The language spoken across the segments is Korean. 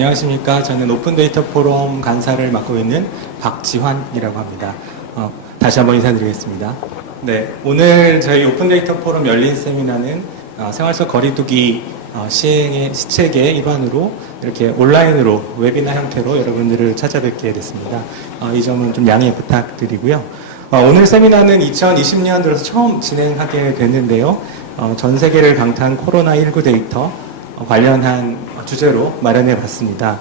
안녕하십니까. 저는 오픈데이터 포럼 간사를 맡고 있는 박지환이라고 합니다. 다시 한번 인사드리겠습니다. 네, 오늘 저희 오픈데이터 포럼 열린 세미나는 생활 속 거리두기 시행의 시책의 일환으로 이렇게 온라인으로 웨비나 형태로 여러분들을 찾아뵙게 됐습니다. 이 점은 좀 양해 부탁드리고요. 오늘 세미나는 2020년 들어서 처음 진행하게 됐는데요. 전 세계를 강타한 코로나19 데이터 관련한 주제로 마련해 봤습니다.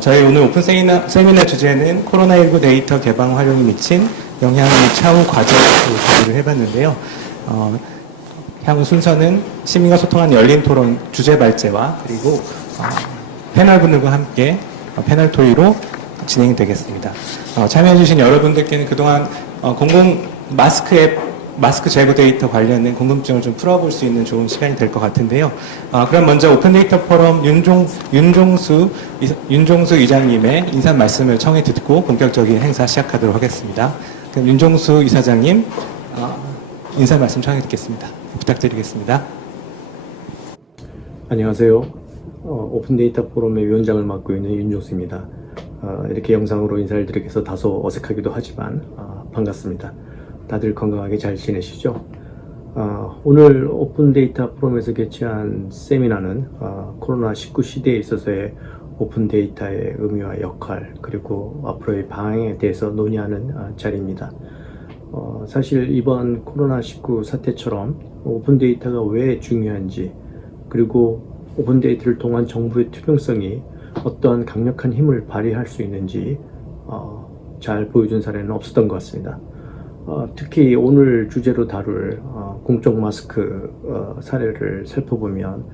저희 오늘 오픈 세미나 주제는 코로나19 데이터 개방 활용이 미친 영향 및 차후 과제로 준비를 해봤는데요. 향후 순서는 시민과 소통한 열린 토론 주제 발제와 그리고 패널분들과 함께 패널 토의로 진행이 되겠습니다. 참여해주신 여러분들께는 그동안 공공 마스크 앱 마스크 재고 데이터 관련된 궁금증을 좀 풀어볼 수 있는 좋은 시간이 될 것 같은데요. 그럼 먼저 오픈데이터 포럼 윤종수 이사장님의 인사 말씀을 청해 듣고 본격적인 행사 시작하도록 하겠습니다. 그럼 윤종수 이사장님 인사 말씀 청해 듣겠습니다. 부탁드리겠습니다. 안녕하세요. 오픈데이터 포럼의 위원장을 맡고 있는 윤종수입니다. 이렇게 영상으로 인사를 드리게 해서 다소 어색하기도 하지만 반갑습니다. 다들 건강하게 잘 지내시죠? 오늘 오픈데이터 포럼에서 개최한 세미나는 코로나19 시대에 있어서의 오픈데이터의 의미와 역할 그리고 앞으로의 방향에 대해서 논의하는 자리입니다. 사실 이번 코로나19 사태처럼 오픈데이터가 왜 중요한지 그리고 오픈데이터를 통한 정부의 투명성이 어떠한 강력한 힘을 발휘할 수 있는지 잘 보여준 사례는 없었던 것 같습니다. 특히 오늘 주제로 다룰 공적 마스크 사례를 살펴보면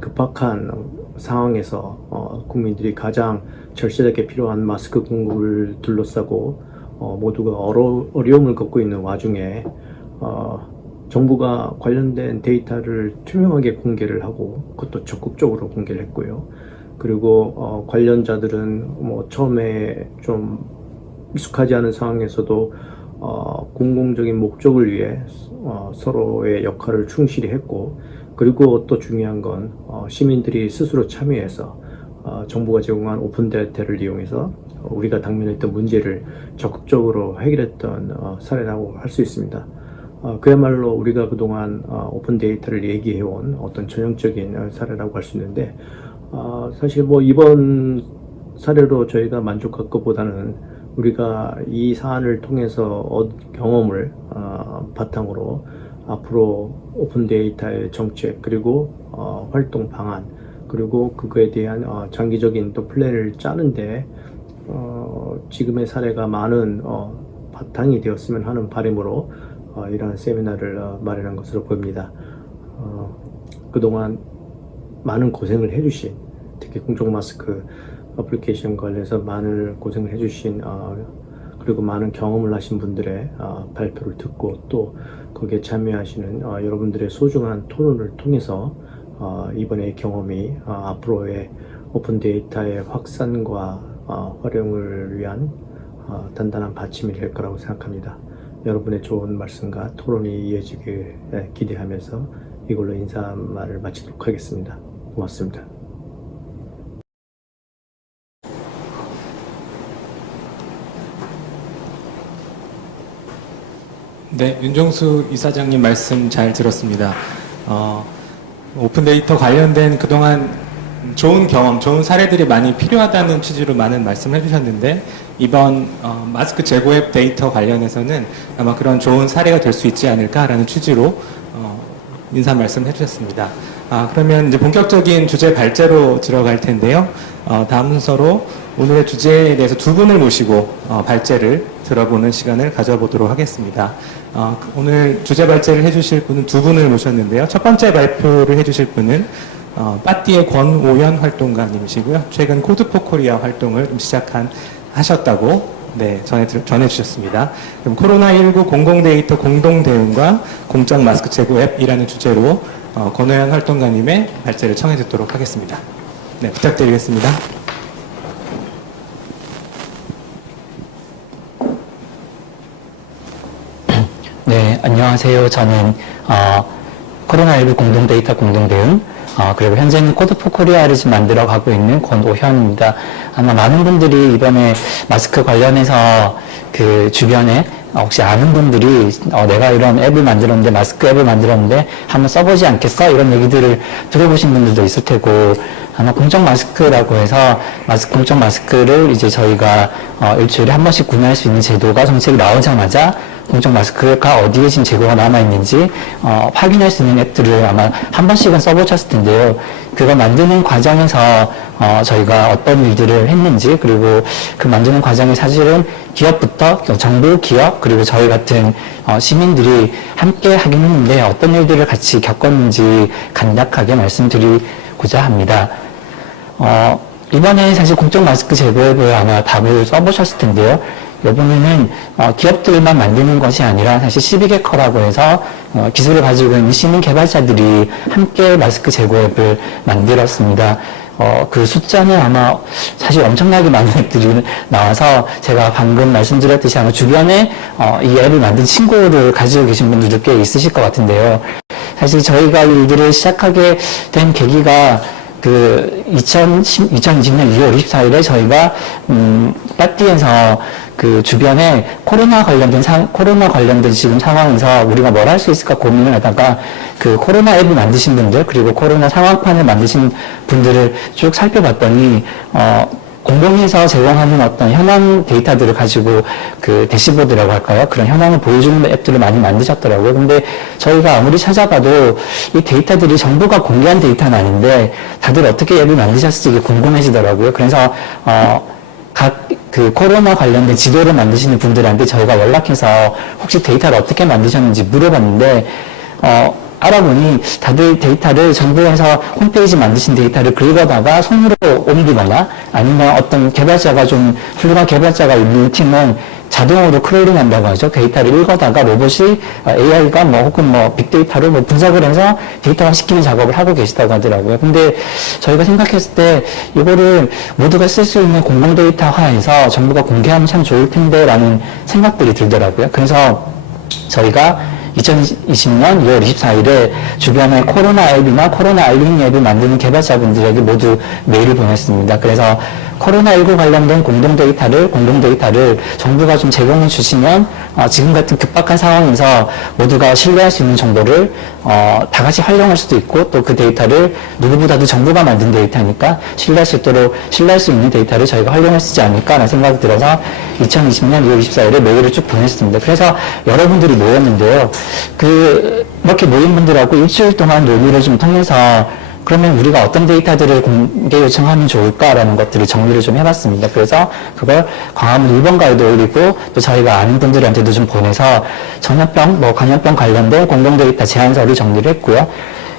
급박한 상황에서 국민들이 가장 절실하게 필요한 마스크 공급을 둘러싸고 모두가 어려움을 겪고 있는 와중에 정부가 관련된 데이터를 투명하게 공개를 하고 그것도 적극적으로 공개를 했고요. 그리고 관련자들은 처음에 좀 익숙하지 않은 상황에서도 공공적인 목적을 위해 서로의 역할을 충실히 했고 그리고 또 중요한 건 시민들이 스스로 참여해서 정부가 제공한 오픈데이터를 이용해서 우리가 당면했던 문제를 적극적으로 해결했던 사례라고 할 수 있습니다. 그야말로 우리가 그동안 오픈데이터를 얘기해온 어떤 전형적인 사례라고 할 수 있는데 사실 이번 사례로 저희가 만족할 것보다는 우리가 이 사안을 통해서 경험을 바탕으로 앞으로 오픈데이터의 정책 그리고 활동 방안 그리고 그거에 대한 장기적인 또 플랜을 짜는데 지금의 사례가 많은 바탕이 되었으면 하는 바람으로 이러한 세미나를 마련한 것으로 보입니다. 그동안 많은 고생을 해주신 특히 공적 마스크 어플리케이션 관련해서 많은 고생을 해주신 그리고 많은 경험을 하신 분들의 발표를 듣고 또 거기에 참여하시는 여러분들의 소중한 토론을 통해서 이번의 경험이 앞으로의 오픈데이터의 확산과 활용을 위한 단단한 받침이 될 거라고 생각합니다. 여러분의 좋은 말씀과 토론이 이어지길 기대하면서 이걸로 인사말을 마치도록 하겠습니다. 고맙습니다. 네, 윤종수 이사장님 말씀 잘 들었습니다. 오픈데이터 관련된 그동안 좋은 경험, 좋은 사례들이 많이 필요하다는 취지로 많은 말씀을 해주셨는데 이번 마스크 재고 앱 데이터 관련해서는 아마 그런 좋은 사례가 될 수 있지 않을까라는 취지로 인사 말씀 해주셨습니다. 그러면 이제 본격적인 주제 발제로 들어갈 텐데요. 다음 순서로 오늘의 주제에 대해서 두 분을 모시고 발제를 들어보는 시간을 가져보도록 하겠습니다. 오늘 주제 발제를 해주실 분은 두 분을 모셨는데요. 첫 번째 발표를 해주실 분은 빠띠의 권오연 활동가님이시고요. 최근 코드포코리아 활동을 하셨다고 전해주셨습니다. 그럼 코로나19 공공데이터 공동대응과 공적 마스크 재고 앱이라는 주제로 권오연 활동가님의 발제를 청해 듣도록 하겠습니다. 네, 부탁드리겠습니다. 네, 안녕하세요. 저는 코로나19 공동데이터 공동대응 그리고 현재는 코드 포 코리아를 지금 만들어 가고 있는 권오현입니다. 아마 많은 분들이 이번에 마스크 관련해서 그 주변에 혹시 아는 분들이 내가 이런 앱을 만들었는데, 마스크 앱을 만들었는데 한번 써보지 않겠어? 이런 얘기들을 들어보신 분들도 있을 테고, 아마 공적 마스크라고 해서 공적 마스크를 이제 저희가 일주일에 한 번씩 구매할 수 있는 제도가 정책이 나오자마자 공적 마스크가 어디에 지금 재고가 남아있는지 확인할 수 있는 앱들을 아마 한 번씩은 써보셨을 텐데요. 그거 만드는 과정에서 저희가 어떤 일들을 했는지, 그리고 그 만드는 과정에 사실은 기업부터 정부, 기업, 그리고 저희 같은 시민들이 함께 하긴 했는데 어떤 일들을 같이 겪었는지 간략하게 말씀드리고자 합니다. 이번에 사실 공적 마스크 제보 앱을 아마 답을 써보셨을 텐데요. 이번에는 기업들만 만드는 것이 아니라 사실 시비게커라고 해서 기술을 가지고 있는 시민 개발자들이 함께 마스크 제보 앱을 만들었습니다. 그 숫자는 아마 사실 엄청나게 많은 앱들이 나와서 제가 방금 말씀드렸듯이 아마 주변에 이 앱을 만든 친구를 가지고 계신 분들도 꽤 있으실 것 같은데요. 사실 저희가 일들을 시작하게 된 계기가 2020년 2월 24일에 저희가 빠띠에서 그 주변에 코로나 관련된 지금 상황에서 우리가 뭘 할 수 있을까 고민을 하다가 그 코로나 앱을 만드신 분들, 그리고 코로나 상황판을 만드신 분들을 쭉 살펴봤더니 공공에서 제공하는 어떤 현황 데이터들을 가지고 그 대시보드라고 할까요? 그런 현황을 보여주는 앱들을 많이 만드셨더라고요. 근데 저희가 아무리 찾아봐도 이 데이터들이 정부가 공개한 데이터는 아닌데 다들 어떻게 앱을 만드셨을지 이게 궁금해지더라고요. 그래서 각 그 코로나 관련된 지도를 만드시는 분들한테 저희가 연락해서 혹시 데이터를 어떻게 만드셨는지 물어봤는데 알아보니 다들 데이터를 정부에서 홈페이지 만드신 데이터를 긁어다가 손으로 옮기거나 아니면 어떤 개발자가 좀 훌륭한 개발자가 있는 팀은 자동으로 크롤링 한다고 하죠. 데이터를 읽어다가 로봇이 AI가 혹은 빅데이터로 분석을 해서 데이터화 시키는 작업을 하고 계시다고 하더라고요. 근데 저희가 생각했을 때 이거를 모두가 쓸 수 있는 공공 데이터화해서 정부가 공개하면 참 좋을 텐데 라는 생각들이 들더라고요. 그래서 저희가 2020년 2월 24일에 주변에 코로나 앱이나 코로나 알림 앱을 만드는 개발자분들에게 모두 메일을 보냈습니다. 그래서 코로나19 관련된 공동 데이터를 정부가 좀 제공해 주시면 지금 같은 급박한 상황에서 모두가 신뢰할 수 있는 정보를 다 같이 활용할 수도 있고, 또 그 데이터를 누구보다도 정부가 만든 데이터니까 신뢰할 수 있는 데이터를 저희가 활용할 수 있지 않을까라는 생각이 들어서 2020년 2월 24일에 메일을 쭉 보냈습니다. 그래서 여러분들이 모였는데요. 이렇게 모인 분들하고 일주일 동안 논의를 좀 통해서 그러면 우리가 어떤 데이터들을 공개 요청하면 좋을까라는 것들을 정리를 좀 해봤습니다. 그래서 그걸 광화문 1번가에도 올리고 또 저희가 아는 분들한테도 좀 보내서 전염병, 감염병 관련된 공동 데이터 제안서를 정리를 했고요.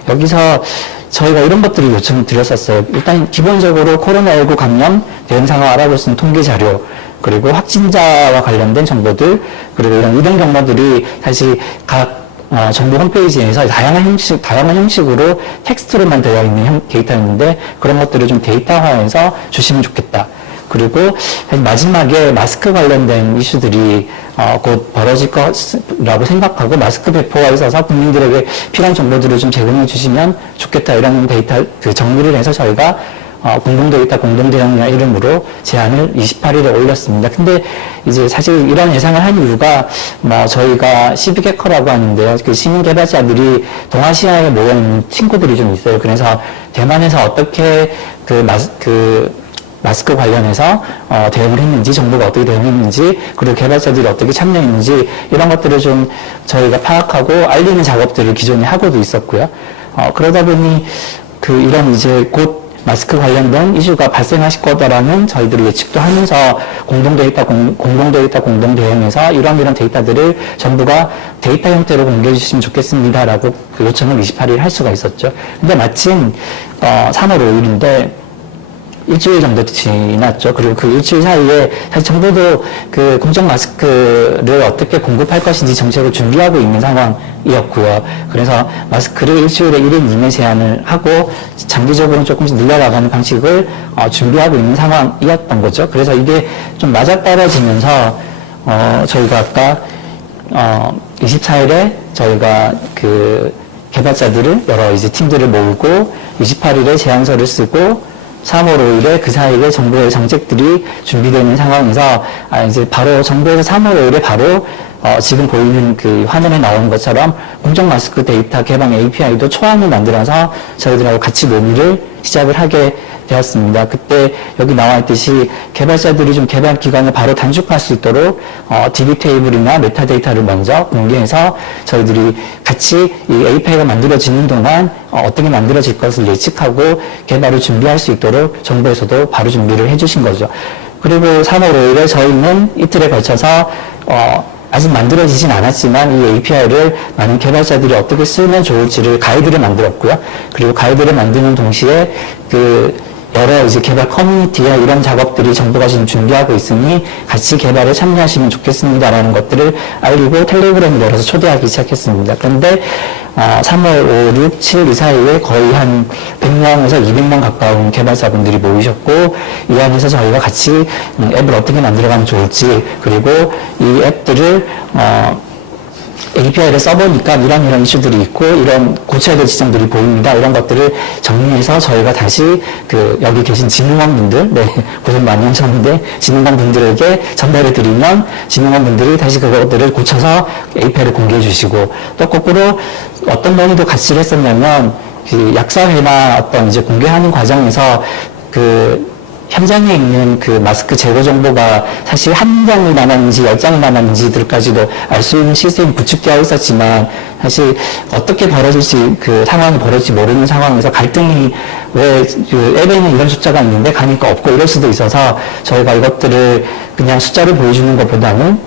여기서 저희가 이런 것들을 요청드렸었어요. 일단 기본적으로 코로나19 감염 대응 상황 알아볼 수 있는 통계 자료, 그리고 확진자와 관련된 정보들, 그리고 이런 이동 경로들이 사실 각 정부 홈페이지에서 다양한 형식으로 텍스트로만 되어 있는 데이터였는데 그런 것들을 좀 데이터화해서 주시면 좋겠다. 그리고 마지막에 마스크 관련된 이슈들이 곧 벌어질 거라고 생각하고 마스크 배포와 있어서 국민들에게 필요한 정보들을 좀 제공해 주시면 좋겠다. 이런 데이터 정리를 해서 저희가 공동데이터 공동대응이라 이름으로 제안을 28일에 올렸습니다. 근데 이제 사실 이런 예상을 한 이유가 저희가 시비게커라고 하는데요. 그 시민 개발자들이 동아시아에 모여있는 친구들이 좀 있어요. 그래서 대만에서 어떻게 마스크 관련해서 대응을 했는지, 정부가 어떻게 대응했는지, 그리고 개발자들이 어떻게 참여했는지 이런 것들을 좀 저희가 파악하고 알리는 작업들을 기존에 하고도 있었고요. 그러다 보니 이런 이제 곧 마스크 관련된 이슈가 발생하실 거다라는 저희들이 예측도 하면서 공동데이터 공동대응에서 이런 데이터들을 정부가 데이터 형태로 공개해 주시면 좋겠습니다라고 요청을 28일 할 수가 있었죠. 근데 마침 3월 5일인데 일주일 정도 지났죠. 그리고 그 일주일 사이에 사실 정부도 그 공적 마스크를 어떻게 공급할 것인지 정책을 준비하고 있는 상황이었고요. 그래서 마스크를 일주일에 1인 2매 제한을 하고 장기적으로 조금씩 늘려나가는 방식을 준비하고 있는 상황이었던 거죠. 그래서 이게 좀 맞아떨어지면서 저희가 아까 24일에 저희가 개발자들을 여러 이제 팀들을 모으고 28일에 제안서를 쓰고 3월 5일에 그 사이에 정부의 정책들이 준비되는 상황에서 이제 바로 정부에서 3월 5일에 바로 지금 보이는 그 화면에 나오는 것처럼 공적 마스크 데이터 개방 API도 초안을 만들어서 저희들하고 같이 논의를 시작을 하게 되었습니다. 그때 여기 나와 있듯이 개발자들이 좀 개발 기간을 바로 단축할 수 있도록 DB 테이블이나 메타데이터를 먼저 공개해서 저희들이 같이 이 API가 만들어지는 동안 어떻게 만들어질 것을 예측하고 개발을 준비할 수 있도록 정부에서도 바로 준비를 해주신 거죠. 그리고 3월 5일에 저희는 이틀에 걸쳐서 아직 만들어지진 않았지만 이 API를 많은 개발자들이 어떻게 쓰면 좋을지를 가이드를 만들었고요. 그리고 가이드를 만드는 동시에 여러 이제 개발 커뮤니티와 이런 작업들이 정부가 지금 준비하고 있으니 같이 개발에 참여하시면 좋겠습니다라는 것들을 알리고 텔레그램을 열어서 초대하기 시작했습니다. 그런데 3월 5, 6, 7 이 사이에 거의 한 100명에서 200명 가까운 개발자분들이 모이셨고 이 안에서 저희가 같이 앱을 어떻게 만들어가면 좋을지 그리고 이 앱들을 API를 써보니까 이런 이슈들이 있고 이런 고쳐야 될 지점들이 보입니다. 이런 것들을 정리해서 저희가 다시 여기 계신 진흥원분들, 고생 많이 하셨는데 진흥원분들에게 전달해 드리면 진흥원분들이 다시 그것들을 고쳐서 API를 공개해 주시고 또 거꾸로 어떤 논의도 같이 했었냐면 약사회나 어떤 이제 공개하는 과정에서 현장에 있는 마스크 재고 정보가 사실 한 장이 남았는지 10장이 남았는지들까지도 알 수 있는 시스템이 구축되어 있었지만 사실 어떻게 벌어질지 상황이 벌어질지 모르는 상황에서 갈등이 왜 앱에는 이런 숫자가 있는데 가니까 없고 이럴 수도 있어서 저희가 이것들을 그냥 숫자를 보여주는 것보다는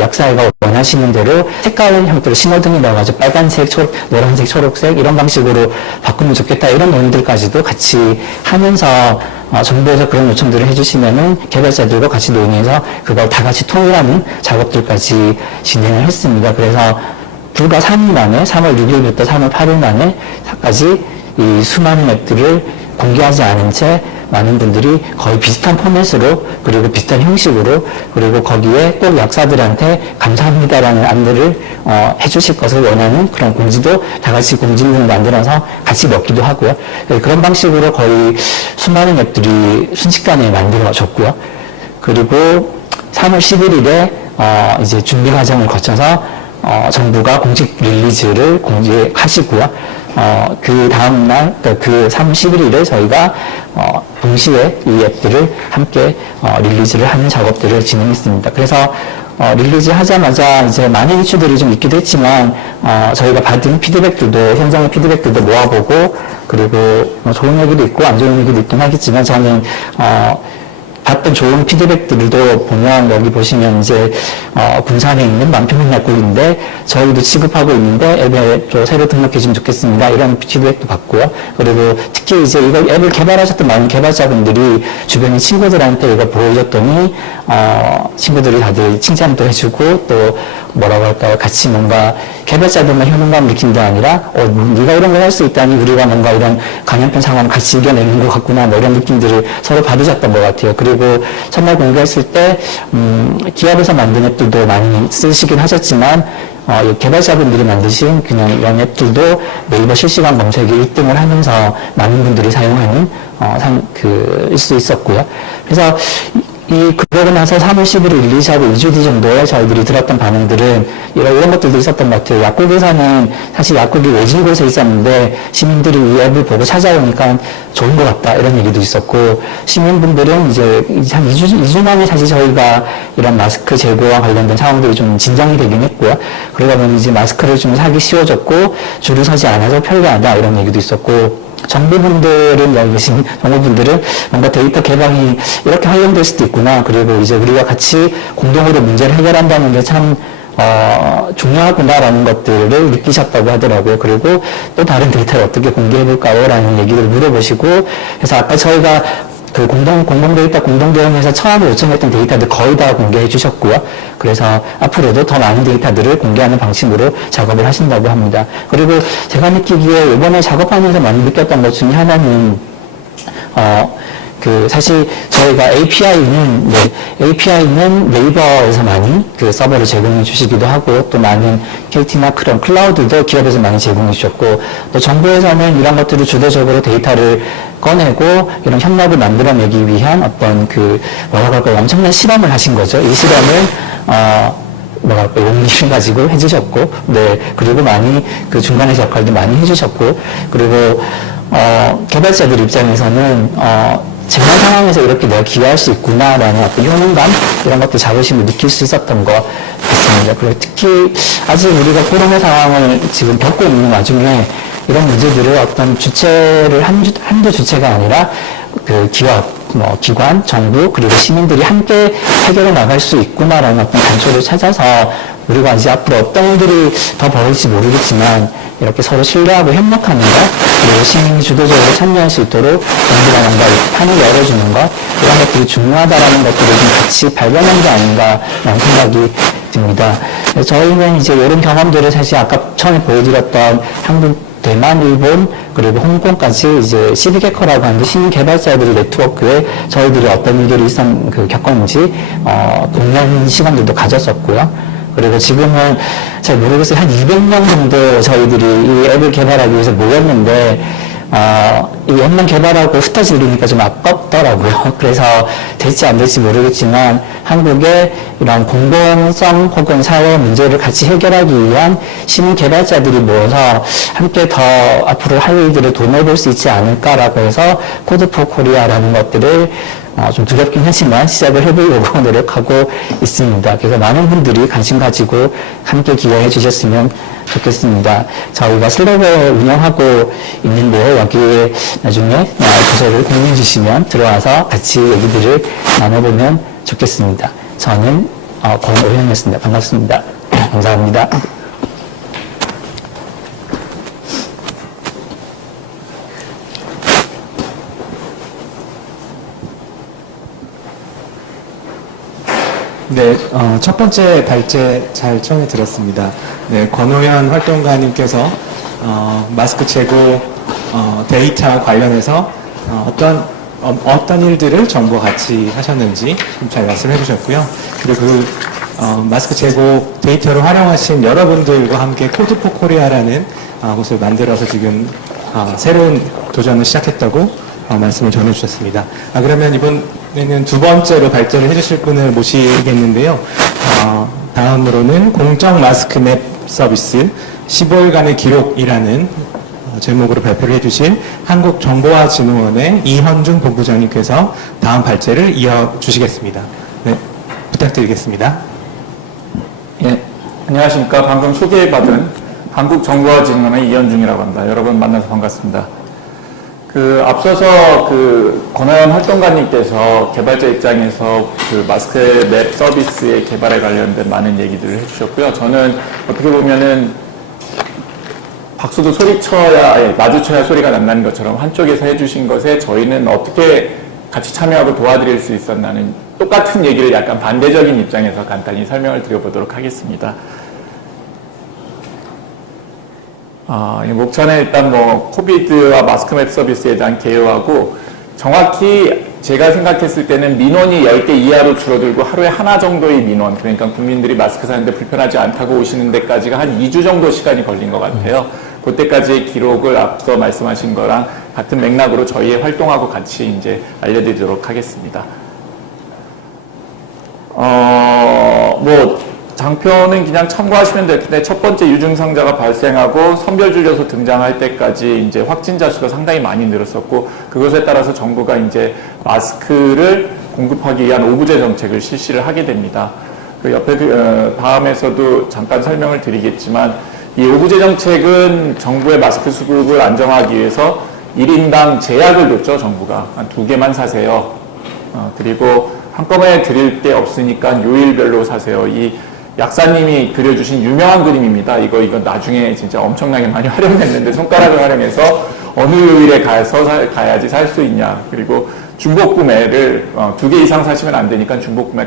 약사회가 원하시는 대로 색깔 형태로 신호등이 나와가지고 빨간색, 노란색, 초록색 이런 방식으로 바꾸면 좋겠다 이런 논의들까지도 같이 하면서 정부에서 그런 요청들을 해주시면은 개발자들과 같이 논의해서 그걸 다 같이 통일하는 작업들까지 진행을 했습니다. 그래서 불과 3일 만에 3월 6일부터 3월 8일 만에 까지 이 수많은 앱들을 공개하지 않은 채 많은 분들이 거의 비슷한 포맷으로 그리고 비슷한 형식으로 그리고 거기에 꼭 약사들한테 감사합니다라는 안내를 해주실 것을 원하는 그런 공지도 다 같이 공지문을 만들어서 같이 넣기도 하고요. 그런 방식으로 거의 수많은 앱들이 순식간에 만들어졌고요. 그리고 3월 11일에 이제 준비 과정을 거쳐서 정부가 공식 릴리즈를 공개하시고요. 그 다음날, 그 3월 11일에 저희가, 동시에 이 앱들을 함께, 릴리즈를 하는 작업들을 진행했습니다. 그래서, 릴리즈 하자마자 이제 많은 이슈들이 좀 있기도 했지만, 저희가 받은 피드백들도, 현장의 피드백들도 모아보고, 그리고 좋은 얘기도 있고, 안 좋은 얘기도 있긴 하겠지만, 저는, 봤던 좋은 피드백들도 보면 여기 보시면 이제 군산에 있는 만평면 약국인데 저희도 취급하고 있는데 앱에 또 새로 등록해주면 좋겠습니다. 이런 피드백도 받고요. 그리고 특히 이제 이거 앱을 개발하셨던 많은 개발자분들이 주변의 친구들한테 이거 보여줬더니 친구들이 다들 칭찬도 해주고 또 뭐라고 할까요? 같이 뭔가 개발자들만 효능감을 느낀 게 아니라 네가 이런 걸 할 수 있다니 우리가 뭔가 이런 강연편 상황을 같이 이겨내는 것 같구나 뭐 이런 느낌들을 서로 받으셨던 것 같아요. 그리고 첫날 공개했을 때 기업에서 만든 앱들도 많이 쓰시긴 하셨지만 개발자분들이 만드신 그냥 이런 앱들도 네이버 실시간 검색에 1등을 하면서 많은 분들이 사용하는 일 수 있었고요. 그래서 그러고 나서 3월 11일 릴리즈하고 2주 뒤 정도에 저희들이 들었던 반응들은 이런 것들도 있었던 것 같아요. 약국에서는 사실 약국이 외진 곳에 있었는데 시민들이 이 앱을 보고 찾아오니까 좋은 것 같다 이런 얘기도 있었고 시민분들은 이제 한 2주 만에 사실 저희가 이런 마스크 재고와 관련된 상황들이 좀 진정이 되긴 했고요. 그러다 보니 이제 마스크를 좀 사기 쉬워졌고 줄을 서지 않아서 편리하다 이런 얘기도 있었고 정부분들은, 여기 계신 정부분들은 뭔가 데이터 개방이 이렇게 활용될 수도 있구나. 그리고 이제 우리가 같이 공동으로 문제를 해결한다는 게 참, 중요하구나라는 것들을 느끼셨다고 하더라고요. 그리고 또 다른 데이터를 어떻게 공개해볼까요? 라는 얘기를 물어보시고, 그래서 아까 저희가 공동데이터 공동대응에서 처음에 요청했던 데이터들 거의 다 공개해 주셨고요. 그래서 앞으로도 더 많은 데이터들을 공개하는 방식으로 작업을 하신다고 합니다. 그리고 제가 느끼기에 이번에 작업하면서 많이 느꼈던 것 중에 하나는, 사실 저희가 API는 네이버에서 많이 그 서버를 제공해 주시기도 하고, 또 많은 KT나 그런 클라우드도 기업에서 많이 제공해 주셨고, 또 정부에서는 이런 것들을 주도적으로 데이터를 꺼내고 이런 협력을 만들어내기 위한 어떤 뭐라고 할까요? 엄청난 실험을 하신 거죠. 이 실험을, 용기를 가지고 해주셨고, 네, 그리고 많이 중간에서 역할도 많이 해주셨고, 그리고, 개발자들 입장에서는, 재난 상황에서 이렇게 내가 기여할 수 있구나라는 어떤 효능감, 이런 것들 자부심을 느낄 수 있었던 것 같습니다. 그리고 특히, 아직 우리가 코로나 상황을 지금 겪고 있는 와중에, 이런 문제들을 어떤 주체를 한두 주체가 아니라 기업, 기관, 정부, 그리고 시민들이 함께 해결해 나갈 수 있구나라는 어떤 단초를 찾아서 우리가 이제 앞으로 어떤 일들이 더 벌어질지 모르겠지만 이렇게 서로 신뢰하고 협력하는 것, 그리고 시민이 주도적으로 참여할 수 있도록 정부가 뭔가 판을 열어주는 것, 이런 것들이 중요하다라는 것들을 좀 같이 발견한 게 아닌가라는 생각이 듭니다. 저희는 이제 이런 경험들을 사실 아까 처음에 보여드렸던 한국, 대만, 일본, 그리고 홍콩까지 이제 시비게커라고 하는 시민 개발자들의 네트워크에 저희들이 어떤 일들이 겪었는지, 공연 시간들도 가졌었고요. 그리고 지금은 잘 모르겠어요. 한 200명 정도 저희들이 이 앱을 개발하기 위해서 모였는데, 이 앱만 개발하고 흩어지니까 좀 아깝더라고요. 그래서 될지 안 될지 모르겠지만 한국의 이런 공공성 혹은 사회 문제를 같이 해결하기 위한 시민 개발자들이 모여서 함께 더 앞으로 할 일들을 도모해볼 수 있지 않을까라고 해서 코드 포 코리아라는 것들을 좀 두렵긴 하지만 시작을 해보려고 노력하고 있습니다. 그래서 많은 분들이 관심 가지고 함께 기여해 주셨으면 좋겠습니다. 저희가 슬랙을 운영하고 있는데요. 여기에 나중에 주소를 공유해 주시면 들어와서 같이 얘기들을 나눠보면 좋겠습니다. 저는 권오현이었습니다. 반갑습니다. 감사합니다. 네, 첫 번째 발제 잘 청해 들었습니다. 네, 권호연 활동가님께서 마스크 재고 데이터 관련해서 어떤 일들을 정부와 같이 하셨는지 좀 잘 말씀해 주셨고요. 그리고 마스크 재고 데이터를 활용하신 여러분들과 함께 코드 포 코리아라는 곳을 만들어서 지금 새로운 도전을 시작했다고 말씀을 전해주셨습니다. 그러면 이번에는 두 번째로 발제를 해주실 분을 모시겠는데요. 다음으로는 공적 마스크맵 서비스 15일간의 기록이라는 제목으로 발표를 해주실 한국정보화진흥원의 이현중 본부장님께서 다음 발제를 이어주시겠습니다. 네, 부탁드리겠습니다. 예, 안녕하십니까. 방금 소개받은 한국정보화진흥원의 이현중이라고 합니다. 여러분 만나서 반갑습니다. 앞서서 권하연 활동가님께서 개발자 입장에서 마스크 맵 서비스의 개발에 관련된 많은 얘기들을 해주셨고요. 저는 어떻게 보면은 박수도 마주쳐야 소리가 난다는 것처럼 한쪽에서 해주신 것에 저희는 어떻게 같이 참여하고 도와드릴 수 있었나는 똑같은 얘기를 약간 반대적인 입장에서 간단히 설명을 드려보도록 하겠습니다. 목차는 일단 코비드와 마스크맵 서비스에 대한 개요하고, 정확히 제가 생각했을 때는 민원이 10개 이하로 줄어들고 하루에 하나 정도의 민원, 그러니까 국민들이 마스크 사는데 불편하지 않다고 오시는 데까지가 한 2주 정도 시간이 걸린 것 같아요. 그때까지의 기록을 앞서 말씀하신 거랑 같은 맥락으로 저희의 활동하고 같이 이제 알려드리도록 하겠습니다. 장표는 그냥 참고하시면 될 텐데, 첫 번째 유증상자가 발생하고 선별진료소 등장할 때까지 이제 확진자 수가 상당히 많이 늘었었고, 그것에 따라서 정부가 이제 마스크를 공급하기 위한 오부제 정책을 실시를 하게 됩니다. 옆에 다음에서도 잠깐 설명을 드리겠지만, 이 오부제 정책은 정부의 마스크 수급을 안정하기 위해서 1인당 제약을 뒀죠. 정부가 한 2개만 사세요. 그리고 한꺼번에 드릴 게 없으니까 요일별로 사세요. 이 약사님이 그려주신 유명한 그림입니다. 이거 나중에 진짜 엄청나게 많이 활용했는데, 손가락을 활용해서 어느 요일에 가야지 살 수 있냐. 그리고 중복 구매를 2개 이상 사시면 안 되니까 중복 구매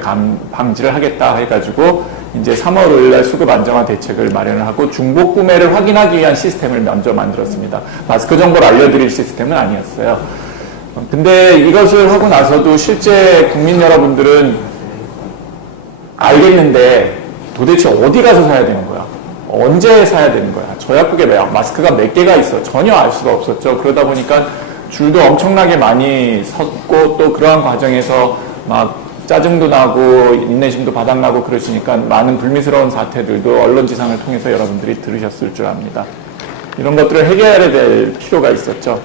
방지를 하겠다 해가지고 이제 3월 5일날 수급 안정화 대책을 마련을 하고 중복 구매를 확인하기 위한 시스템을 먼저 만들었습니다. 마스크 정보를 알려드릴 시스템은 아니었어요. 근데 이것을 하고 나서도 실제 국민 여러분들은 알겠는데 도대체 어디 가서 사야 되는 거야? 언제 사야 되는 거야? 저약국에 마스크가 몇 개가 있어? 전혀 알 수가 없었죠. 그러다 보니까 줄도 엄청나게 많이 섰고 또 그러한 과정에서 막 짜증도 나고 인내심도 바닥나고 그러시니까 많은 불미스러운 사태들도 언론지상을 통해서 여러분들이 들으셨을 줄 압니다. 이런 것들을 해결해야 될 필요가 있었죠.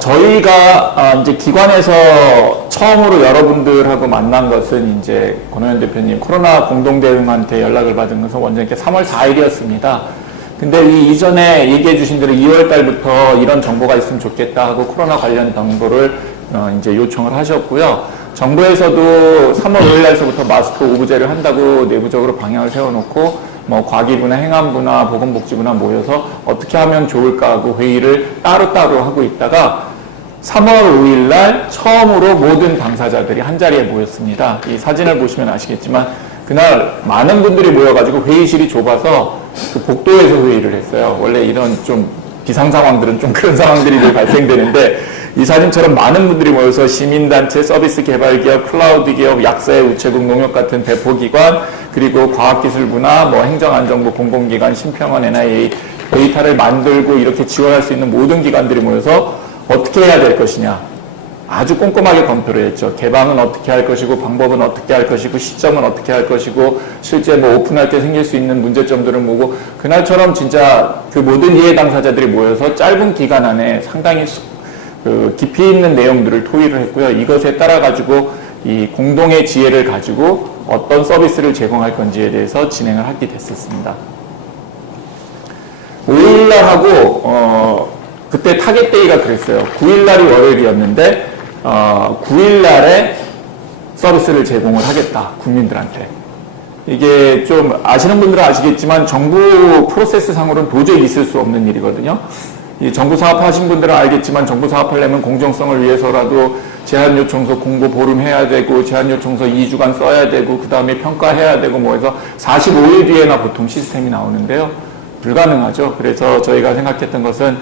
저희가 이제 기관에서 처음으로 여러분들하고 만난 것은 이제 권호연 대표님 코로나 공동대응한테 연락을 받은 것은 원장님께 3월 4일이었습니다. 근데 이 이전에 얘기해 주신 대로 2월 달부터 이런 정보가 있으면 좋겠다 하고 코로나 관련 정보를 이제 요청을 하셨고요. 정부에서도 3월 5일 날서부터 마스크 오부제를 한다고 내부적으로 방향을 세워놓고 뭐 과기부나 행안부나 보건복지부나 모여서 어떻게 하면 좋을까 하고 회의를 따로따로 하고 있다가 3월 5일 날 처음으로 모든 당사자들이 한자리에 모였습니다. 이 사진을 보시면 아시겠지만 그날 많은 분들이 모여가지고 회의실이 좁아서 그 복도에서 회의를 했어요. 원래 이런 좀 비상 상황들은 좀 그런 상황들이 늘 발생되는데 이 사진처럼 많은 분들이 모여서 시민단체, 서비스 개발기업, 클라우드 기업, 약사회, 우체국, 농협 같은 배포기관, 그리고 과학기술부나 뭐 행정안정부, 공공기관, 심평원, NIA 데이터를 만들고 이렇게 지원할 수 있는 모든 기관들이 모여서 어떻게 해야 될 것이냐. 아주 꼼꼼하게 검토를 했죠. 개방은 어떻게 할 것이고, 방법은 어떻게 할 것이고, 시점은 어떻게 할 것이고, 실제 뭐 오픈할 때 생길 수 있는 문제점들을 보고, 그날처럼 진짜 그 모든 이해 당사자들이 모여서 짧은 기간 안에 상당히 깊이 있는 내용들을 토의를 했고요. 이것에 따라 가지고 이 공동의 지혜를 가지고 어떤 서비스를 제공할 건지에 대해서 진행을 하게 됐었습니다. 5일날 하고 그때 타겟데이가 그랬어요. 9일날이 월요일이었는데 9일날에 서비스를 제공을 하겠다. 국민들한테. 이게 좀 아시는 분들은 아시겠지만 정부 프로세스 상으로는 도저히 있을 수 없는 일이거든요. 이 정부 사업하신 분들은 알겠지만 정부 사업하려면 공정성을 위해서라도 제안요청서 공고 보름 해야 되고 제안요청서 2주간 써야 되고 그 다음에 평가해야 되고 뭐 해서 45일 뒤에나 보통 시스템이 나오는데요. 불가능하죠. 그래서 저희가 생각했던 것은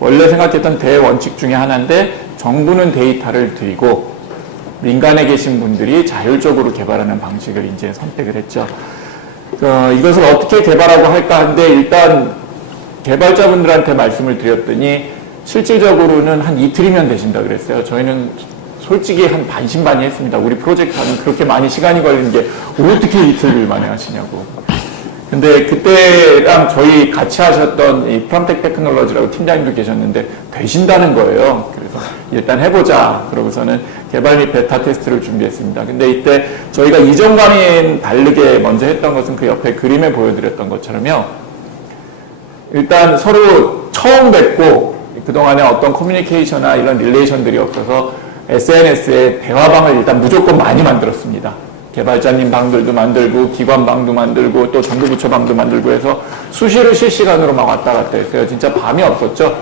원래 생각했던 대원칙 중에 하나인데 정부는 데이터를 드리고 민간에 계신 분들이 자율적으로 개발하는 방식을 이제 선택을 했죠. 이것을 어떻게 개발하고 할까 하는데 일단 개발자분들한테 말씀을 드렸더니 실질적으로는 한 이틀이면 되신다 그랬어요. 저희는 솔직히 한 반신반의했습니다. 우리 프로젝트 하면 그렇게 많이 시간이 걸리는 게 어떻게 이틀 만에 하시냐고. 근데 그때랑 저희 같이 하셨던 이 프람텍 테크놀로지라고 팀장님도 계셨는데 되신다는 거예요. 그래서 일단 해보자. 그러고서는 개발 및 베타 테스트를 준비했습니다. 근데 이때 저희가 이전과는 다르게 먼저 했던 것은 그 옆에 그림에 보여드렸던 것처럼요. 일단 서로 처음 뵙고 그동안에 어떤 커뮤니케이션이나 이런 릴레이션들이 없어서 SNS에 대화방을 일단 무조건 많이 만들었습니다. 개발자님 방들도 만들고 기관 방도 만들고 또 정부 부처 방도 만들고 해서 수시로 실시간으로 막 왔다 갔다 했어요. 진짜 밤이 없었죠.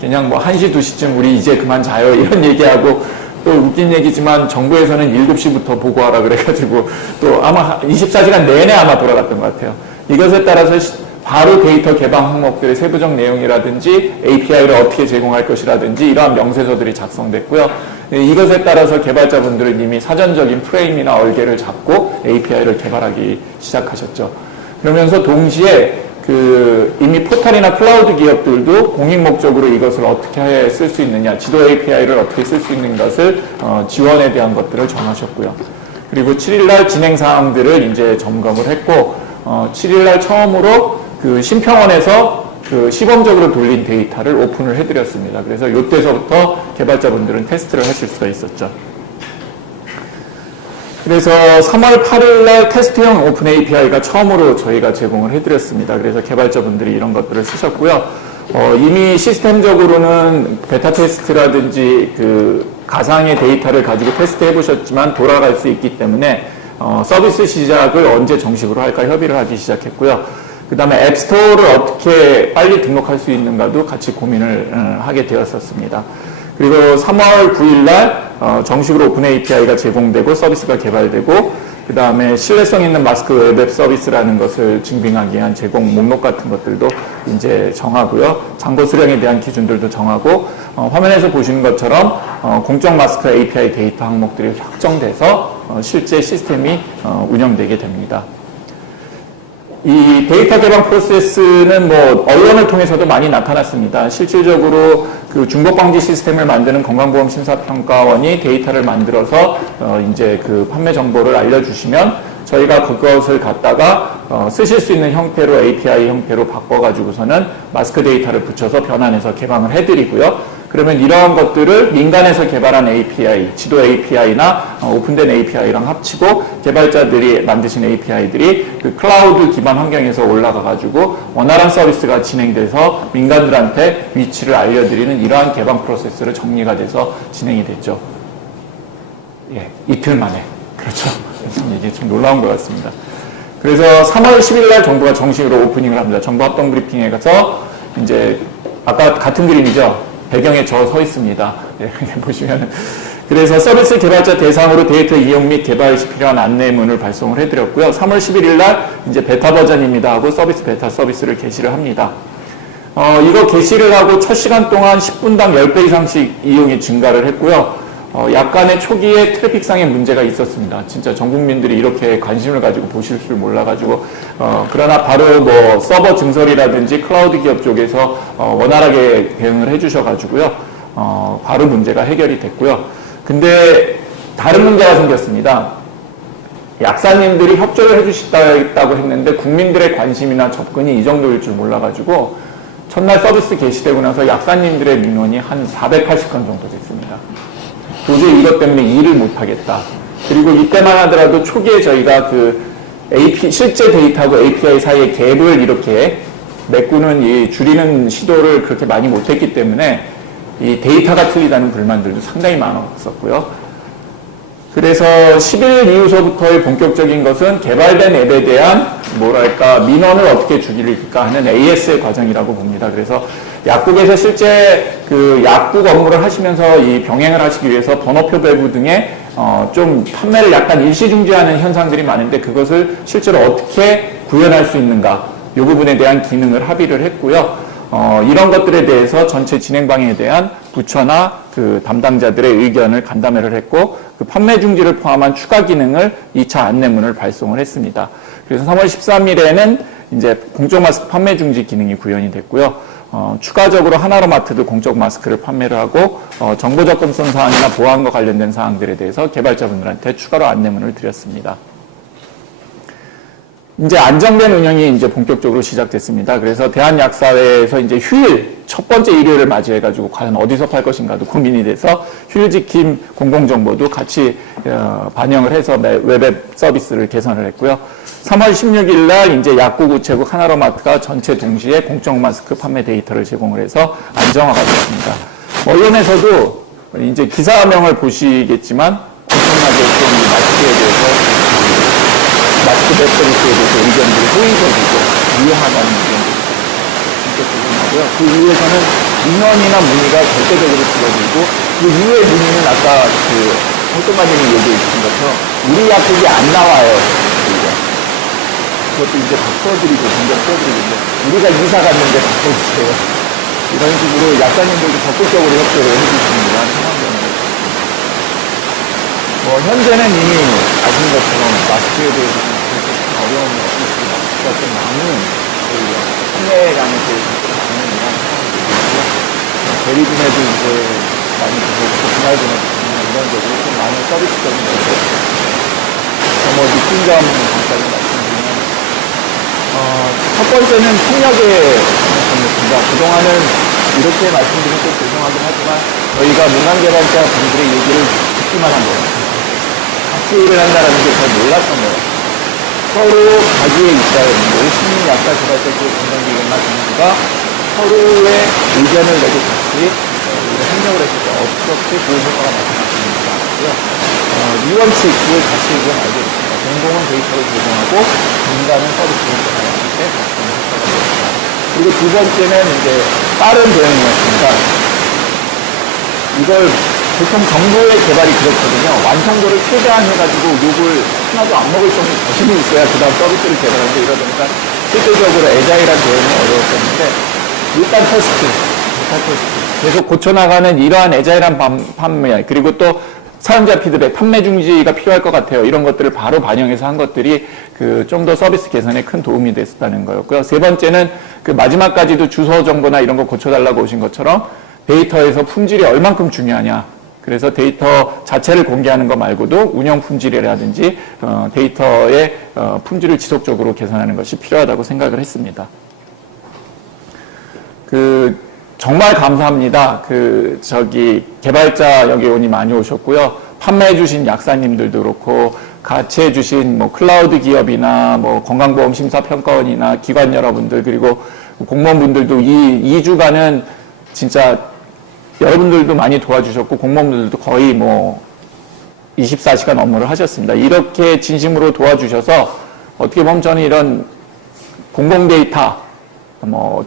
그냥 뭐 1시, 2시쯤 우리 이제 그만 자요 이런 얘기하고 또 웃긴 얘기지만 정부에서는 7시부터 보고하라 그래가지고 또 아마 24시간 내내 아마 돌아갔던 것 같아요. 이것에 따라서 바로 데이터 개방 항목들의 세부적 내용이라든지 API를 어떻게 제공할 것이라든지 이러한 명세서들이 작성됐고요. 이것에 따라서 개발자분들은 이미 사전적인 프레임이나 얼개를 잡고 API를 개발하기 시작하셨죠. 그러면서 동시에 이미 포탈이나 클라우드 기업들도 공익 목적으로 이것을 어떻게 쓸 수 있느냐, 지도 API를 어떻게 쓸 수 있는 것을 지원에 대한 것들을 정하셨고요. 그리고 7일날 진행 사항들을 이제 점검을 했고 7일날 처음으로 심평원에서 시범적으로 돌린 데이터를 오픈을 해드렸습니다. 그래서 이때서부터 개발자분들은 테스트를 하실 수가 있었죠. 그래서 3월 8일 날 테스트형 오픈 API가 처음으로 저희가 제공을 해드렸습니다. 그래서 개발자분들이 이런 것들을 쓰셨고요. 이미 시스템적으로는 베타 테스트라든지 가상의 데이터를 가지고 테스트 해보셨지만 돌아갈 수 있기 때문에 서비스 시작을 언제 정식으로 할까 협의를 하기 시작했고요. 그 다음에 앱스토어를 어떻게 빨리 등록할 수 있는가도 같이 고민을 하게 되었었습니다. 그리고 3월 9일 날 정식으로 오픈 API가 제공되고 서비스가 개발되고 그 다음에 신뢰성 있는 마스크 웹앱 서비스라는 것을 증빙하기 위한 제공 목록 같은 것들도 이제 정하고요. 잔고 수량에 대한 기준들도 정하고, 화면에서 보시는 것처럼 공적 마스크 API 데이터 항목들이 확정돼서 실제 시스템이 운영되게 됩니다. 이 데이터 개방 프로세스는 뭐 언론을 통해서도 많이 나타났습니다. 실질적으로 그 중복 방지 시스템을 만드는 건강보험심사평가원이 데이터를 만들어서 이제 그 판매 정보를 알려주시면 저희가 그것을 갖다가 쓰실 수 있는 형태로 API 형태로 바꿔가지고서는 마스크 데이터를 붙여서 변환해서 개방을 해드리고요. 그러면 이러한 것들을 민간에서 개발한 API, 지도 API나 오픈된 API랑 합치고 개발자들이 만드신 API들이 그 클라우드 기반 환경에서 올라가가지고 원활한 서비스가 진행돼서 민간들한테 위치를 알려드리는 이러한 개방 프로세스로 정리가 돼서 진행이 됐죠. 예, 이틀 만에. 그렇죠. 이게 좀 놀라운 것 같습니다. 그래서 3월 10일 날 정부가 정식으로 오프닝을 합니다. 정부 합동 브리핑에 가서 이제 아까 같은 그림이죠. 배경에 저 서 있습니다. 예, 보시면은. 그래서 서비스 개발자 대상으로 데이터 이용 및 개발 시 필요한 안내문을 발송을 해드렸고요. 3월 11일 날 이제 베타 버전입니다 하고 서비스 베타 서비스를 게시를 합니다. 이거 게시를 하고 첫 시간 동안 10분당 10배 이상씩 이용이 증가를 했고요. 약간의 초기에 트래픽상의 문제가 있었습니다. 진짜 전 국민들이 이렇게 관심을 가지고 보실 줄 몰라가지고, 그러나 바로 뭐 서버 증설이라든지 클라우드 기업 쪽에서 원활하게 대응을 해주셔가지고요, 바로 문제가 해결이 됐고요. 근데 다른 문제가 생겼습니다. 약사님들이 협조를 해주시다고 했는데 국민들의 관심이나 접근이 이 정도일 줄 몰라가지고 첫날 서비스 게시되고 나서 약사님들의 민원이 한 480건 정도 됐습니다. 도저히 이것 때문에 일을 못하겠다. 그리고 이때만 하더라도 초기에 저희가 그 실제 데이터하고 API 사이의 갭을 이렇게 메꾸는 이 줄이는 시도를 그렇게 많이 못했기 때문에 이 데이터가 틀리다는 불만들도 상당히 많았었고요. 그래서 10일 이후서부터의 본격적인 것은 개발된 앱에 대한 뭐랄까 민원을 어떻게 줄일까 하는 AS의 과정이라고 봅니다. 그래서 약국에서 실제 그 약국 업무를 하시면서 이 병행을 하시기 위해서 번호표 배부 등의 좀 판매를 약간 일시중지하는 현상들이 많은데 그것을 실제로 어떻게 구현할 수 있는가 이 부분에 대한 기능을 합의를 했고요. 이런 것들에 대해서 전체 진행 방향에 대한 부처나 그 담당자들의 의견을 간담회를 했고 그 판매 중지를 포함한 추가 기능을 2차 안내문을 발송을 했습니다. 그래서 3월 13일에는 이제 공적 마스크 판매 중지 기능이 구현이 됐고요. 추가적으로 하나로마트도 공적 마스크를 판매를 하고 정보 접근성 사항이나 보안과 관련된 사항들에 대해서 개발자분들한테 추가로 안내문을 드렸습니다. 이제 안정된 운영이 이제 본격적으로 시작됐습니다. 그래서 대한약사회에서 이제 휴일, 첫 번째 일요일을 맞이해가지고 과연 어디서 팔 것인가도 고민이 돼서 휴일 지킴 공공정보도 같이 반영을 해서 웹앱 서비스를 개선을 했고요. 3월 16일 날 이제 약국, 우체국, 하나로마트가 전체 동시에 공적 마스크 판매 데이터를 제공을 해서 안정화가 됐습니다. 언론에서도 이제 기사명을 보시겠지만 엄청나게 좀 마스크에 대해서 마스크 웹 서비스에 대해서 의견들이 호의적이고 유용하다는 의견들이 진짜 궁금하고요. 그 이후에서는 민원이나 문의가 절대적으로 줄어들고 그 이후의 문의는 아까 그 활동가님이 얘기해 주신 것처럼 우리 약국이 안 나와요. 그것도 이제 바꿔드리고 점점 써드리는데 우리가 이사 갔는데 바꿔주세요. 이런 식으로 약사님들도 적극적으로 협조를 해주시는 이러한 상황입니다. 현재는 이미 아시는 것처럼 마스크에 대해서 어려움이 없을 수가 좀 많은 오히려 판매량에 대해서 좀 많은 이런 상황들이고요. 대리분에도 이제 많이 들어오고 분할분에도 이런 적으로 좀 많은 서비스적인 것들 느낀 점 잠깐 말씀드리면 첫 번째는 폭력의 관점이었습니다. 그동안은 이렇게 말씀드리면 좀 죄송하긴 하지만 저희가 민간개발자 분들의 얘기를 듣기만 한 거예요. 같이 일을 한다는 게 잘 몰랐던 거예요. 서로 자기의 입장을 열심히 약사 개발자 쪽 공동기관과 정부가 서로의 의견을 내고 같이 협력을 했을 때 어떻게 좋은 효과가 나타났는지가 알았고요. 유원칙을 다시 좀 알게 됐습니다. 공공은 데이터를 제공하고 민간은 서비스를 제공했을 때 같은 효과가 되었습니다. 그리고 두 번째는 이제 빠른 대응이었습니다. 이걸 보통 정부의 개발이 그렇거든요. 완성도를 최대한 해가지고 욕을 하나도 안 먹을 정도 자신이 있어야 그 다음 서비스를 개발하는데 이러다 보니까 실질적으로 애자일한 대응이 어려웠었는데 일단 테스트. 계속 고쳐나가는 이러한 애자일한 판매 그리고 또 사용자 피드백, 판매 중지가 필요할 것 같아요. 이런 것들을 바로 반영해서 한 것들이 그 좀 더 서비스 개선에 큰 도움이 됐다는 거였고요. 세 번째는 그 마지막까지도 주소 정보나 이런 거 고쳐달라고 오신 것처럼 데이터에서 품질이 얼만큼 중요하냐. 그래서 데이터 자체를 공개하는 것 말고도 운영 품질이라든지 데이터의 품질을 지속적으로 개선하는 것이 필요하다고 생각을 했습니다. 정말 감사합니다. 개발자 여기 오니 많이 오셨고요. 판매해주신 약사님들도 그렇고, 같이 해주신 클라우드 기업이나 건강보험심사평가원이나 기관 여러분들, 그리고 공무원분들도 이 2주간은 진짜 여러분들도 많이 도와주셨고, 공무원분들도 거의 24시간 업무를 하셨습니다. 이렇게 진심으로 도와주셔서, 어떻게 보면 저는 이런 공공데이터,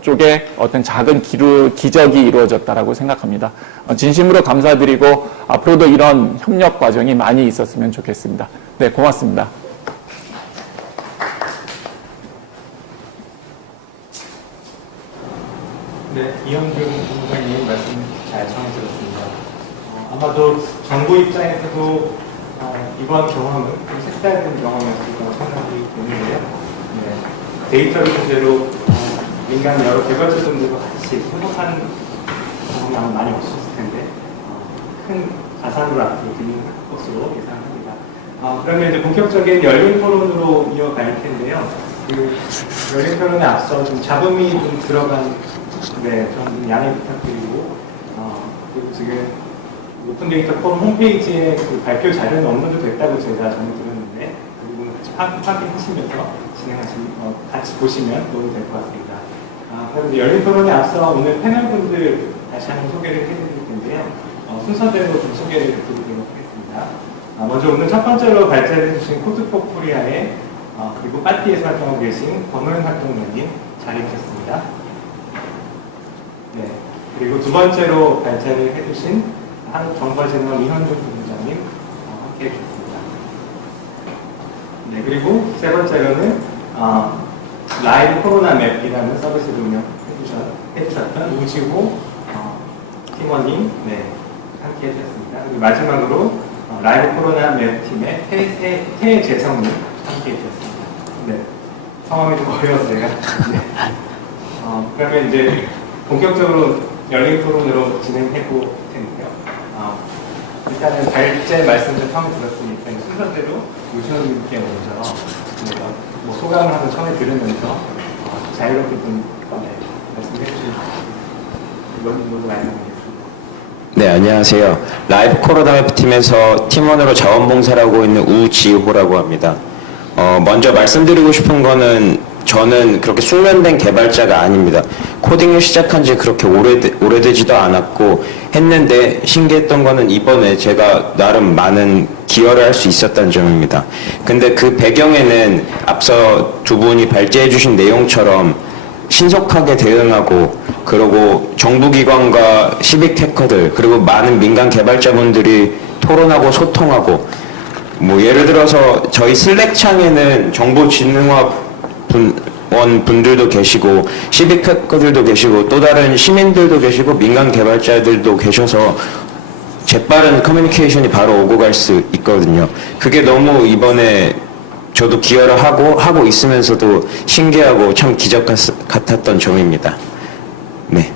쪽에 어떤 작은 기적이 이루어졌다라고 생각합니다. 진심으로 감사드리고 앞으로도 이런 협력 과정이 많이 있었으면 좋겠습니다. 네, 고맙습니다. 네, 이현준 전문가님 말씀 잘 청해 들었습니다. 아마도 정부 입장에서도 이번 경험은 좀 색다른 경험이었을 거라고 생각이 드는데요. 네, 데이터를 주제로 민간 여러 개발자분들과 같이 협업하는 경험이 아마 많이 없었을 텐데 큰 자산으로 앞으로 드는 것으로 예상합니다. 그러면 이제 본격적인 열린 토론으로 이어갈 텐데요. 열린 토론에 앞서 좀 잡음이 좀 들어간 좀 양해 부탁드리고 그리고 지금 오픈 데이터 포럼 홈페이지에 발표 자료는 업로드 됐다고 제가 전해 들었는데 그 부분 같이 확인하시면서 같이 보시면 도움이 될 것 같습니다. 그럼 이제 열린 토론에 앞서 오늘 패널분들 다시 한번 소개를 해드릴 텐데요. 순서대로 좀 소개를 드리도록 하겠습니다. 먼저 오늘 첫 번째로 발제를 해주신 코드포 코리아의 그리고 빠띠에서 활동하고 계신 권호연 활동가님 자리하셨습니다. 네. 그리고 두 번째로 발제를 해주신 한국정보진흥원 이현준 본부장님 함께 해주셨습니다. 네. 그리고 세 번째로는 라이브 코로나 맵이라는 서비스를 운영해주셨던 우지호 팀원님 함께 해주셨습니다. 그리고 마지막으로 라이브 코로나 맵 팀의 태재성님 함께 해주셨습니다. 네. 성함이 좀 어려워서 제가. 네. 그러면 이제 본격적으로 열린 토론으로 진행해 볼 텐데요. 일단은 발제 말씀 좀 처음 들었으니까 순서대로 우시호님께 먼저 소감을 한번 처음에 들으면서 자유롭게 좀 말씀해 주시면 모두 말씀드리겠습니다. 네, 안녕하세요. 라이브 코로나 맵 팀에서 팀원으로 자원봉사를 하고 있는 우지호라고 합니다. 먼저 말씀드리고 싶은 거는 저는 그렇게 숙련된 개발자가 아닙니다. 코딩을 시작한 지 그렇게 오래되지도 않았고 했는데 신기했던 거는 이번에 제가 나름 많은 기여를 할 수 있었다는 점입니다. 근데 그 배경에는 앞서 두 분이 발제해 주신 내용처럼 신속하게 대응하고 그리고 정부기관과 시빅 해커들 그리고 많은 민간 개발자분들이 토론하고 소통하고 예를 들어서 저희 슬랙 창에는 정보진흥원 분들도 계시고 시빅 해커들도 계시고 또 다른 시민들도 계시고 민간 개발자들도 계셔서 재빠른 커뮤니케이션이 바로 오고 갈 수 있거든요. 그게 너무 이번에 저도 기여를 하고 있으면서도 신기하고 참 기적 같았던 점입니다. 네.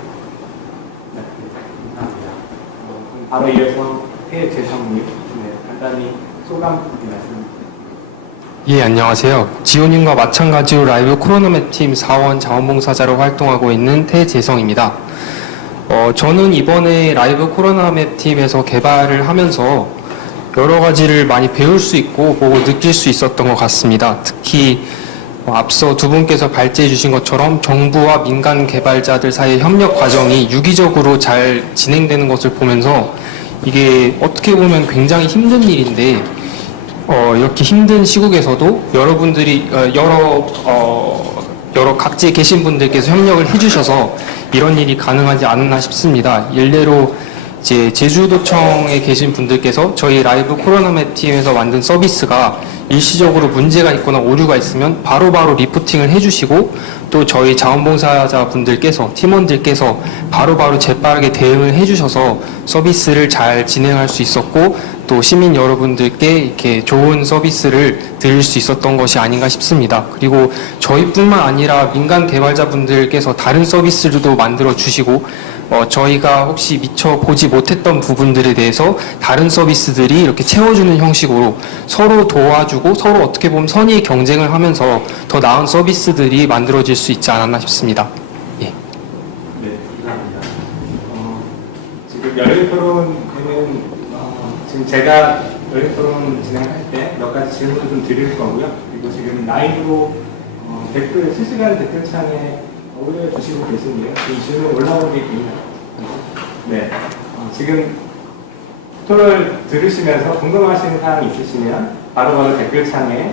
감사합니다. 바로 이어서 태재성님 간단히 소감 말씀. 예, 안녕하세요. 지호님과 마찬가지로 라이브 코로나맵 팀 사원 자원봉사자로 활동하고 있는 태재성입니다. 저는 이번에 라이브 코로나맵 팀에서 개발을 하면서 여러 가지를 많이 배울 수 있고 보고 느낄 수 있었던 것 같습니다. 특히 앞서 두 분께서 발제해 주신 것처럼 정부와 민간 개발자들 사이의 협력 과정이 유기적으로 잘 진행되는 것을 보면서 이게 어떻게 보면 굉장히 힘든 일인데 이렇게 힘든 시국에서도 여러분들이 여러 각지에 계신 분들께서 협력을 해주셔서 이런 일이 가능하지 않나 싶습니다. 일례로 이제 제주도청에 계신 분들께서 저희 라이브 코로나맵 팀에서 만든 서비스가 일시적으로 문제가 있거나 오류가 있으면 바로바로 리포팅을 해주시고 또 저희 자원봉사자 분들께서 팀원들께서 바로바로 재빠르게 대응을 해주셔서 서비스를 잘 진행할 수 있었고 또 시민 여러분들께 이렇게 좋은 서비스를 드릴 수 있었던 것이 아닌가 싶습니다. 그리고 저희뿐만 아니라 민간 개발자분들께서 다른 서비스들도 만들어 주시고 저희가 혹시 미처 보지 못했던 부분들에 대해서 다른 서비스들이 이렇게 채워주는 형식으로 서로 도와주고 서로 어떻게 보면 선의 경쟁을 하면서 더 나은 서비스들이 만들어질 수 있지 않았나 싶습니다. 예. 네, 감사합니다. 지금 열린 토론에는 지금 제가 열린 토론 진행할 때 몇 가지 질문을 좀 드릴 거고요. 그리고 지금 라이브로 댓글, 실시간 댓글창에 올려주시고 계신데요. 지금 질문 올라오고 있습니다. 네. 지금 토론을 들으시면서 궁금하신 사항이 있으시면 바로바로 댓글창에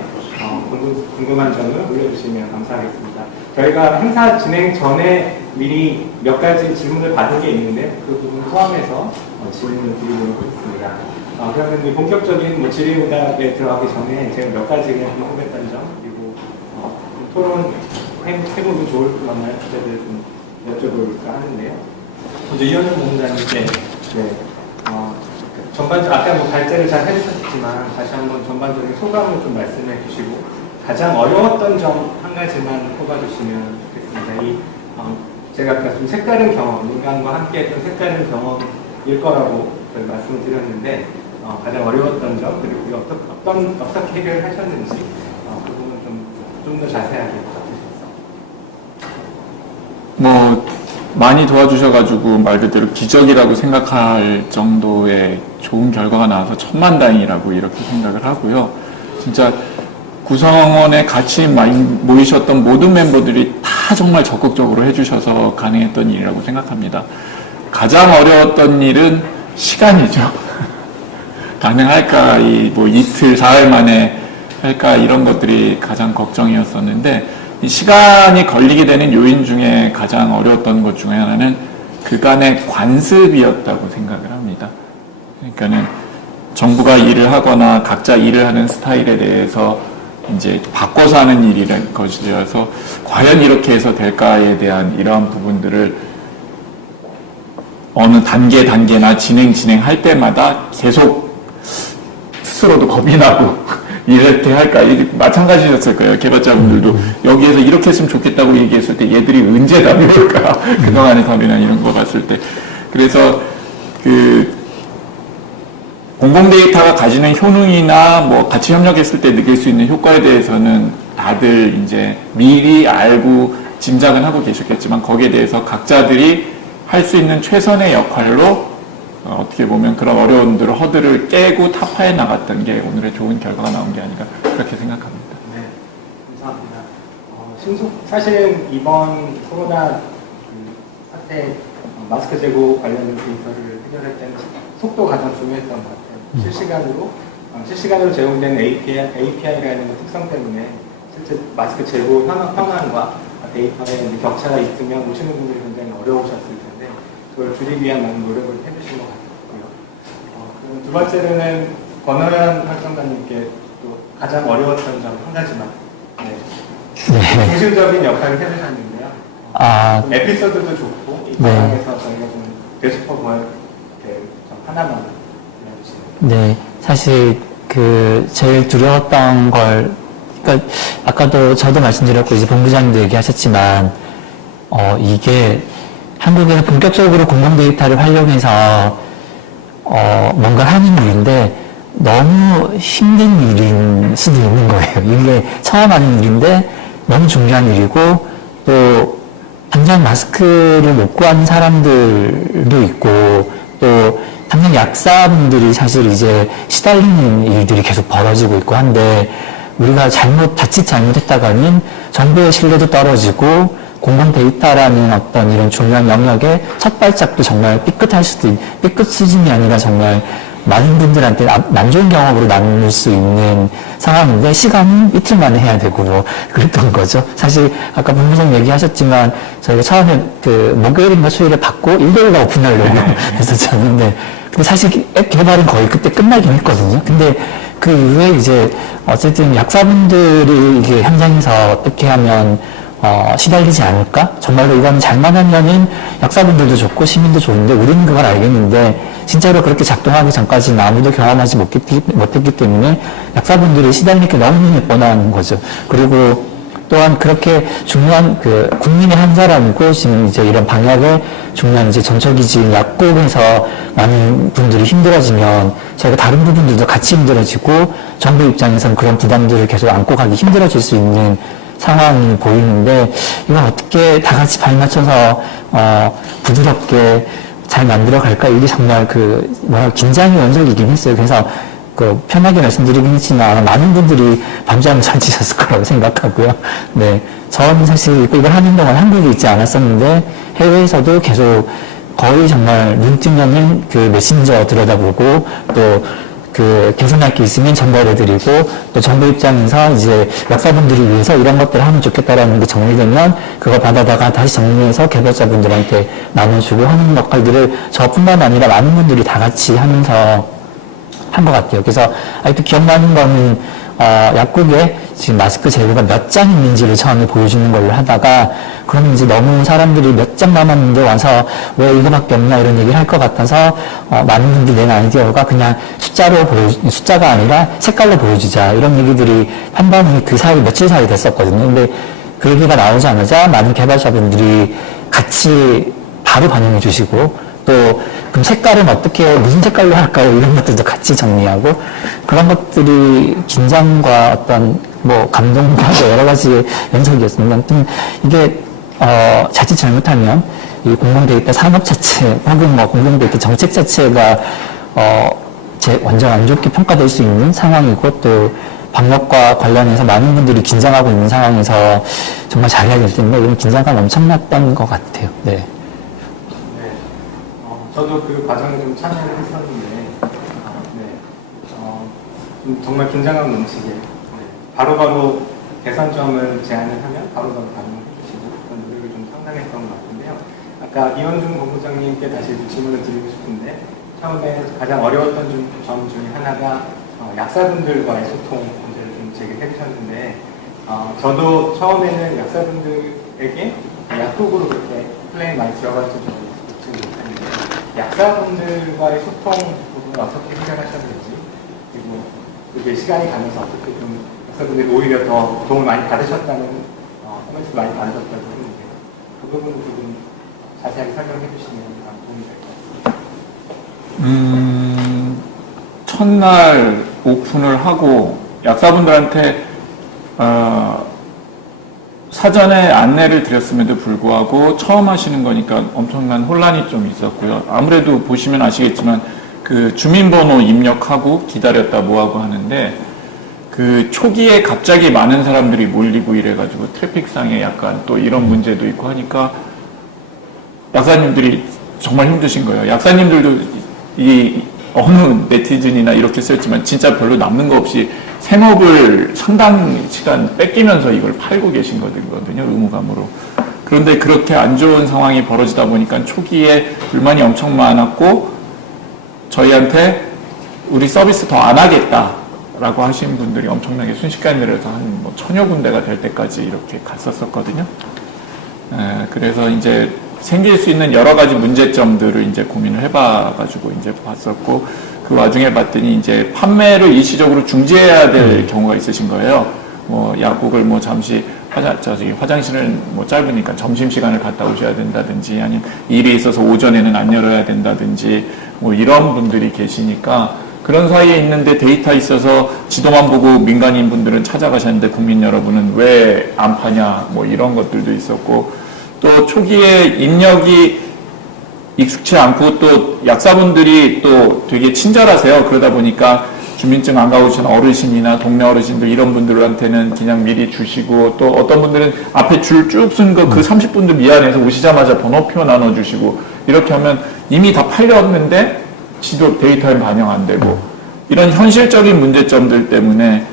궁금한 점을 올려주시면 감사하겠습니다. 저희가 행사 진행 전에 미리 몇 가지 질문을 받은 게 있는데 그 부분 포함해서 질문을 드리도록 하겠습니다. 그러면 이 본격적인 질의응답에 들어가기 전에 제가 몇 가지 그냥 궁금했던 점 그리고 토론 해보면 좋을 만한 주제들을 좀 여쭤볼까 하는데요. 먼저 이현준 본부장님께 전반적으로 아까 발제를 잘 해주셨지만 다시 한번 전반적인 소감을 좀 말씀해 주시고 가장 어려웠던 점 한 가지만 꼽아주시면 좋겠습니다. 제가 아까 좀 색다른 경험, 민간과 함께 했던 색다른 경험일 거라고 말씀을 드렸는데 가장 어려웠던 점 그리고 어떻게 해결을 하셨는지 그 부분 좀 더 자세하게 부탁드리겠습니다. 많이 도와주셔가지고 말 그대로 기적이라고 생각할 정도의 좋은 결과가 나와서 천만다행이라고 이렇게 생각을 하고요. 진짜 구성원에 같이 모이셨던 모든 member들이 다 정말 적극적으로 해주셔서 가능했던 일이라고 생각합니다. 가장 어려웠던 일은 시간이죠. 가능할까, 이틀, 사흘 만에 할까, 이런 것들이 가장 걱정이었었는데, 이 시간이 걸리게 되는 요인 중에 가장 어려웠던 것 중에 하나는 그간의 관습이었다고 생각을 합니다. 그러니까는 정부가 일을 하거나 각자 일을 하는 스타일에 대해서 이제 바꿔서 하는 일이라는 것이어서 과연 이렇게 해서 될까에 대한 이러한 부분들을 어느 단계나 진행할 때마다 계속 스스로도 겁이 나고 이렇게 할까? 마찬가지였을 거예요. 개발자분들도 여기에서 이렇게 했으면 좋겠다고 얘기했을 때 얘들이 언제 답이 올까? 그동안의 답이나 이런 거 봤을 때. 그래서 공공 데이터가 가지는 효능이나 같이 협력했을 때 느낄 수 있는 효과에 대해서는 다들 이제 미리 알고 짐작은 하고 계셨겠지만 거기에 대해서 각자들이 할 수 있는 최선의 역할로 어떻게 보면 그런 어려움들을 허들을 깨고 타파해 나갔던 게 오늘의 좋은 결과가 나온 게 아닌가 그렇게 생각합니다. 네, 감사합니다. 사실은 이번 코로나 사태 마스크 재고 관련된 데이터를 해결할 때는 속도가 가장 중요했던 것 같아요. 실시간으로 제공되는 API라는 특성 때문에 실제 마스크 재고 현황과 데이터에 격차가 있으면 오시는 분들이 굉장히 어려우셨을 텐데 그걸 줄이기 위한 많은 노력을 해주신 것 같고요. 그럼 두 번째로는 권호연 활동가님께 또 가장 어려웠던 점 한 가지만 중심적인 역할을 해주셨는데요. 에피소드도 좋고 이 상황에서 저희가 좀 되짚어 보일 점 하나만 알려주시면. 네, 사실 제일 두려웠던 걸, 그러니까 아까도 저도 말씀드렸고 이제 본부장님도 얘기하셨지만 이게 한국에서 본격적으로 공공 데이터를 활용해서 뭔가 하는 일인데 너무 힘든 일인 수도 있는 거예요. 이게 처음 하는 일인데 너무 중요한 일이고 또 당장 마스크를 못 구하는 사람들도 있고 또 당장 약사분들이 사실 이제 시달리는 일들이 계속 벌어지고 있고 한데 우리가 자칫 잘못했다가는 정부의 신뢰도 떨어지고 공공 데이터라는 어떤 이런 중요한 영역에 첫 발짝도 정말 삐끗 수준이 아니라 정말 많은 분들한테 안 좋은 경험으로 나눌 수 있는 상황인데 시간은 이틀 만에 해야 되고 뭐 그랬던 거죠. 사실 아까 본부장 얘기하셨지만 저희가 처음에 그 목요일인가 수요일에 받고 일요일날 오픈하려고 했었잖아요. 근데 사실 앱 개발은 거의 그때 끝나긴 했거든요. 근데 그 이후에 이제 어쨌든 약사분들이 이게 현장에서 어떻게 하면 시달리지 않을까? 정말로 이건 잘만 하면은 약사분들도 좋고 시민도 좋은데 우리는 그걸 알겠는데 진짜로 그렇게 작동하기 전까지는 아무도 경험하지 못했기 때문에 약사분들이 시달릴 게 너무 눈에 뻔한 거죠. 그리고 또한 그렇게 중요한 그 국민의 한 사람이고 지금 이제 이런 방역에 중요한 이제 전초기지인 약국에서 많은 분들이 힘들어지면 저희가 다른 부분들도 같이 힘들어지고 정부 입장에서는 그런 부담들을 계속 안고 가기 힘들어질 수 있는 상황이 보이는데 이걸 어떻게 다 같이 발 맞춰서 부드럽게 잘 만들어 갈까? 이게 정말 긴장의 연속이긴 했어요. 그래서 편하게 말씀드리긴 했지만 많은 분들이 밤잠을 잘 지셨을 거라고 생각하고요. 네. 저는 사실 이걸 하는 동안 한국에 있지 않았었는데 해외에서도 계속 거의 정말 눈 뜨면은 그 메신저 들여다보고 또 개선할 게 있으면 전달해드리고 또 정부 입장에서 이제 약사분들을 위해서 이런 것들을 하면 좋겠다라는 게 정리되면 그걸 받아다가 다시 정리해서 개발자분들한테 나눠주고 하는 역할들을 저뿐만 아니라 많은 분들이 다 같이 하면서 한 것 같아요. 그래서 아직도 기억나는 거는 약국에 지금 마스크 재고가 몇 장 있는지를 처음에 보여주는 걸로 하다가 그러면 이제 너무 사람들이 몇 장 남았는데 와서 왜 이거밖에 없나 이런 얘기를 할 것 같아서 많은 분들이 낸 아이디어가 그냥 숫자가 아니라 색깔로 보여주자 이런 얘기들이 판단이 그 사이 며칠 사이 됐었거든요. 근데 그 얘기가 나오자마자 많은 개발자분들이 같이 바로 반영해 주시고 또 그럼 색깔은 무슨 색깔로 할까요? 이런 것들도 같이 정리하고 그런 것들이 긴장과 어떤 감동과 여러 가지 연속이었습니다. 아무튼 이게 자칫 잘못하면 이 공공데이터 산업 자체 혹은 공공데이터 정책 자체가 완전 안 좋게 평가될 수 있는 상황이고 또 방역과 관련해서 많은 분들이 긴장하고 있는 상황에서 정말 잘해야 될 텐데 이런 긴장감 엄청났던 것 같아요. 네. 저도 그 과정에 좀 참여를 했었는데, 정말 긴장감 넘치게, 바로바로 개선점을 제안을 하면 바로바로 반응을 해주시고, 그런 노력을 좀 상당했던 것 같은데요. 아까 이원중 본부장님께 다시 질문을 드리고 싶은데, 처음에 가장 어려웠던 점 중에 하나가 약사분들과의 소통 문제를 좀 제기해 주셨는데, 저도 처음에는 약사분들에게 약국으로 그렇게 플레이 많이 들어가서 좀 약사분들과의 소통 부분을 어떻게 해결하셨는지 그리고 그게 시간이 가면서 어떻게 좀 약사분들이 오히려 더 도움을 많이 받으셨다는 코멘트를 많이 받으셨다고 했는데 그 부분을 조금 자세하게 설명해 주시면 도움이 될 것 같습니다. 첫날 오픈을 하고 약사분들한테 사전에 안내를 드렸음에도 불구하고 처음 하시는 거니까 엄청난 혼란이 좀 있었고요. 아무래도 보시면 아시겠지만 그 주민번호 입력하고 기다렸다 뭐하고 하는데 그 초기에 갑자기 많은 사람들이 몰리고 이래가지고 트래픽상에 약간 또 이런 문제도 있고 하니까 약사님들이 정말 힘드신 거예요. 약사님들도 이 어느 네티즌이나 이렇게 썼지만 진짜 별로 남는 거 없이 생업을 상당 시간 뺏기면서 이걸 팔고 계신 거거든요. 의무감으로. 그런데 그렇게 안 좋은 상황이 벌어지다 보니까 초기에 불만이 엄청 많았고 저희한테 우리 서비스 더 안 하겠다라고 하신 분들이 엄청나게 순식간에 내려서 한 1000여 군데가 될 때까지 이렇게 갔었거든요. 그래서 이제 생길 수 있는 여러 가지 문제점들을 이제 고민을 해봐가지고 이제 봤었고, 그 와중에 봤더니 이제 판매를 일시적으로 중지해야 될 경우가 있으신 거예요. 약국을 잠시 화장실을 짧으니까 점심시간을 갔다 오셔야 된다든지, 아니면 일이 있어서 오전에는 안 열어야 된다든지, 이런 분들이 계시니까, 그런 사이에 있는데 데이터 있어서 지도만 보고 민간인 분들은 찾아가셨는데 국민 여러분은 왜 안 파냐, 이런 것들도 있었고, 또 초기에 입력이 익숙치 않고 또 약사분들이 또 되게 친절하세요. 그러다 보니까 주민증 안 가오신 어르신이나 동네 어르신들 이런 분들한테는 그냥 미리 주시고, 또 어떤 분들은 앞에 줄 쭉 쓴 거 그 30분들 미안해서 오시자마자 번호표 나눠주시고, 이렇게 하면 이미 다 팔렸는데 지도 데이터에 반영 안 되고 이런 현실적인 문제점들 때문에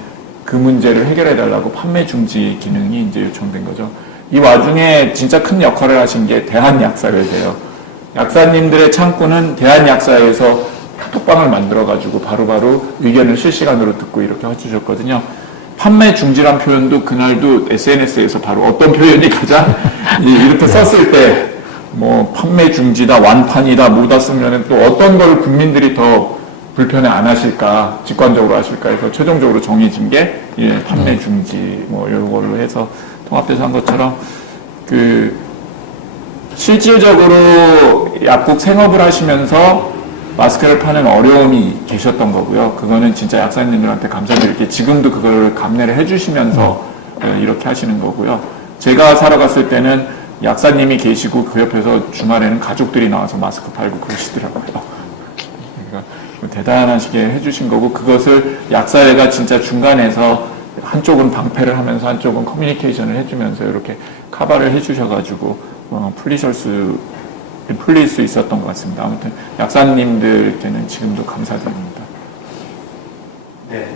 그 문제를 해결해 달라고 판매 중지 기능이 이제 요청된 거죠. 이 와중에 진짜 큰 역할을 하신 게 대한약사회예요. 약사님들의 창구는 대한약사회에서 톡방을 만들어가지고 바로바로 의견을 실시간으로 듣고 이렇게 해주셨거든요. 판매 중지란 표현도 그날도 SNS에서 바로 어떤 표현이 가장 이렇게 썼을 때 뭐 판매 중지다, 완판이다, 뭐다 쓰면 또 어떤 걸 국민들이 더 불편해 안 하실까, 직관적으로 하실까 해서 최종적으로 정해진 게 판매 중지 뭐 이런 걸로 해서 통합돼서 한 것처럼 그 실질적으로 약국 생업을 하시면서 마스크를 파는 어려움이 계셨던 거고요. 그거는 진짜 약사님들한테 감사드릴게 지금도 그걸 감내를 해주시면서 이렇게 하시는 거고요. 제가 사러 갔을 때는 약사님이 계시고 그 옆에서 주말에는 가족들이 나와서 마스크 팔고 그러시더라고요. 그러니까 대단하시게 해주신 거고 그것을 약사회가 진짜 중간에서 한쪽은 방패를 하면서 한쪽은 커뮤니케이션을 해주면서 이렇게 커버를 해주셔가지고 풀릴 수 있었던 것 같습니다. 아무튼 약사님들께는 지금도 감사드립니다. 네,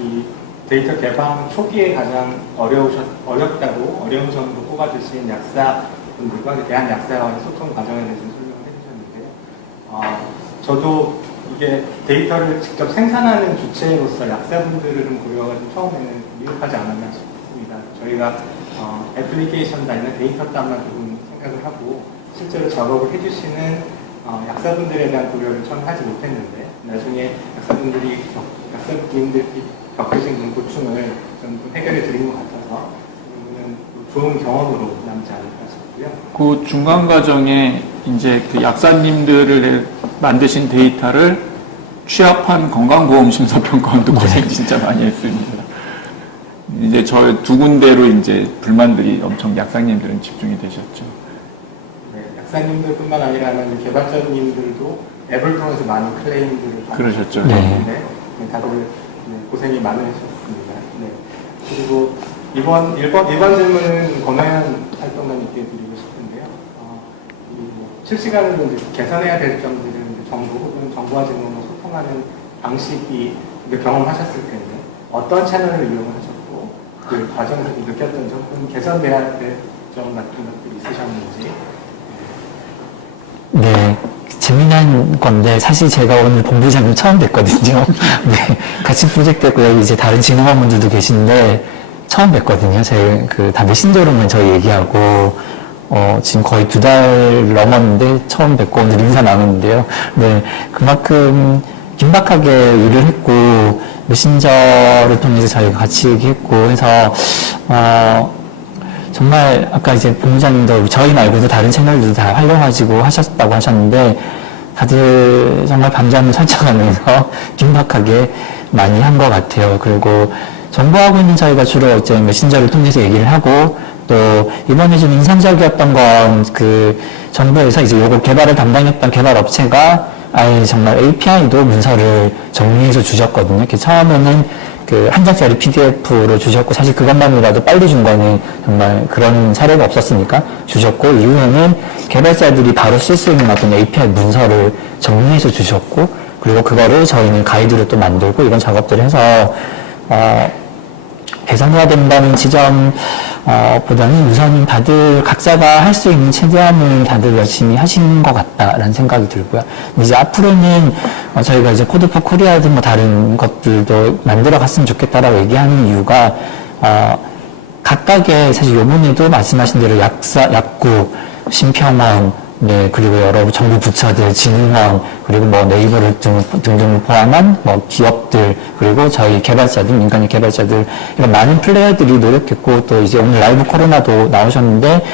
이 데이터 개방 초기에 가장 어렵다고 어려운 점으로 꼽아주신 약사분들과 대한약사와의 소통 과정에 대해서 설명을 해주셨는데요. 저도 이게 데이터를 직접 생산하는 주체로서 약사분들을 좀 고려가 좀 처음에는 미흡하지 않았나 싶습니다. 저희가 애플리케이션 다니는 데이터단만 조금 생각을 하고 실제로 작업을 해주시는 약사분들에 대한 고려를 처음 하지 못했는데 나중에 약사분들이 겪으신 그런 고충을 좀 해결해 드린 것 같아서 그러면 좋은 경험으로 남지 않을까 싶고요. 그 중간 과정에 이제 그 약사님들을 만드신 데이터를 취합한 건강보험심사평가원도 고생 진짜 많이 했습니다. 이제 저 두 군데로 이제 불만들이 엄청 약사님들은 집중이 되셨죠. 네, 약사님들뿐만 아니라 개발자님들도 앱을 통해서 많은 클레임들을 그러셨죠. 받으셨는데 다들 고생이 많으셨습니다. 네. 그리고 이번 질문은 권하연 활동가님께 드리고 싶은데요. 실시간으로 이제 개선해야 될 점들은 정부 혹은 정부와 제공으로 소통하는 방식이 경험하셨을 텐데 어떤 채널을 이용하셨고 그 과정에서 느꼈던 점 혹은 개선돼야 될 점 같은 것들이 있으셨는지. 네, 재미난 건데 사실 제가 오늘 본부장님 처음 뵀거든요. 네, 같이 프로젝트 했고 여기 이제 다른 진흥원분들도 계신데 처음 뵀거든요. 다 메신저로만 저희 얘기하고 지금 거의 2달 넘었는데 처음 뵙고 오늘 인사 나눴는데요. 네, 그만큼 긴박하게 일을 했고 메신저를 통해서 저희가 같이 얘기했고 해서 정말 아까 이제 본부장님도 저희 말고도 다른 채널들도 다 활용하시고 하셨다고 하셨는데 다들 정말 밤잠을 설쳐가면서 긴박하게 많이 한 것 같아요. 그리고 정보하고 있는 저희가 주로 이제 메신저를 통해서 얘기를 하고 또 이번에 좀 인상적이었던 건 그 정부에서 이제 요거 개발을 담당했던 개발 업체가 아예 정말 API도 문서를 정리해서 주셨거든요. 이렇게 처음에는 그 한 장짜리 PDF로 주셨고 사실 그것만이라도 빨리 준 거는 정말 그런 사례가 없었으니까 주셨고 이후에는 개발자들이 바로 쓸 수 있는 어떤 API 문서를 정리해서 주셨고 그리고 그거를 저희는 가이드로 또 만들고 이런 작업들을 해서 개선해야 된다는 지점 보다는 우선 다들 각자가 할 수 있는 최대한을 다들 열심히 하신 것 같다라는 생각이 들고요. 이제 앞으로는 저희가 이제 코드 포 코리아 등 뭐 다른 것들도 만들어 갔으면 좋겠다라고 얘기하는 이유가 각각의 사실 요번에도 말씀하신 대로 약국, 심평원, 네, 그리고 여러 정부 부처들, 진흥원, 그리고 뭐 네이버를 등등 포함한 뭐 기업들, 그리고 저희 개발자들, 민간인 개발자들, 이런 많은 플레이어들이 노력했고, 또 이제 오늘 라이브 코로나도 나오셨는데,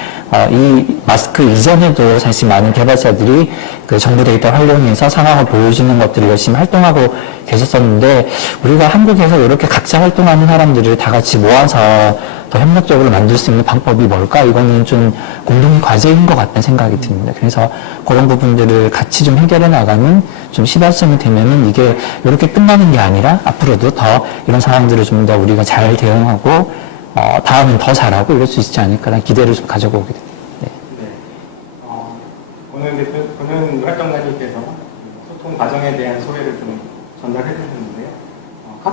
이 마스크 이전에도 사실 많은 개발자들이 그 정부 데이터 활용해서 상황을 보여주는 것들을 열심히 활동하고 계셨었는데, 우리가 한국에서 이렇게 각자 활동하는 사람들을 다 같이 모아서 더 협력적으로 만들 수 있는 방법이 뭘까? 이거는 좀 공동의 과제인 것 같다는 생각이 듭니다. 그래서 그런 부분들을 같이 좀 해결해 나가는 좀 시발점이 되면은 이게 이렇게 끝나는 게 아니라 앞으로도 더 이런 상황들을 좀 더 우리가 잘 대응하고 다음엔 더 잘하고 이럴 수 있지 않을까라는 기대를 좀 가져보게 됩니다. 네. 오늘 활동가님께서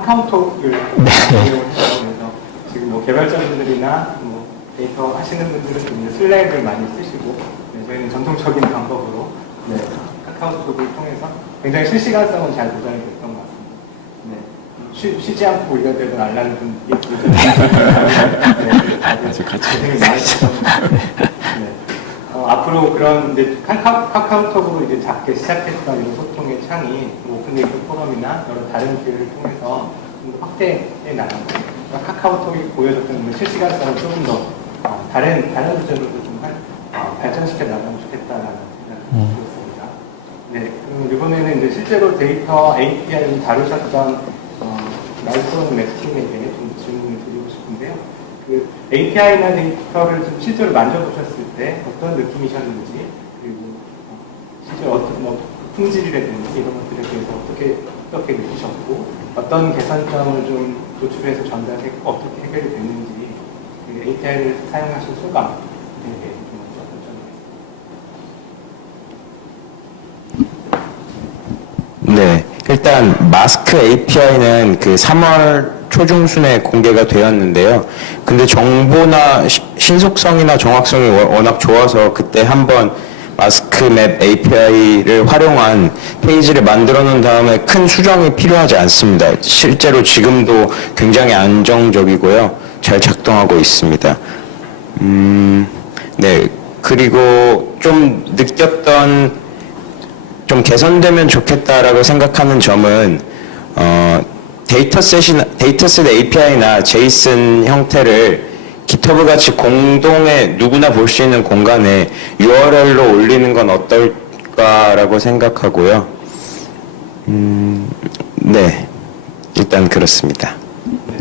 카카오톡을 이용해서 그래서 지금 뭐 개발자분들이나 뭐 데이터 하시는 분들은 좀 이제 슬랙을 많이 쓰시고 저희는 전통적인 방법으로 카카오톡을 통해서 굉장히 실시간성은 잘 보장이 됐던 것 같습니다. 쉬지 않고 우리가 알람을 좀 고생이 많으셨습니다. 앞으로 그런 이제 카카오톡으로 이제 작게 시작했던 이런 소통의 창이 오픈데이터 포럼이나 여러 다른 기회를 통해서 좀 더 확대해 나가고 카카오톡이 보여줬던 실시간성을 조금 더 다른 부분으로도 좀 발전시켜 나가면 좋겠다라는 생각이 들었습니다. 네, 그럼 이번에는 이제 실제로 데이터 API를 다루셨던 라이프 맵팀에게 좀 질문을 드리고 싶은데요. 그 API나 데이터를 좀 실제로 만져보셨을 때 어떤 느낌이셨는지, 그리고 실제로 어떤 품질이라든지 이런 것들에 대해서 어떻게 느끼셨고, 어떤 개선점을 좀 도출해서 전달했고 어떻게 해결이 됐는지, 그 API를 사용하신 소감에 대해서 좀 여쭤보겠습니다. 네, 일단 마스크 API는 그 3월 초중순에 공개가 되었는데요. 근데 정보나 신속성이나 정확성이 워낙 좋아서 그때 한번 마스크맵 API를 활용한 페이지를 만들어 놓은 다음에 큰 수정이 필요하지 않습니다. 실제로 지금도 굉장히 안정적이고요. 잘 작동하고 있습니다. 네, 그리고 좀 느꼈던 좀 개선되면 좋겠다라고 생각하는 점은 데이터셋 API나 제이슨 형태를 GitHub 같이 공동에 누구나 볼 수 있는 공간에 URL로 올리는 건 어떨까라고 생각하고요. 네, 일단 그렇습니다. 네.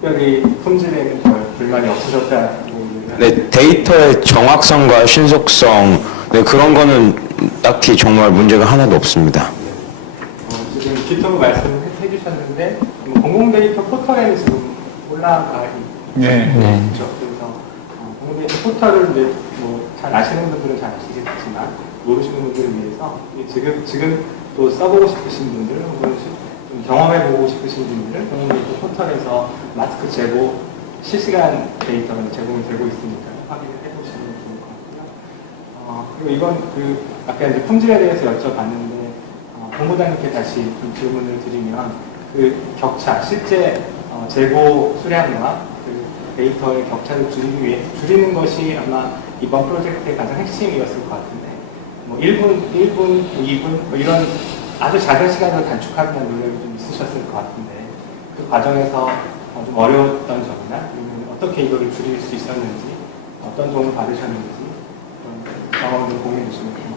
특별히 품질에는 별 불만이 없으셨다고. 네, 데이터의 정확성과 신속성, 네, 그런 거는 딱히 정말 문제가 하나도 없습니다. 지금 GitHub 말씀해 주셨는데 공공 데이터 포털에는 지금 올라가 네. 있죠. 그래서 공공 데이터 포털을 이제 뭐 잘 아시는 분들은 잘 아시겠지만 모르시는 분들을 위해서 지금 또 써보고 싶으신 분들 혹은 좀 경험해보고 싶으신 분들은 공공 데이터 포털에서 마스크 재고 실시간 데이터가 제공이 되고 있으니까 확인을 해보시면 좋을 것 같고요. 그리고 이건 아까 이제 품질에 대해서 여쭤봤는데 본부장님께 다시 좀 질문을 드리면 그 격차, 실제 재고 수량과 그 데이터의 격차를 줄이는 것이 아마 이번 프로젝트의 가장 핵심이었을 것 같은데, 뭐 1분, 2분 뭐 이런 아주 작은 시간을 단축하기 위한 노력이 좀 있으셨을 것 같은데, 그 과정에서 좀 어려웠던 점이나 아니면 어떻게 이거를 줄일 수 있었는지, 어떤 도움을 받으셨는지 그런 경험을 공유해 주시면 좋겠습니다.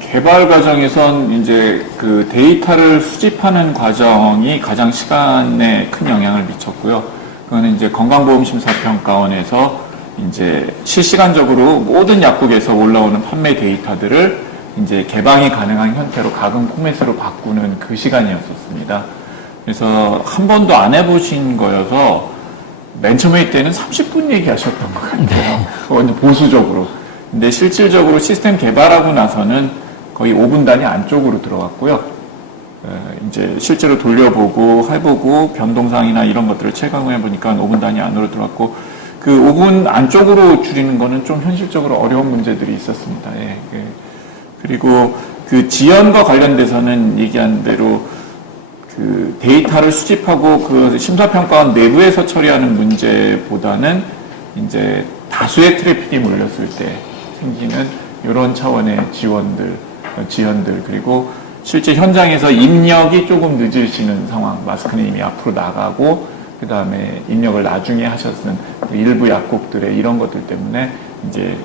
개발 과정에선 이제 그 데이터를 수집하는 과정이 가장 시간에 큰 영향을 미쳤고요. 그거는 이제 건강보험심사평가원에서 이제 실시간적으로 모든 약국에서 올라오는 판매 데이터들을 이제 개방이 가능한 형태로 각은 포맷으로 바꾸는 그 시간이었었습니다. 그래서 한 번도 안 해보신 거여서 맨 처음에 때는 30분 얘기하셨던 것 같아요. 완전 보수적으로. 근데 실질적으로 시스템 개발하고 나서는 거의 5분 단위 안쪽으로 들어갔고요. 이제 실제로 돌려보고 해보고 변동사항이나 이런 것들을 체감해 보니까 5분 단위 안으로 들어갔고, 그 5분 안쪽으로 줄이는 거는 좀 현실적으로 어려운 문제들이 있었습니다. 예. 그리고 그 지연과 관련돼서는 얘기한 대로 그 데이터를 수집하고 그 심사평가원 내부에서 처리하는 문제보다는 이제 다수의 트래픽이 몰렸을 때 생기는 이런 차원의 지연들, 그리고 실제 현장에서 입력이 조금 늦으시는 상황, 마스크는 이미 앞으로 나가고 그 다음에 입력을 나중에 하셨는 그 일부 약국들의 이런 것들 때문에 이제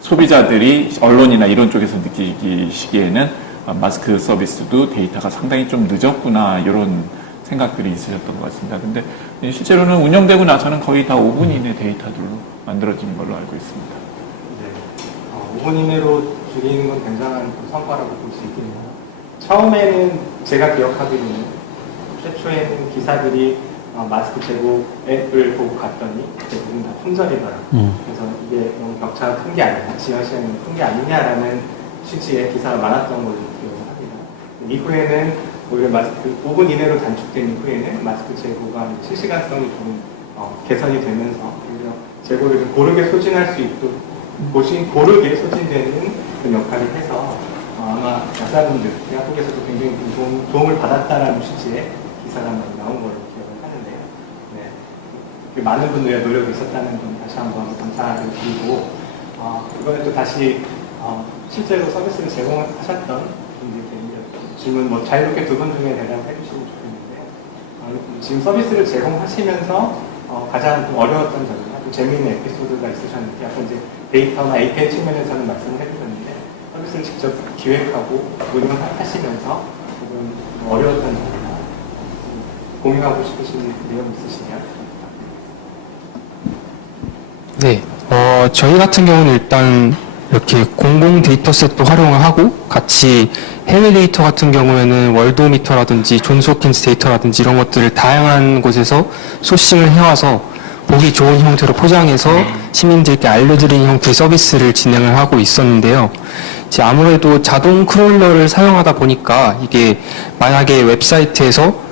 소비자들이 언론이나 이런 쪽에서 느끼시기에는 마스크 서비스도 데이터가 상당히 좀 늦었구나 이런 생각들이 있으셨던 것 같습니다. 근데 실제로는 운영되고 나서는 거의 다 5분 이내 데이터들로 만들어진 걸로 알고 있습니다. 네. 5분 이내로 줄이는 건 굉장한 성과라고 볼 수 있겠네요. 처음에는 제가 기억하기로는 최초에는 기사들이 마스크 재고 앱을 보고 갔더니 대부분 다 품절이더라고요. 그래서 이게 너무 격차가 큰 게 아니냐, 지연 시간이 큰 게 아니냐라는 취지의 기사가 많았던 걸로 기억을 합니다. 이후에는 오히려 마스크 5분 이내로 단축된 이후에는 마스크 재고가 실시간성이 좀 개선이 되면서 오히려 재고를 좀 고르게 소진할 수 있도록 고르게 소진되는 그런 역할을 해서 아마 약사분들 대학국에서도 굉장히 도움을 받았다라는 취지의 기사가 많이 나온 걸로 기억을 하는데요. 네. 많은 분들의 노력이 있었다는 점 다시 한번 감사를 드리고 이번에 또 다시 실제로 서비스를 제공하셨던 분들께 질문 자유롭게 두 분 중에 대답해 주시면 좋겠는데 지금 서비스를 제공하시면서 가장 좀 어려웠던 점이나 또 재미있는 에피소드가 있으셨는지 아까 이제 데이터나 API 측면에서는 말씀을 해주셨는데 서비스를 직접 기획하고 운영하시면서 조금 어려웠던 점이나 공유하고 싶으신 내용 있으시면 네, 저희 같은 경우는 일단 이렇게 공공 데이터셋도 활용을 하고 같이 해외 데이터 같은 경우에는 월드오미터라든지 존스홉킨스 데이터라든지 이런 것들을 다양한 곳에서 소싱을 해와서 보기 좋은 형태로 포장해서 시민들께 알려드리는 형태의 서비스를 진행을 하고 있었는데요. 이제 아무래도 자동 크롤러를 사용하다 보니까 이게 만약에 웹사이트에서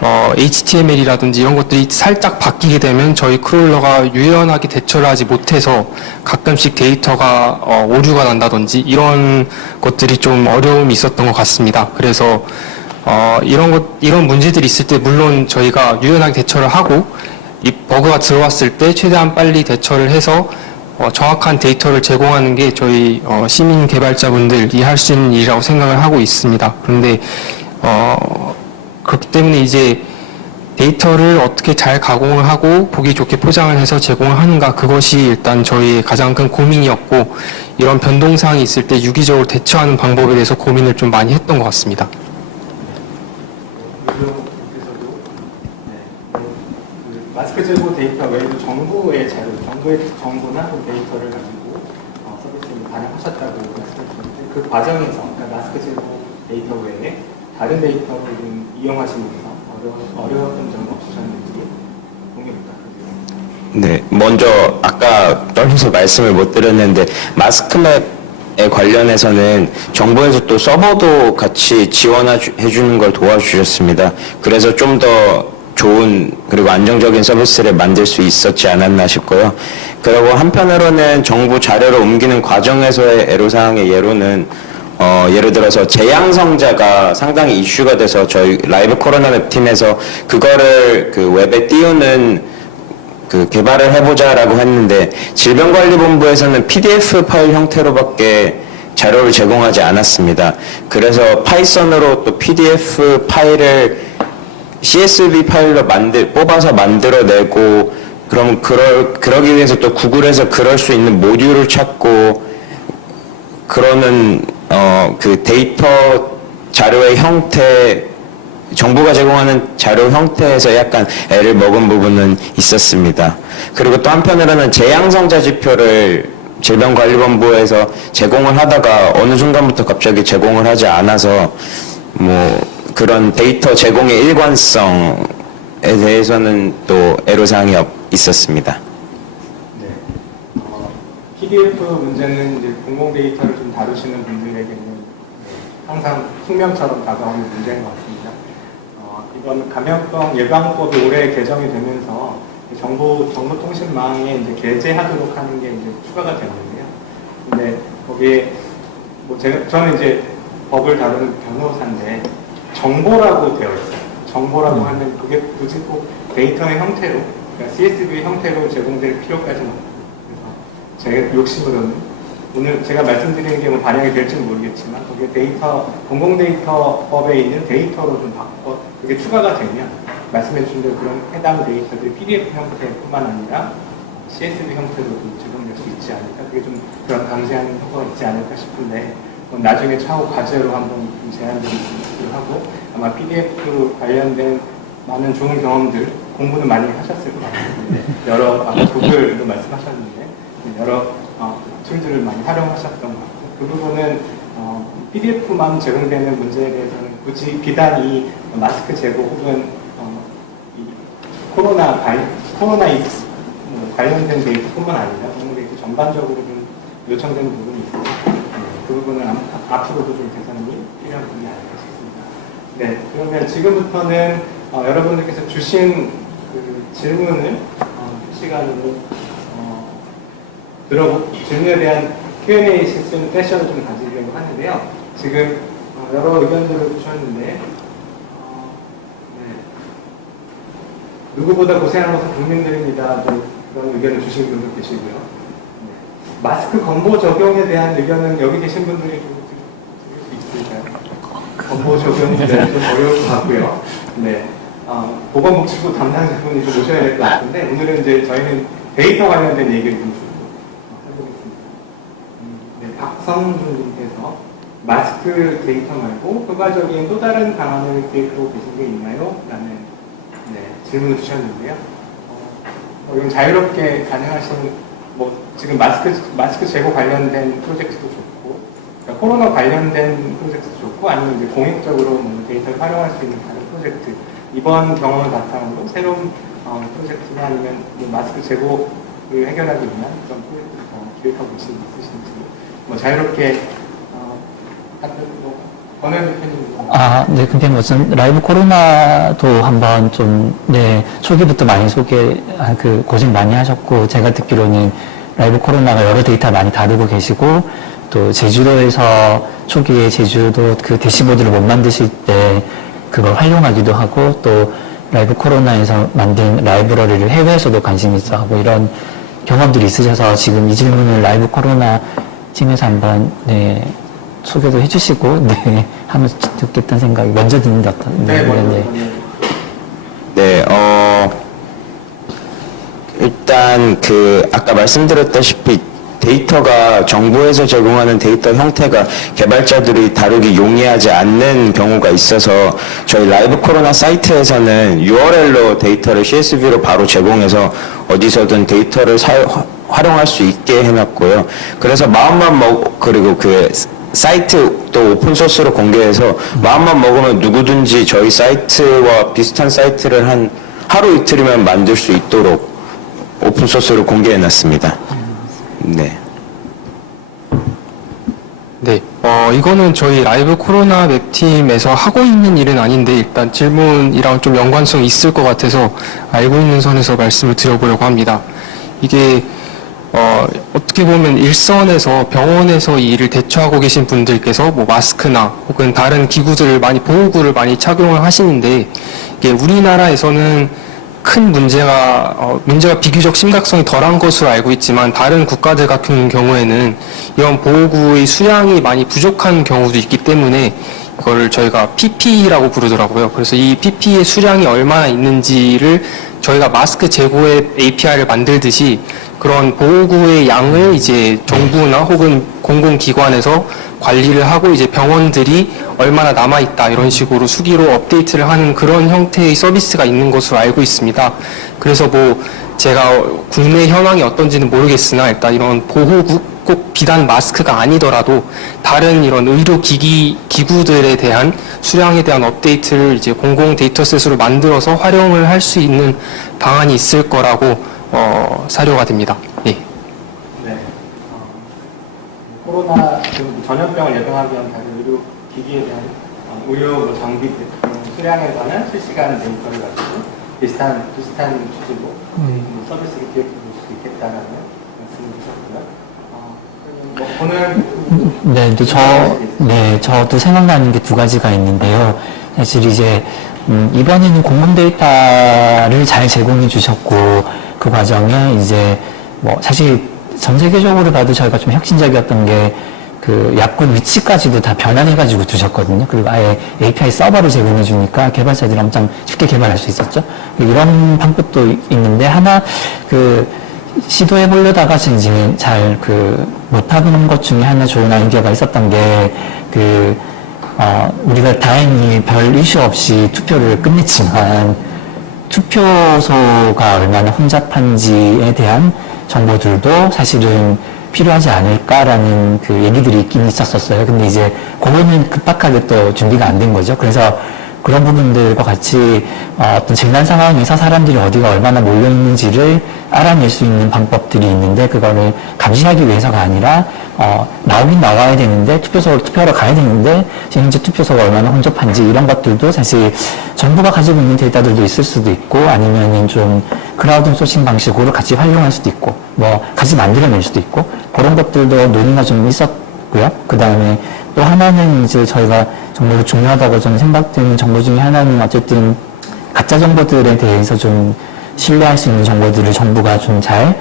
HTML이라든지 이런 것들이 살짝 바뀌게 되면 저희 크롤러가 유연하게 대처를 하지 못해서 가끔씩 데이터가 오류가 난다든지 이런 것들이 좀 어려움이 있었던 것 같습니다. 그래서 이런 문제들이 있을 때 물론 저희가 유연하게 대처를 하고 이 버그가 들어왔을 때 최대한 빨리 대처를 해서 정확한 데이터를 제공하는 게 저희 시민 개발자분들이 할 수 있는 일이라고 생각을 하고 있습니다. 그런데 그렇기 때문에 이제 데이터를 어떻게 잘 가공을 하고 보기 좋게 포장을 해서 제공을 하는가 그것이 일단 저희의 가장 큰 고민이었고 이런 변동사항이 있을 때 유기적으로 대처하는 방법에 대해서 고민을 좀 많이 했던 것 같습니다. 마스크 재고 데이터 외에도 정부의 자료, 정부의 정보나 데이터를 가지고 서비스를 반영하셨다고 말씀하셨는데 그 과정에서 그러니까 마스크 재고 데이터 외에 다른 데이터를 좀 이용하시면서 어려웠던 점은 없으셨는지 공유 부탁드립니다. 네, 먼저 아까 떨려서 말씀을 못 드렸는데 마스크맵에 관련해서는 정부에서 또 서버도 같이 지원해 주는 걸 도와주셨습니다. 그래서 좀 더 좋은 그리고 안정적인 서비스를 만들 수 있었지 않았나 싶고요. 그리고 한편으로는 정부 자료를 옮기는 과정에서의 애로사항의 예로는 예를 들어서 재양성자가 상당히 이슈가 돼서 저희 라이브 코로나 맵 팀에서 그거를 그 웹에 띄우는 그 개발을 해보자라고 했는데 질병관리본부에서는 PDF 파일 형태로밖에 자료를 제공하지 않았습니다. 그래서 파이썬으로 또 PDF 파일을 CSV 파일로 뽑아서 만들어내고 그러기 위해서 또 구글에서 그럴 수 있는 모듈을 찾고 그러는 그 데이터 자료의 형태 정부가 제공하는 자료 형태에서 약간 애를 먹은 부분은 있었습니다. 그리고 또 한편으로는 재양성자 지표를 질병관리본부에서 제공을 하다가 어느 순간부터 갑자기 제공을 하지 않아서 그런 데이터 제공의 일관성에 대해서는 또 애로사항이 있었습니다. 네. PDF 문제는 이제 공공 데이터를 좀 다루시는 분들에게는 항상 숙명처럼 다가오는 문제인 것 같습니다. 이번 감염병 예방법이 올해 개정이 되면서 정보통신망에 이제 게재하도록 하는 게 이제 추가가 됐는데요. 근데 거기에 저는 이제 법을 다루는 변호사인데 정보라고 되어 있어요. 정보라고 하면 그게 굳이 꼭 데이터의 형태로, 그러니까 CSV 형태로 제공될 필요까지는 없어요. 그래서 제 욕심으로는 오늘 제가 말씀드리는 게 반영이 될지는 모르겠지만 거기에 공공데이터법에 있는 데이터로 좀 바꿔 그게 추가가 되면 말씀해 주신 대로 그런 해당 데이터들이 PDF 형태뿐만 아니라 CSV 형태로도 제공될 수 있지 않을까, 그게 좀 그런 강제하는 효과가 있지 않을까 싶은데 나중에 차후 과제로 한번 제안드리기로 하고 아마 PDF 관련된 많은 좋은 경험들 공부는 많이 하셨을 것 같아요. 아까 구글도 말씀하셨는데 여러 툴들을 많이 활용하셨던 것 같고 그 부분은 PDF만 제공되는 문제에 대해서는 굳이 비단 이 마스크 제공 혹은 코로나 관련된 데이터뿐만 아니라 공공 데이터 전반적으로 좀 요청되는 부분이 있고 그 부분은 앞으로도 좀 개선이 필요한 부분이 아닐까 싶습니다. 네, 그러면 지금부터는 여러분들께서 주신 그 질문을 실시간으로 질문에 대한 Q&A 세션을 좀 가지려고 하는데요. 지금 여러 의견들을 주셨는데 네. 누구보다 고생한 것은 국민들입니다. 그런 의견을 주신 분도 계시고요. 네. 마스크 건보 적용에 대한 의견은 여기 계신 분들이 좀 드릴 수 있을까요? 건보 적용이 좀 어려울 것 같고요. 네. 보건복지부 담당자분이 좀 오셔야 될 것 같은데 오늘은 이제 저희는 데이터 관련된 얘기를 좀 해보겠습니다. 네, 박성준님께서 마스크 데이터 말고 효과적인 또 다른 방안을 계획하고 계신 게 있나요? 라는 질문을 주셨는데요. 이건 자유롭게 가능하신 지금 마스크 재고 관련된 프로젝트도 좋고 그러니까 코로나 관련된 프로젝트도 좋고 아니면 이제 공익적으로 데이터를 활용할 수 있는 다른 프로젝트 이번 경험을 바탕으로 새로운 프로젝트나 아니면 마스크 재고를 해결하기 위한 그런 프로젝트 기획하고 있으신지 자유롭게 권현 대표님. 네, 근데 무슨 라이브 코로나도 한번 좀, 네, 초기부터 많이 고생 많이 하셨고, 제가 듣기로는 라이브 코로나가 여러 데이터 많이 다루고 계시고, 또 제주도에서 초기에 제주도 그 대시보드를 못 만드실 때 그걸 활용하기도 하고, 또 라이브 코로나에서 만든 라이브러리를 해외에서도 관심 있어 하고, 이런 경험들이 있으셔서 지금 이 질문을 라이브 코로나 팀에서 한번, 네, 소개도 해주시고, 네, 하면 좋겠다는 생각이 먼저 드는데 일단 아까 말씀드렸다시피 데이터가 정부에서 제공하는 데이터 형태가 개발자들이 다루기 용이하지 않는 경우가 있어서 저희 라이브 코로나 사이트에서는 URL로 데이터를 CSV로 바로 제공해서 어디서든 데이터를 활용할 수 있게 해놨고요. 그래서 그리고 사이트 또 오픈소스로 공개해서 마음만 먹으면 누구든지 저희 사이트와 비슷한 사이트를 한 하루 이틀이면 만들 수 있도록 오픈소스로 공개해놨습니다. 네. 네, 이거는 저희 라이브 코로나 맵팀에서 하고 있는 일은 아닌데 일단 질문이랑 좀 연관성이 있을 것 같아서 알고 있는 선에서 말씀을 드려보려고 합니다. 이게 어떻게 보면 일선에서 병원에서 이 일을 대처하고 계신 분들께서 마스크나 혹은 다른 기구들을 보호구를 많이 착용을 하시는데 이게 우리나라에서는 큰 문제가 비교적 심각성이 덜한 것으로 알고 있지만 다른 국가들 같은 경우에는 이런 보호구의 수량이 많이 부족한 경우도 있기 때문에 이걸 저희가 PPE라고 부르더라고요. 그래서 이 PPE의 수량이 얼마나 있는지를 저희가 마스크 재고의 API를 만들듯이 그런 보호구의 양을 이제 정부나 혹은 공공기관에서 관리를 하고 이제 병원들이 얼마나 남아있다 이런 식으로 수기로 업데이트를 하는 그런 형태의 서비스가 있는 것으로 알고 있습니다. 그래서 제가 국내 현황이 어떤지는 모르겠으나 일단 이런 보호구 꼭 비단 마스크가 아니더라도 다른 이런 의료 기구들에 대한 수량에 대한 업데이트를 이제 공공 데이터셋으로 만들어서 활용을 할 수 있는 방안이 있을 거라고 사료가 됩니다. 예. 네. 코로나 전염병을 예방하기 위한 다른 의료 기기에 대한 의료 장비 수량에 관한 실시간 데이터를 가지고 비슷한 취지로 서비스를 기획해 볼 수 있겠다라는 말씀을 주셨고요. 저도 생각나는 게 두 가지가 있는데요. 사실 이제 이번에는 공공 데이터를 잘 제공해 주셨고 그 과정에 이제 사실 전 세계적으로 봐도 저희가 좀 혁신적이었던 게 그 약국 위치까지도 다 변환해가지고 두셨거든요. 그리고 아예 API 서버를 제공해 주니까 개발자들이 엄청 쉽게 개발할 수 있었죠. 이런 방법도 있는데 하나 시도해 보려다가 이제 잘 못하는 것 중에 하나 좋은 아이디어가 있었던 게 우리가 다행히 별 이슈 없이 투표를 끝냈지만 투표소가 얼마나 혼잡한지에 대한 정보들도 사실은 필요하지 않을까라는 얘기들이 있긴 있었어요. 근데 이제 그거는 급박하게 또 준비가 안 된 거죠. 그래서 그런 부분들과 같이 어떤 재난 상황에서 사람들이 어디가 얼마나 몰려 있는지를 알아낼 수 있는 방법들이 있는데 그거를 감시하기 위해서가 아니라 나오긴 나와야 되는데 투표소로 투표하러 가야 되는데 지금 현재 투표소가 얼마나 혼잡한지 이런 것들도 사실 정부가 가지고 있는 데이터들도 있을 수도 있고 아니면은 좀 크라우드 소싱 방식으로 같이 활용할 수도 있고 뭐 같이 만들어낼 수도 있고 그런 것들도 논의가 좀 있었고요. 그 다음에 또 하나는 이제 저희가 정말 중요하다고 저는 생각되는 정보 중에 하나는 어쨌든 가짜 정보들에 대해서 좀 신뢰할 수 있는 정보들을 정부가 좀 잘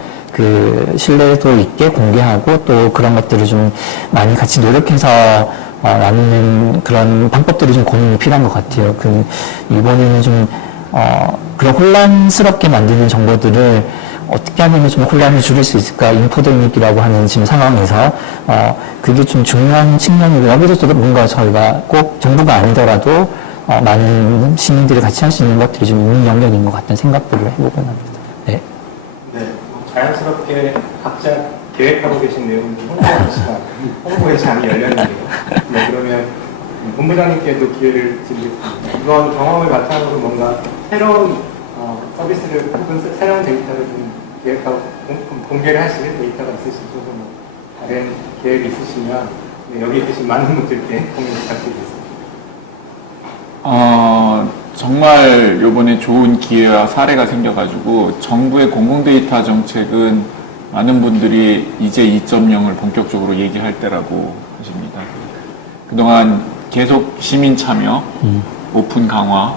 신뢰도 있게 공개하고 또 그런 것들을 좀 많이 같이 노력해서 나누는 그런 방법들이 좀 고민이 필요한 것 같아요. 이번에는 좀 그런 혼란스럽게 만드는 정보들을 어떻게 하면 좀 혼란을 줄일 수 있을까? 인포데믹이라고 하는 지금 상황에서, 그게 좀 중요한 측면이고, 여기서도 뭔가 저희가 꼭 정부가 아니더라도, 많은 시민들이 같이 할 수 있는 것들이 좀 있는 영역인 것 같다는 생각들을 해보곤 합니다. 네. 네, 자연스럽게 각자 계획하고 계신 내용들 홍보의 장이 열렸는데요. 네, 그러면 본부장님께도 기회를 드리겠습니다. 이번 경험을 바탕으로 뭔가 새로운 서비스를 혹은 새로운 데이터를 좀 계획하고 공개를 하실 데이터가 있으시고 뭐 다른 계획이 있으시면 네, 여기 계신 많은 분들께 공유 부탁드리겠습니다. 정말 요번에 좋은 기회와 사례가 생겨가지고 정부의 공공데이터 정책은 많은 분들이 이제 2.0을 본격적으로 얘기할 때라고 하십니다. 그동안 계속 시민 참여, 오픈 강화,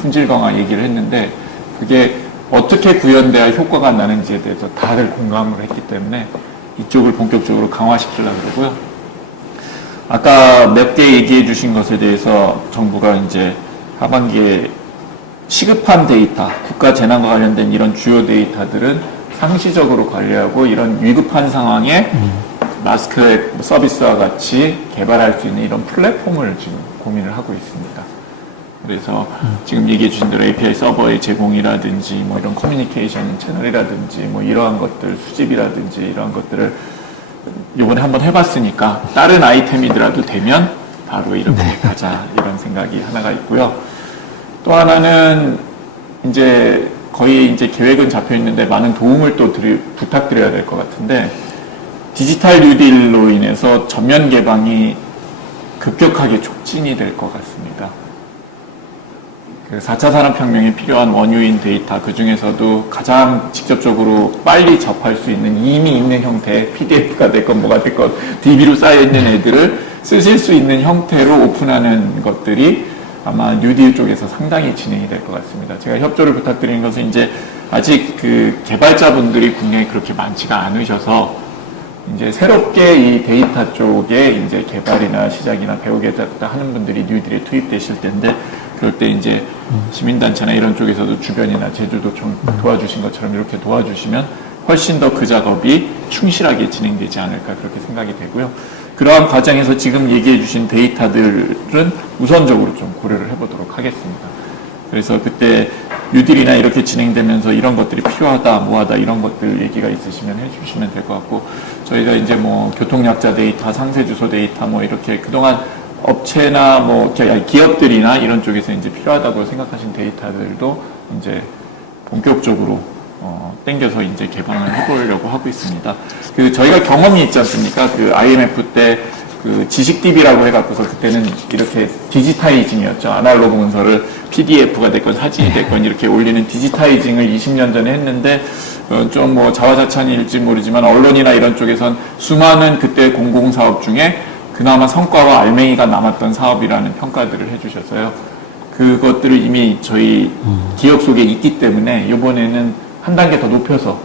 품질 강화 얘기를 했는데 그게 어떻게 구현돼야 효과가 나는지에 대해서 다들 공감을 했기 때문에 이쪽을 본격적으로 강화시키려고 그러고요. 아까 몇 개 얘기해 주신 것에 대해서 정부가 이제 하반기에 시급한 데이터, 국가 재난과 관련된 이런 주요 데이터들은 상시적으로 관리하고 이런 위급한 상황에 마스크 서비스와 같이 개발할 수 있는 이런 플랫폼을 지금 고민을 하고 있습니다. 그래서 지금 얘기해 주신 대로 API 서버의 제공이라든지 뭐 이런 커뮤니케이션 채널이라든지 뭐 이러한 것들 수집이라든지 이러한 것들을 이번에 한번 해봤으니까 다른 아이템이더라도 되면 바로 이렇게 가자 이런 생각이 하나가 있고요. 또 하나는 이제 거의 이제 계획은 잡혀 있는데 많은 도움을 또 부탁드려야 될 것 같은데 디지털 뉴딜로 인해서 전면 개방이 급격하게 촉진이 될 것 같습니다. 그 4차 산업혁명에 필요한 원유인 데이터, 그 중에서도 가장 직접적으로 빨리 접할 수 있는 이미 있는 형태의 PDF가 됐건 뭐가 됐건 DB로 쌓여있는 애들을 쓰실 수 있는 형태로 오픈하는 것들이 아마 뉴딜 쪽에서 상당히 진행이 될 것 같습니다. 제가 협조를 부탁드리는 것은 이제 아직 그 개발자분들이 국내에 그렇게 많지가 않으셔서 이제 새롭게 이 데이터 쪽에 이제 개발이나 시작이나 배우겠다 하는 분들이 뉴딜에 투입되실 텐데 그럴 때 이제 시민단체나 이런 쪽에서도 주변이나 제주도 좀 도와주신 것처럼 이렇게 도와주시면 훨씬 더 그 작업이 충실하게 진행되지 않을까 그렇게 생각이 되고요. 그러한 과정에서 지금 얘기해 주신 데이터들은 우선적으로 좀 고려를 해보도록 하겠습니다. 그래서 그때 뉴딜이나 이렇게 진행되면서 이런 것들이 필요하다, 뭐하다 이런 것들 얘기가 있으시면 해주시면 될 것 같고 저희가 이제 뭐 교통약자 데이터, 상세주소 데이터 뭐 이렇게 그동안 업체나 뭐 기업들이나 이런 쪽에서 이제 필요하다고 생각하신 데이터들도 이제 본격적으로 땡겨서 이제 개방을 해보려고 하고 있습니다. 그 저희가 경험이 있지 않습니까? 그 IMF 때 그 지식DB라고 해갖고서 그때는 이렇게 디지타이징이었죠. 아날로그 문서를 PDF가 됐건 사진이 됐건 이렇게 올리는 디지타이징을 20년 전에 했는데 좀 뭐 자화자찬일지 모르지만 언론이나 이런 쪽에선 수많은 그때 공공사업 중에 그나마 성과와 알맹이가 남았던 사업이라는 평가들을 해주셔서요. 그것들을 이미 저희 기억 속에 있기 때문에 이번에는 한 단계 더 높여서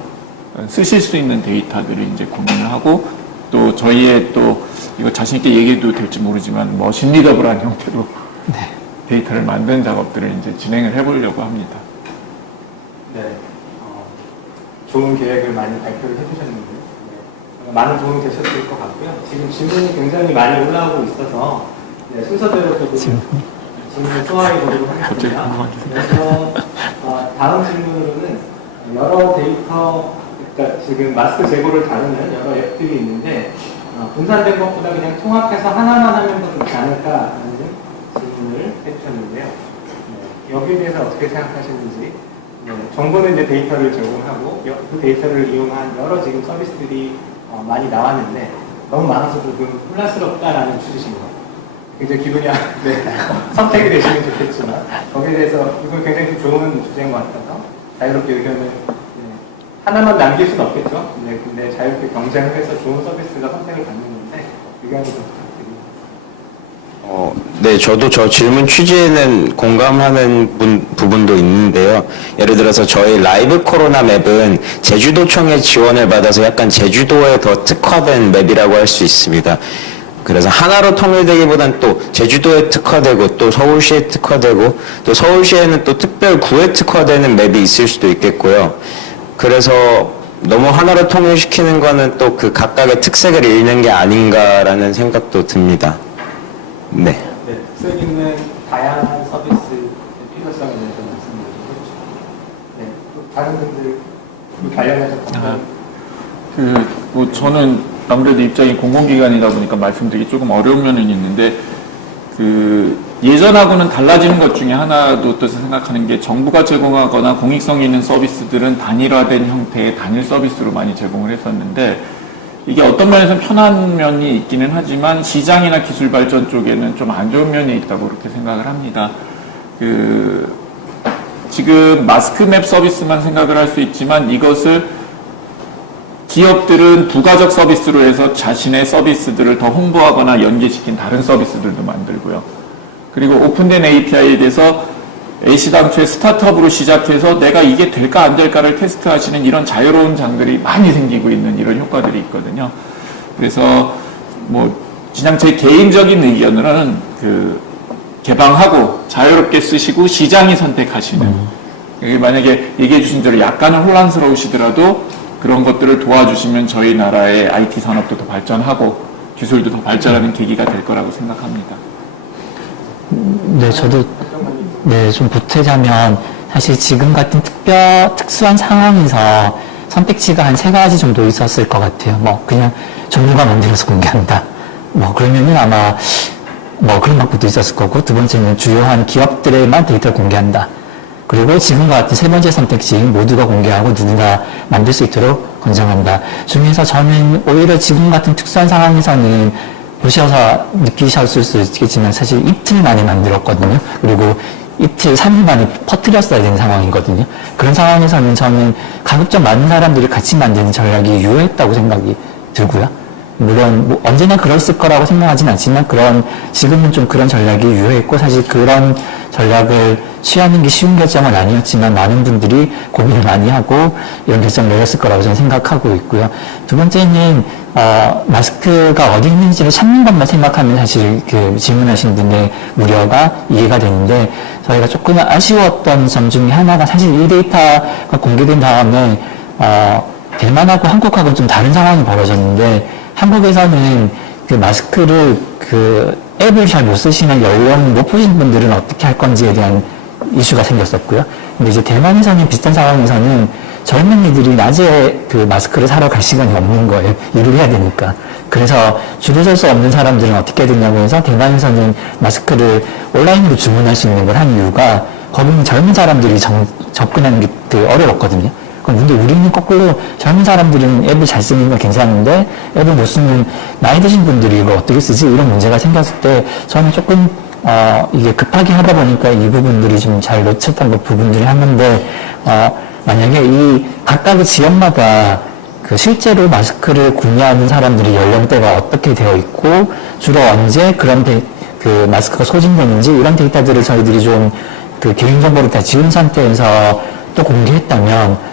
쓰실 수 있는 데이터들을 이제 고민을 하고 또 저희의 또 이거 자신있게 얘기해도 될지 모르지만 머신리더블한 형태로 데이터를 만드는 작업들을 이제 진행을 해보려고 합니다. 네, 좋은 계획을 많이 발표를 해주셨는데 네, 많은 도움이 되셨을 것 같고요. 지금 질문이 굉장히 많이 올라오고 있어서 네, 순서대로 저도 질문을 소화해 보도록 하겠습니다. 그래서 다음 질문으로는 여러 데이터, 그러니까 지금 마스크 재고를 다루는 여러 앱들이 있는데 분산된 것보다 그냥 통합해서 하나만 하면 더 좋지 않을까라는 질문을 해주셨는데요. 여기에 대해서 어떻게 생각하시는지. 네, 정부는 이제 데이터를 제공하고 그 데이터를 이용한 여러 지금 서비스들이 많이 나왔는데 너무 많아서 조금 혼란스럽다라는 취지신 것 같아요. 굉장히 기분이 네, 선택이 되시면 좋겠지만 거기에 대해서 이건 굉장히 좀 좋은 주제인 것 같아서 자유롭게 의견을 네, 하나만 남길 수는 없겠죠. 네, 근데 자유롭게 경쟁을 해서 좋은 서비스가 선택을 받는 건데 의견을 좀 부탁드립니다. 네, 저도 저 질문 취지에는 공감하는 부분도 있는데요. 예를 들어서 저희 라이브 코로나 맵은 제주도청의 지원을 받아서 약간 제주도에 더 특화된 맵이라고 할 수 있습니다. 그래서 하나로 통일되기보단 또 제주도에 특화되고 또 서울시에 특화되고 또 서울시에는 또 특별구에 특화되는 맵이 있을 수도 있겠고요. 그래서 너무 하나로 통일시키는 거는 또 그 각각의 특색을 잃는 게 아닌가라는 생각도 듭니다. 네. 네, 특색 있는 다양한 서비스의 필요성에 대해서 말씀을 좀 해주시고 네, 또 다른 분들 그 관련해서 뭐 저는 아무래도 입장이 공공기관이다 보니까 말씀드리기 조금 어려운 면은 있는데, 예전하고는 달라지는 것 중에 하나도 또 생각하는 게, 정부가 제공하거나 공익성 있는 서비스들은 단일화된 형태의 단일 서비스로 많이 제공을 했었는데, 이게 어떤 면에서는 편한 면이 있기는 하지만 시장이나 기술 발전 쪽에는 좀 안 좋은 면이 있다고 그렇게 생각을 합니다. 지금 마스크맵 서비스만 생각을 할 수 있지만 이것을 기업들은 부가적 서비스로 해서 자신의 서비스들을 더 홍보하거나 연계시킨 다른 서비스들도 만들고요. 그리고 오픈된 API에 대해서 애시당초에 스타트업으로 시작해서 내가 이게 될까 안 될까를 테스트하시는 이런 자유로운 장들이 많이 생기고 있는 이런 효과들이 있거든요. 그래서 뭐 그냥 제 개인적인 의견으로는 개방하고 자유롭게 쓰시고 시장이 선택하시는, 만약에 얘기해 주신 대로 약간은 혼란스러우시더라도 그런 것들을 도와주시면 저희 나라의 IT 산업도 더 발전하고 기술도 더 발전하는 계기가 될 거라고 생각합니다. 네, 저도 좀 보태자면 사실 지금 같은 특수한 상황에서 선택지가 한 3가지 정도 있었을 것 같아요. 뭐 그냥 정부가 만들어서 공개한다. 뭐 그러면은 아마 뭐 그런 방법도 있었을 거고, 두 번째는 주요한 기업들에만 데이터를 공개한다. 그리고 지금과 같은 3번째 선택지, 모두가 공개하고 누군가 만들 수 있도록 권장한다. 중에서 저는 오히려 지금 같은 특수한 상황에서는 보셔서 느끼셨을 수 있겠지만 사실 이틀 만에 만들었거든요. 그리고 이틀, 3일 만에 퍼뜨렸어야 되는 상황이거든요. 그런 상황에서는 저는 가급적 많은 사람들이 같이 만드는 전략이 유효했다고 생각이 들고요. 물론 뭐 언제나 그랬을 거라고 생각하진 않지만 지금은 좀 그런 전략이 유효했고, 사실 그런 전략을 취하는 게 쉬운 결정은 아니었지만 많은 분들이 고민을 많이 하고 이런 결정을 내렸을 거라고 저는 생각하고 있고요. 두 번째는 마스크가 어디 있는지를 찾는 것만 생각하면 사실 질문하신 분의 우려가 이해가 되는데, 저희가 조금 아쉬웠던 점 중에 하나가, 사실 이 데이터가 공개된 다음에 대만하고 한국하고는 좀 다른 상황이 벌어졌는데, 한국에서는 마스크를 앱을 잘 못 쓰시는 연령 높으신 분들은 어떻게 할 건지에 대한 이슈가 생겼었고요. 근데 이제 대만에서는 비슷한 상황에서는 젊은이들이 낮에 마스크를 사러 갈 시간이 없는 거예요. 일을 해야 되니까. 그래서 줄을 설 수 없는 사람들은 어떻게 되냐고 해서 대만에서는 마스크를 온라인으로 주문할 수 있는 걸 한 이유가, 거기는 젊은 사람들이 접근하는 게 되게 어려웠거든요. 근데 우리는 거꾸로 젊은 사람들은 앱을 잘 쓰는 건 괜찮은데 앱을 못 쓰는 나이 드신 분들이 이걸 어떻게 쓰지? 이런 문제가 생겼을 때 저는 조금 이게 급하게 하다 보니까 이 부분들이 좀 잘 놓쳤던 부분들이 한데, 만약에 이 각각의 지역마다 실제로 마스크를 구매하는 사람들의 연령대가 어떻게 되어 있고 주로 언제 그런 마스크가 소진되는지 이런 데이터들을 저희들이 좀 개인정보를 다 지운 상태에서 또 공개했다면,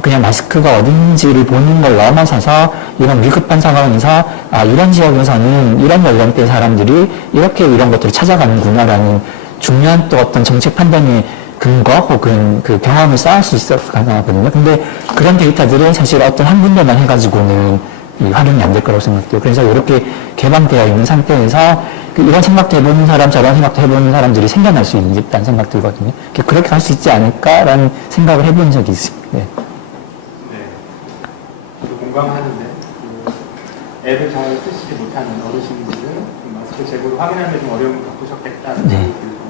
그냥 마스크가 어딘지를 보는 걸 넘어서서 이런 위급한 상황에서 이런 지역에서는 이런 연령대 사람들이 이렇게 이런 것들을 찾아가는구나라는 중요한 또 어떤 정책 판단의 근거 혹은 경험을 쌓을 수 있을 가능하거든요. 근데 그런 데이터들은 사실 어떤 한 군데만 해가지고는 활용이 안 될 거라고 생각돼요. 그래서 이렇게 개방되어 있는 상태에서 이런 생각도 해보는 사람, 저런 생각도 해보는 사람들이 생겨날 수 있다는 생각 들거든요. 그렇게 할 수 있지 않을까라는 생각을 해본 적이 있습니다. 네. 저도 공감하는데, 앱을 잘 쓰시지 못하는 어르신들은 마스크 재고를 확인하는 데 좀 어려움을 겪으셨겠다는 생각이 들고,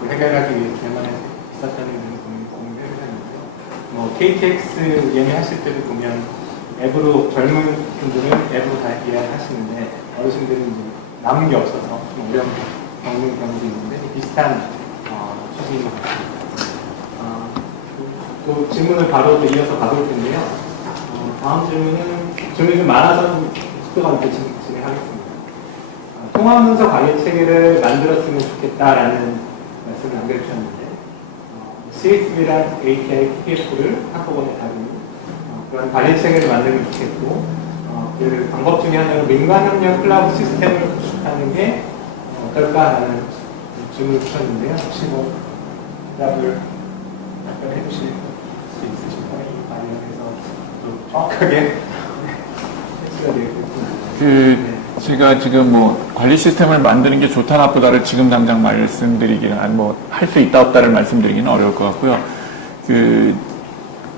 또 해결하기 위해서 대만에 있었다는 그런 공유를 해주셨는데요. 뭐 KTX 예매하실 때도 보면 앱으로 젊은 분들은 앱으로 다 예약하시는데 어르신들은 이제 남은 게 없어서 좀 어려움 겪는 경우도 있는데 비슷한 취지인 것 같습니다. 또 질문을 바로 또 이어서 가볼 텐데요. 다음 질문이 좀 많아서 속도가 있게 진행하겠습니다. 통화문서 관리 체계를 만들었으면 좋겠다라는 말씀을 남겨주셨는데 CSV랑 API, PDF를 한꺼번에 다루는 그런 관리 체계를 만들면 좋겠고 그 방법 중에 하나로 민관협력 클라우드 시스템을 구축하는 게 어떨까라는 질문을 주셨는데요. 혹시 뭐 답을 해주실 수 있으실까요? 이 관련해서 좀 정확하게 해주셔야 되겠군요. 제가 지금 뭐 관리 시스템을 만드는 게 좋다 나쁘다를 지금 당장 말씀드리기는 할 수 있다 없다를 말씀드리기는 어려울 것 같고요.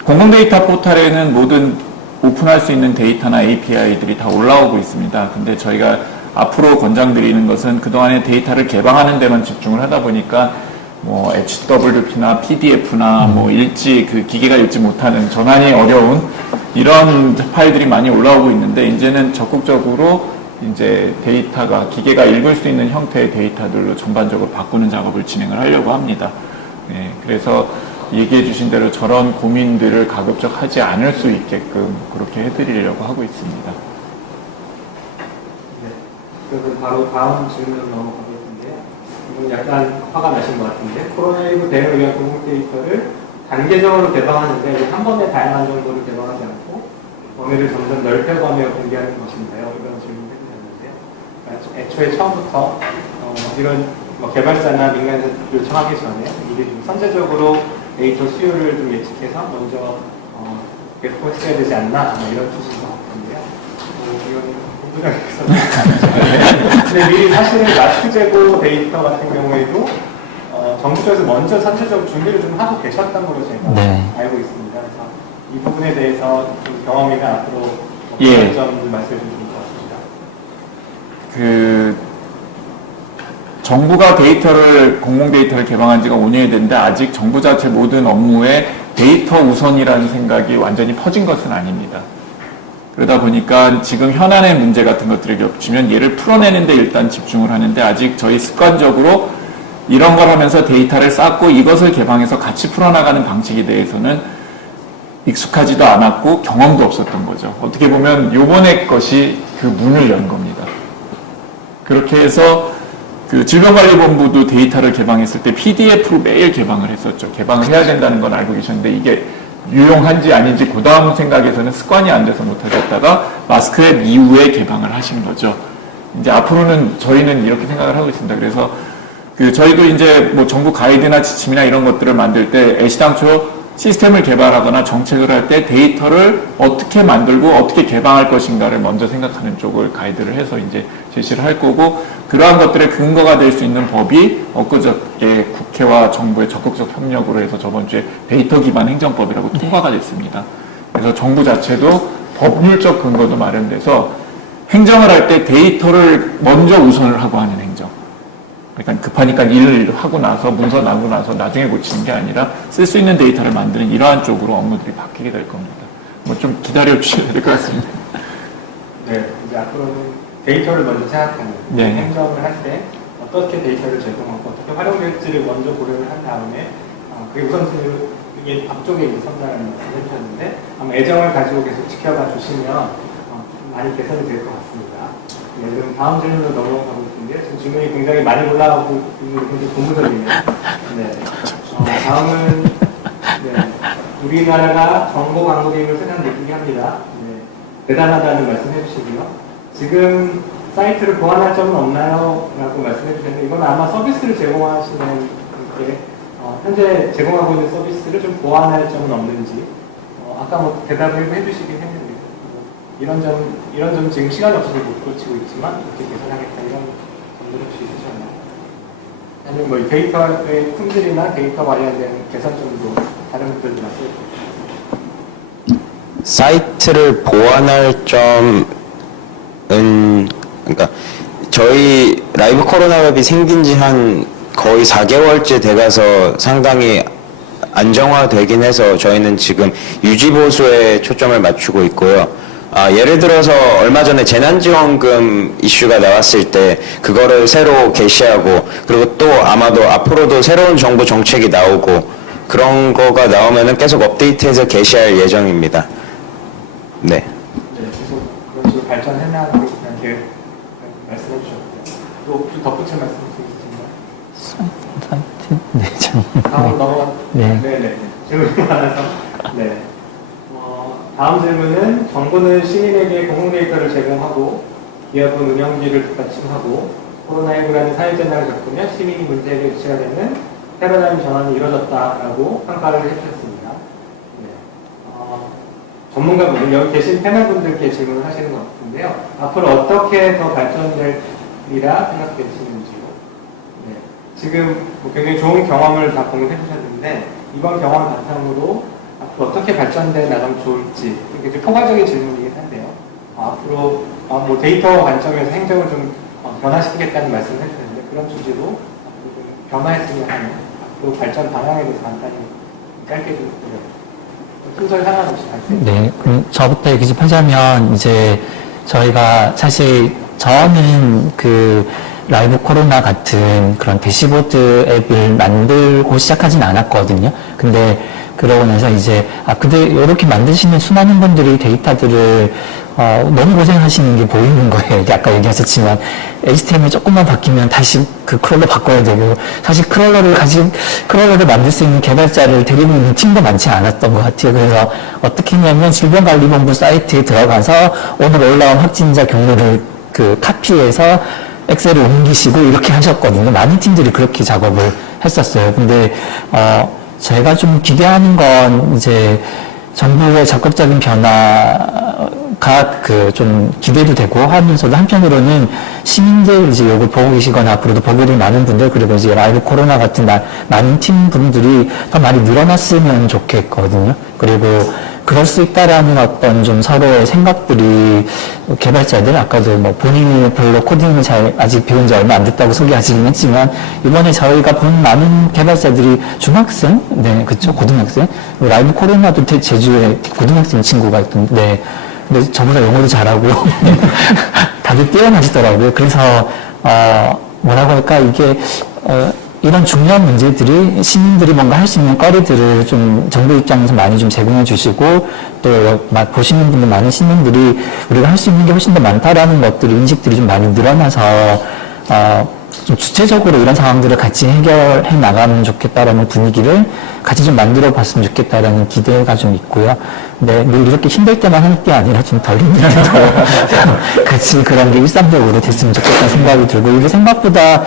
공공 데이터 포털에는 모든 오픈할 수 있는 데이터나 API들이 다 올라오고 있습니다. 근데 저희가 앞으로 권장드리는 것은 그동안에 데이터를 개방하는 데만 집중을 하다 보니까 뭐 HWP나 PDF나 뭐 기계가 읽지 못하는 전환이 어려운 이런 파일들이 많이 올라오고 있는데 이제는 적극적으로 이제 기계가 읽을 수 있는 형태의 데이터들로 전반적으로 바꾸는 작업을 진행을 하려고 합니다. 네, 그래서 얘기해 주신 대로 저런 고민들을 가급적 하지 않을 수 있게끔 그렇게 해드리려고 하고 있습니다. 네, 그럼 바로 다음 질문으로 넘어가겠는데요. 이건 약간 화가 나신 것 같은데 코로나19 대응을 위한 공공 데이터를 단계적으로 개방하는데 한 번에 다양한 정보를 개방하지 않고 범위를 점점 넓혀가며 공개하는 것인가요? 이런 질문을 해주셨는데요. 애초에 처음부터 이런 개발사나 민간에서 요청하기 전에 미리 좀 선제적으로 데이터 수요를 좀 예측해서 먼저 배포했어야 되지 않나 이런 취지인 것 같은데요. 본부장님께서 근데 미리 사실은 마스크 재고 데이터 같은 경우에도 정부 쪽에서 먼저 선제적으로 준비를 좀 하고 계셨던 걸로 제가 알고 있습니다. 그래서 이 부분에 대해서 좀 경험이나 앞으로 어떤 점을 말씀해 주시면 좋을 것 같습니다. 정부가 공공 데이터를 개방한 지가 5년이 됐는데 아직 정부 자체 모든 업무에 데이터 우선이라는 생각이 완전히 퍼진 것은 아닙니다. 그러다 보니까 지금 현안의 문제 같은 것들이 겹치면 얘를 풀어내는데 일단 집중을 하는데 아직 저희 습관적으로 이런 걸 하면서 데이터를 쌓고 이것을 개방해서 같이 풀어나가는 방식에 대해서는 익숙하지도 않았고 경험도 없었던 거죠. 어떻게 보면 요번에 것이 그 문을 연 겁니다. 그렇게 해서 질병관리본부도 데이터를 개방했을 때 PDF로 매일 개방을 했었죠. 개방을 해야 된다는 건 알고 계셨는데 이게 유용한지 아닌지 그 다음 생각에서는 습관이 안 돼서 못 하셨다가 마스크앱 이후에 개방을 하신 거죠. 이제 앞으로는 저희는 이렇게 생각을 하고 있습니다. 그래서 저희도 이제 뭐 정부 가이드나 지침이나 이런 것들을 만들 때 애시당초 시스템을 개발하거나 정책을 할 때 데이터를 어떻게 만들고 어떻게 개방할 것인가를 먼저 생각하는 쪽을 가이드를 해서 이제 제시를 할 거고 그러한 것들의 근거가 될 수 있는 법이 엊그저께 국회와 정부의 적극적 협력으로 해서 저번 주에 데이터 기반 행정법이라고 통과가 됐습니다. 그래서 정부 자체도 법률적 근거도 마련돼서 행정을 할 때 데이터를 먼저 우선을 하고 하는 행정. 그러니까 급하니까 일을 하고 나서 문서 나고 나서 나중에 고치는 게 아니라 쓸 수 있는 데이터를 만드는 이러한 쪽으로 업무들이 바뀌게 될 겁니다. 뭐 좀 기다려 주셔야 될 것 같습니다. 네, 이제 앞으로는 데이터를 먼저 생각하는 행정을 할 때 어떻게 데이터를 제공하고 어떻게 활용될지를 먼저 고려를 한 다음에 그게 우선순위로 이게 앞쪽에 이제 선다라는 말씀을 해주셨는데 아마 애정을 가지고 계속 지켜봐 주시면 많이 개선이 될 것 같습니다. 네, 그럼 다음 질문으로 넘어가고 있는데 지금 질문이 굉장히 많이 올라오고 있는 게 굉장히 고무적이네요. 네. 다음은 우리나라가 정보 광고임을 세상 느끼게 합니다. 네, 대단하다는 말씀 해주시고요. 지금 사이트를 보완할 점은 없나요? 라고 말씀해 주셨는데 이건 아마 서비스를 제공하시는 분께 현재 제공하고 있는 서비스를 좀 보완할 점은 없는지 아까 뭐 대답을 해주시긴 했는데 이런 점 지금 시간이 없어서 못 고치고 있지만 이렇게 개선하겠다 이런 점들 혹시 있으셨나요? 아니면 뭐 데이터의 품질이나 데이터 관련된 개선점도 다른 분들도 말씀해 주시죠. 사이트를 보완할 점은 그러니까 저희 라이브 코로나 웹이 생긴 지 한 거의 4개월째 돼가서 상당히 안정화되긴 해서 저희는 지금 유지보수에 초점을 맞추고 있고요. 예를 들어서 얼마 전에 재난지원금 이슈가 나왔을 때 그거를 새로 게시하고, 그리고 또 아마도 앞으로도 새로운 정부 정책이 나오고 그런 거가 나오면은 계속 업데이트해서 게시할 예정입니다. 네. 계속 그런 식으로 발전해 나가는 계획 말씀해 주셨고요. 또 혹시 덧붙일 말씀 있으신가요? 네, 참. 다음 넘어가. 네. 네네. 질문이 많아서. 네. 다음 질문은 정부는 시민에게 공공 데이터를 제공하고 기업은 운영비를 뒷받침하고 코로나19라는 사회재난을 겪으며 시민이 문제에 유치가 되는 패러다임 전환이 이루어졌다라고 평가를 해주셨습니다. 네. 전문가분들, 여기 계신 패널분들께 질문을 하시는 것 같은데요. 앞으로 어떻게 더 발전되리라 생각되시는지요? 네. 지금 뭐 굉장히 좋은 경험을 다 공유해 주셨는데 이번 경험 바탕으로 앞으로 어떻게 발전돼 나가면 좋을지 굉장히 포괄적인 질문이긴 한데요. 앞으로 뭐 데이터 관점에서 행정을 좀 변화시키겠다는 말씀을 해주셨는데 그런 취지로 앞으로 좀 변화했으면 하는 앞으로 발전 방향에 대해서 간단히 짧게 좀 순서에 상관없이 말씀해 주세요. 네, 그럼 저부터 얘기 좀 하자면, 이제, 저희가 사실, 저는 그, 라이브 코로나 같은 그런 대시보드 앱을 만들고 시작하진 않았거든요. 근데, 그러고 나서 이제, 근데 이렇게 만드시는 수많은 분들이 데이터들을, 너무 고생하시는 게 보이는 거예요. 이게 아까 얘기하셨지만, HTML 조금만 바뀌면 다시 그 크롤러 바꿔야 되고, 사실 크롤러를 만들 수 있는 개발자를 데리고 있는 팀도 많지 않았던 것 같아요. 그래서 어떻게 했냐면, 질병관리본부 사이트에 들어가서 오늘 올라온 확진자 경로를 그 카피해서 엑셀에 옮기시고 이렇게 하셨거든요. 많은 팀들이 그렇게 작업을 했었어요. 근데, 제가 좀 기대하는 건 이제 정부의 적극적인 변화가 그 좀 기대도 되고 하면서도 한편으로는 시민들 이제 요걸 보고 계시거나 앞으로도 보게 될 많은 분들, 그리고 이제 라이브 코로나 같은 많은 팀 분들이 더 많이 늘어났으면 좋겠거든요. 그리고 그럴 수 있다라는 어떤 좀 서로의 생각들이 개발자들, 아까도 뭐 본인이 별로 코딩을 아직 배운 지 얼마 안 됐다고 소개하시긴 했지만, 이번에 저희가 본 많은 개발자들이 중학생? 네, 그쵸, 고등학생? 라이브 코로나도 제주에 고등학생 친구가 있던데, 근데 저보다 영어도 잘하고, 다들 뛰어나시더라고요. 그래서, 뭐라고 할까, 이게, 이런 중요한 문제들이 시민들이 뭔가 할 수 있는 거리들을 좀 정부 입장에서 많이 좀 제공해 주시고, 또 보시는 분들 많은 시민들이 우리가 할 수 있는 게 훨씬 더 많다라는 것들이, 인식들이 좀 많이 늘어나서 좀 주체적으로 이런 상황들을 같이 해결해 나가면 좋겠다라는 분위기를 같이 좀 만들어 봤으면 좋겠다라는 기대가 좀 있고요. 네, 늘 이렇게 힘들 때만 하는 게 아니라 좀 덜 힘들 때도 같이 그런 게 일상적으로 됐으면 좋겠다는 생각이 들고, 이게 생각보다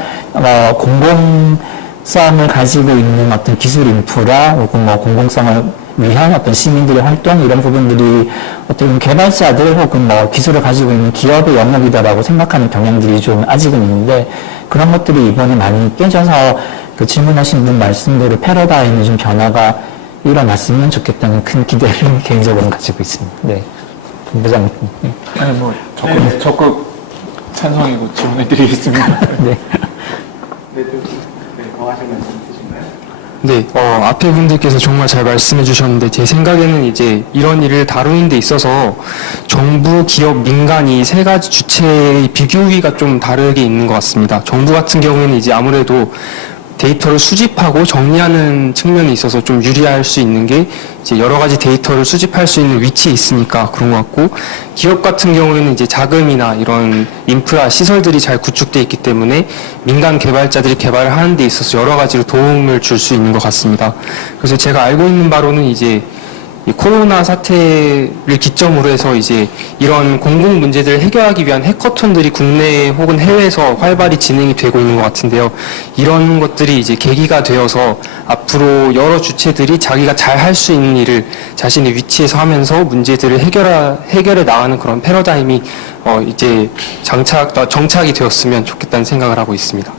공공성을 가지고 있는 어떤 기술 인프라 혹은 뭐 공공성을 위한 어떤 시민들의 활동, 이런 부분들이 어떤 개발자들 혹은 뭐 기술을 가지고 있는 기업의 영역이다라고 생각하는 경향들이 좀 아직은 있는데, 그런 것들이 이번에 많이 깨져서 그 질문하신 분 말씀대로 패러다임의 좀 변화가 일어났으면 좋겠다는 큰 기대를 개인적으로 가지고 있습니다. 네. 본부장님. 아니, 뭐, 적극 찬성이고 질문해 드리겠습니다. 네. 네, 더 하실 말씀 있으신가요? 네, 앞에 분들께서 정말 잘 말씀해 주셨는데, 제 생각에는 이제 이런 일을 다루는 데 있어서 정부, 기업, 민간 이 세 가지 주체의 비교위가 좀 다르게 있는 것 같습니다. 정부 같은 경우에는 이제 아무래도 데이터를 수집하고 정리하는 측면이 있어서 좀 유리할 수 있는 게 이제 여러 가지 데이터를 수집할 수 있는 위치에 있으니까 그런 것 같고, 기업 같은 경우에는 이제 자금이나 이런 인프라 시설들이 잘 구축되어 있기 때문에 민간 개발자들이 개발을 하는 데 있어서 여러 가지로 도움을 줄 수 있는 것 같습니다. 그래서 제가 알고 있는 바로는 이제 이 코로나 사태를 기점으로 해서 이제 이런 공공 문제들을 해결하기 위한 해커톤들이 국내 혹은 해외에서 활발히 진행이 되고 있는 것 같은데요. 이런 것들이 이제 계기가 되어서 앞으로 여러 주체들이 자기가 잘 할 수 있는 일을 자신의 위치에서 하면서 문제들을 해결해 나가는 그런 패러다임이 이제 정착이 되었으면 좋겠다는 생각을 하고 있습니다.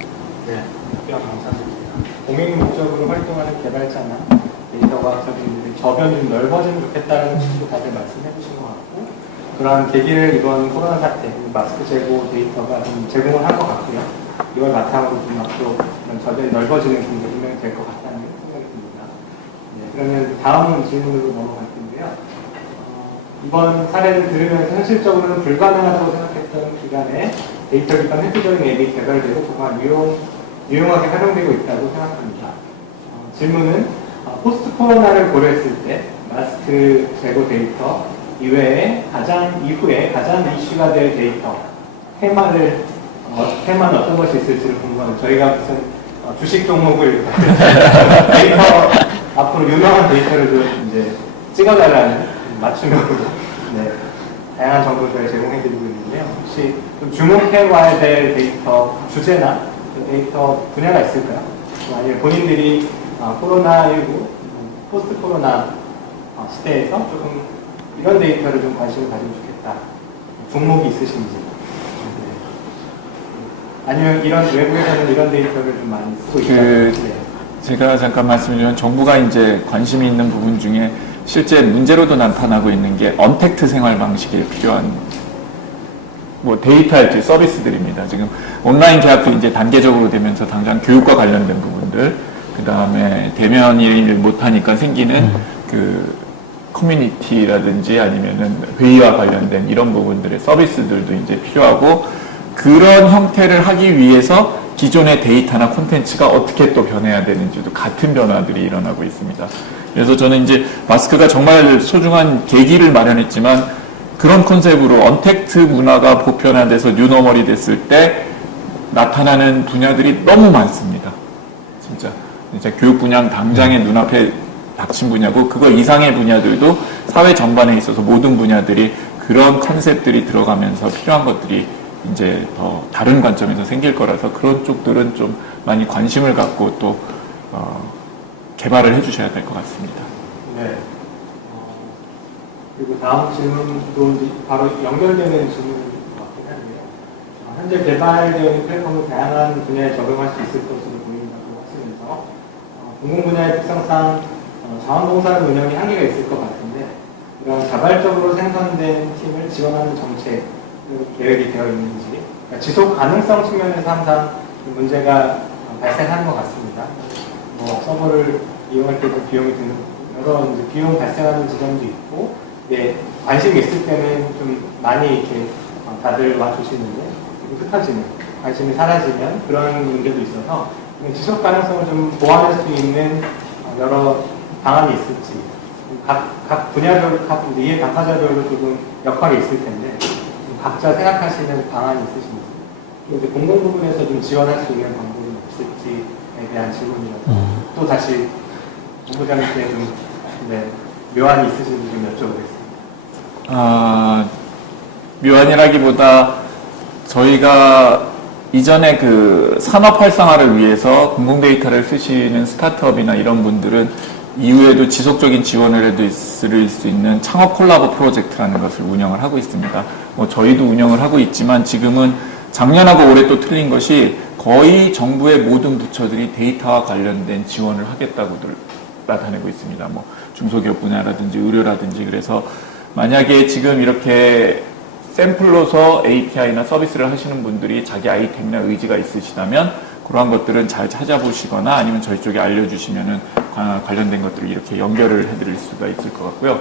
네, 답변 감사드립니다. 공익 목적으로 활동하는 개발자나 데이터가 저변이 좀 넓어지면 좋겠다는 취지로 다들 말씀해 주신 것 같고, 그러한 계기를 이번 코로나 사태, 마스크 재고 데이터가 좀 제공을 한 것 같고요. 이걸 바탕으로 좀 앞으로 저변이 넓어지는 공간이 분명히 될 것 같다는 생각이 듭니다. 네, 그러면 다음 질문으로 넘어갈 텐데요. 이번 사례를 들으면서 현실적으로는 불가능하다고 생각했던 기간에 데이터 기반 획기적인 앱이 개발되고 그동안 유용하게 활용되고 있다고 생각합니다. 질문은 포스트 코로나를 고려했을 때 마스크 재고 데이터 이후에 가장 이슈가 될 데이터 테마는 어떤 것이 있을지를 궁금합니다. 저희가 무슨 주식 종목을 데이터 앞으로 유명한 데이터를 좀 이제 찍어달라는 맞춤형으로 네, 다양한 정보를 저희 제공해드리고 있는데요. 혹시 좀 주목해봐야 될 데이터 주제나 데이터 분야가 있을까요? 아니면 본인들이 코로나19 포스트 코로나 시대에서 조금 이런 데이터를 좀 관심을 가지면 좋겠다. 종목이 있으신지. 네. 아니면 이런 외국에서는 이런 데이터를 좀 많이 쓰고 있다. 네. 제가 잠깐 말씀드리면 정부가 이제 관심이 있는 부분 중에 실제 문제로도 나타나고 있는 게 언택트 생활 방식에 필요한 뭐 데이터 할지 서비스들입니다. 지금 온라인 계약도 이제 단계적으로 되면서 당장 교육과 관련된 부분들, 그 다음에 대면 일을 못하니까 생기는 그 커뮤니티라든지 아니면은 회의와 관련된 이런 부분들의 서비스들도 이제 필요하고, 그런 형태를 하기 위해서 기존의 데이터나 콘텐츠가 어떻게 또 변해야 되는지도 같은 변화들이 일어나고 있습니다. 그래서 저는 이제 마스크가 정말 소중한 계기를 마련했지만 그런 컨셉으로 언택트 문화가 보편화돼서 뉴노멀이 됐을 때 나타나는 분야들이 너무 많습니다. 진짜 교육 분야 당장의 눈앞에 닥친 분야고, 그거 이상의 분야들도 사회 전반에 있어서 모든 분야들이 그런 컨셉들이 들어가면서 필요한 것들이 이제 더 다른 관점에서 생길 거라서 그런 쪽들은 좀 많이 관심을 갖고 또 개발을 해주셔야 될 것 같습니다. 네. 그리고 다음 질문도 바로 연결되는 질문인 것 같긴 한데요. 현재 개발되어 있는 플랫폼을 다양한 분야에 적용할 수 있을 것으로 보인다고 하시면서 공공 분야의 특성상 자원봉사를 운영이 한계가 있을 것 같은데, 이런 자발적으로 생산된 팀을 지원하는 정책 계획이 되어 있는지, 그러니까 지속 가능성 측면에서 항상 문제가 발생하는 것 같습니다. 뭐 서버를 이용할 때도 비용이 드는 여러 이제 비용 발생하는 지점도 있고, 네, 관심이 있을 때는 좀 많이 이렇게 다들 와주시는데 흩어지는, 관심이 사라지면 그런 문제도 있어서 지속 가능성을 좀 보완할 수 있는 여러 방안이 있을지, 각 분야별로, 각 이해 당사자별로 조금 역할이 있을 텐데 각자 생각하시는 방안이 있으신지, 또 이제 공공 부분에서 좀 지원할 수 있는 방법이 없을지에 대한 질문이라서 또 다시 본부장님께 좀 묘안이 있으신지 좀 여쭤보겠습니다. 묘안이라기보다 저희가 이전에 그 산업 활성화를 위해서 공공 데이터를 쓰시는 스타트업이나 이런 분들은 이후에도 지속적인 지원을 해드릴 수 있는 창업 콜라보 프로젝트라는 것을 운영을 하고 있습니다. 뭐 저희도 운영을 하고 있지만 지금은 작년하고 올해 또 틀린 것이 거의 정부의 모든 부처들이 데이터와 관련된 지원을 하겠다고들 나타내고 있습니다. 뭐 중소기업 분야라든지 의료라든지. 그래서 만약에 지금 이렇게 샘플로서 API나 서비스를 하시는 분들이 자기 아이템이나 의지가 있으시다면 그러한 것들은 잘 찾아보시거나 아니면 저희 쪽에 알려주시면은 관련된 것들을 이렇게 연결을 해드릴 수가 있을 것 같고요.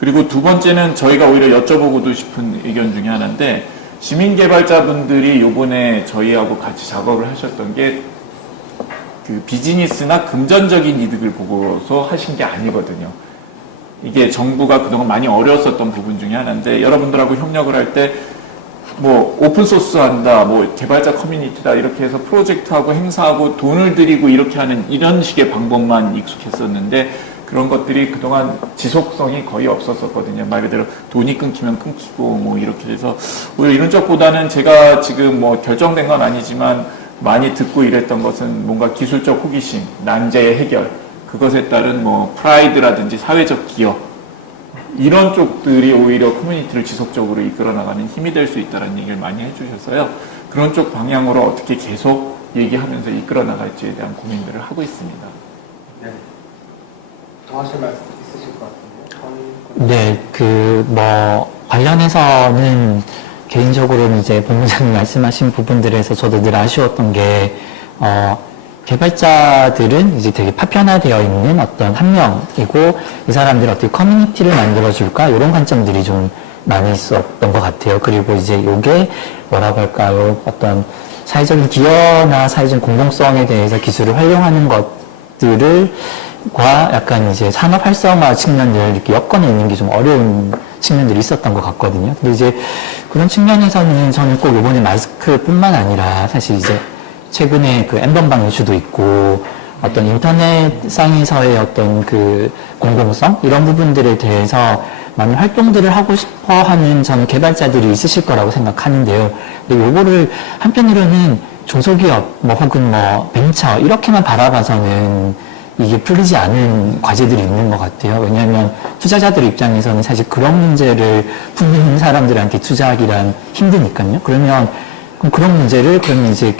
그리고 두 번째는 저희가 오히려 여쭤보고도 싶은 의견 중에 하나인데, 시민개발자분들이 요번에 저희하고 같이 작업을 하셨던 게 그 비즈니스나 금전적인 이득을 보고서 하신 게 아니거든요. 이게 정부가 그동안 많이 어려웠었던 부분 중에 하나인데, 여러분들하고 협력을 할 때 뭐 오픈소스 한다, 뭐 개발자 커뮤니티다 이렇게 해서 프로젝트하고 행사하고 돈을 들이고 이렇게 하는 이런 식의 방법만 익숙했었는데, 그런 것들이 그동안 지속성이 거의 없었었거든요. 말 그대로 돈이 끊기면 끊기고 뭐 이렇게 해서 오히려 이런 쪽보다는 제가 지금 뭐 결정된 건 아니지만 많이 듣고 이랬던 것은 뭔가 기술적 호기심, 난제의 해결, 그것에 따른 뭐 프라이드라든지 사회적 기여, 이런 쪽들이 오히려 커뮤니티를 지속적으로 이끌어 나가는 힘이 될 수 있다는 얘기를 많이 해주셔서요. 그런 쪽 방향으로 어떻게 계속 얘기하면서 이끌어 나갈지에 대한 고민들을 하고 있습니다. 네. 더 하실 말씀 있으실 것 같은데요? 네, 관련해서는 개인적으로는 이제 본부장님 말씀하신 부분들에서 저도 늘 아쉬웠던 게, 개발자들은 이제 되게 파편화되어 있는 어떤 한 명이고 이 사람들이 어떻게 커뮤니티를 만들어줄까 이런 관점들이 좀 많이 있었던 것 같아요. 그리고 이제 요게 뭐라고 할까요? 어떤 사회적인 기여나 사회적인 공동성에 대해서 기술을 활용하는 것들을 과 약간 이제 산업 활성화 측면을 이렇게 엮어내는 게 좀 어려운 측면들이 있었던 것 같거든요. 근데 이제 그런 측면에서는 저는 꼭 이번에 마스크뿐만 아니라 사실 이제 최근에 그 엠번방 이슈도 있고 어떤 인터넷상에서의 어떤 그 공공성 이런 부분들에 대해서 많은 활동들을 하고 싶어 하는 저는 개발자들이 있으실 거라고 생각하는데요. 근데 요거를 한편으로는 중소기업 뭐 혹은 뭐 벤처 이렇게만 바라봐서는 이게 풀리지 않은 과제들이 있는 것 같아요. 왜냐하면 투자자들 입장에서는 사실 그런 문제를 푸는 사람들한테 투자하기란 힘드니까요. 그러면 그런 문제를 그러면 이제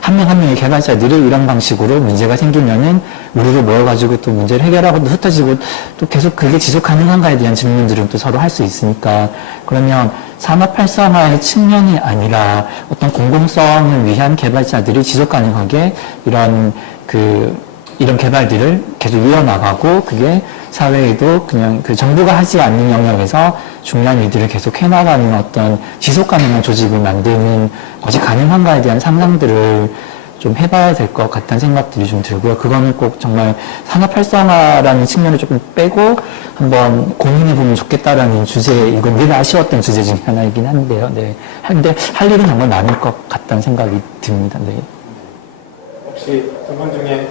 한 명 한 명의 개발자들이 이런 방식으로 문제가 생기면은 우리로 모여가지고 또 문제를 해결하고 또 흩어지고 또 계속 그게 지속 가능한가에 대한 질문들은 또 서로 할 수 있으니까 그러면 산업 활성화의 측면이 아니라 어떤 공공성을 위한 개발자들이 지속 가능하게 이런 개발들을 계속 이어나가고 그게 사회에도 그냥 그 정부가 하지 않는 영역에서 중요한 일들을 계속 해나가는 어떤 지속 가능한 조직을 만드는 것이 가능한가에 대한 상상들을 좀 해봐야 될 것 같다는 생각들이 좀 들고요. 그거는 꼭 정말 산업 활성화라는 측면을 조금 빼고 한번 고민해보면 좋겠다라는 주제이고 늘 아쉬웠던 주제 중에 하나이긴 한데요. 네. 근데 할 일은 정말 많을 것 같다는 생각이 듭니다. 네. 혹시 두 분 중에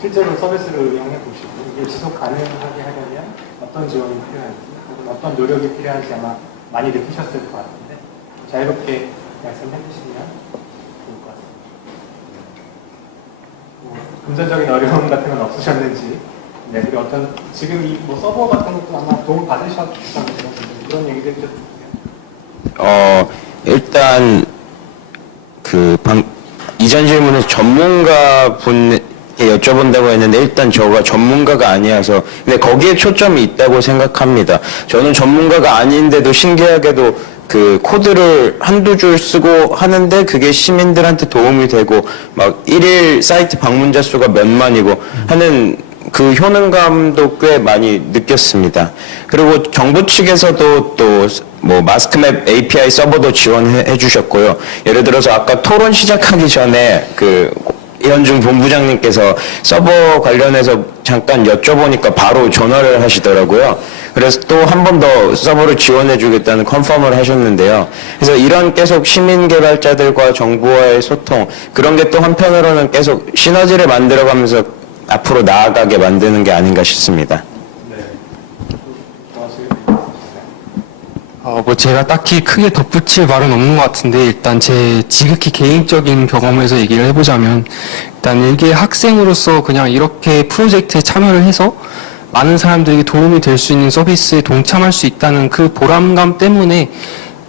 실제로 서비스를 이용해 보시고 이게 지속 가능하게 하려면 어떤 지원이 필요한지 혹은 어떤 노력이 필요한지 아마 많이 느끼셨을 것 같은데 자유롭게 말씀해 주시면 좋을 것 같습니다. 금전적인 어려움 같은 건 없으셨는지 네, 그리고 어떤 지금 이 뭐 서버 같은 것도 아마 도움 받으셨던 그런 얘기들 좀 주세요. 일단 이전 질문에서 전문가 분에 여쭤본다고 했는데 일단 저가 전문가가 아니어서 근데 거기에 초점이 있다고 생각합니다. 저는 전문가가 아닌데도 신기하게도 그 코드를 한두 줄 쓰고 하는데 그게 시민들한테 도움이 되고 막 일일 사이트 방문자 수가 몇만이고 하는 그 효능감도 꽤 많이 느꼈습니다. 그리고 정부 측에서도 또 뭐 마스크맵 API 서버도 지원해 주셨고요. 예를 들어서 아까 토론 시작하기 전에 그 이현중 본부장님께서 서버 관련해서 잠깐 여쭤보니까 바로 전화를 하시더라고요. 그래서 또 한 번 더 서버를 지원해 주겠다는 컨펌을 하셨는데요. 그래서 이런 계속 시민 개발자들과 정부와의 소통 그런 게 또 한편으로는 계속 시너지를 만들어가면서 앞으로 나아가게 만드는 게 아닌가 싶습니다. 뭐 제가 딱히 크게 덧붙일 말은 없는 것 같은데 일단 제 지극히 개인적인 경험에서 얘기를 해보자면 일단 일개 학생으로서 그냥 이렇게 프로젝트에 참여를 해서 많은 사람들에게 도움이 될 수 있는 서비스에 동참할 수 있다는 그 보람감 때문에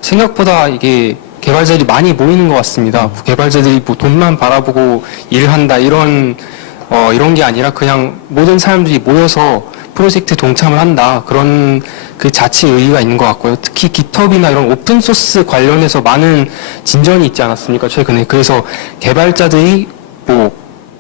생각보다 이게 개발자들이 많이 모이는 것 같습니다. 개발자들이 뭐 돈만 바라보고 일을 한다 이런 게 아니라 그냥 모든 사람들이 모여서 프로젝트에 동참을 한다. 그런 그 자체의 의의가 있는 것 같고요. 특히 GitHub이나 이런 오픈소스 관련해서 많은 진전이 있지 않았습니까? 최근에. 그래서 개발자들이 뭐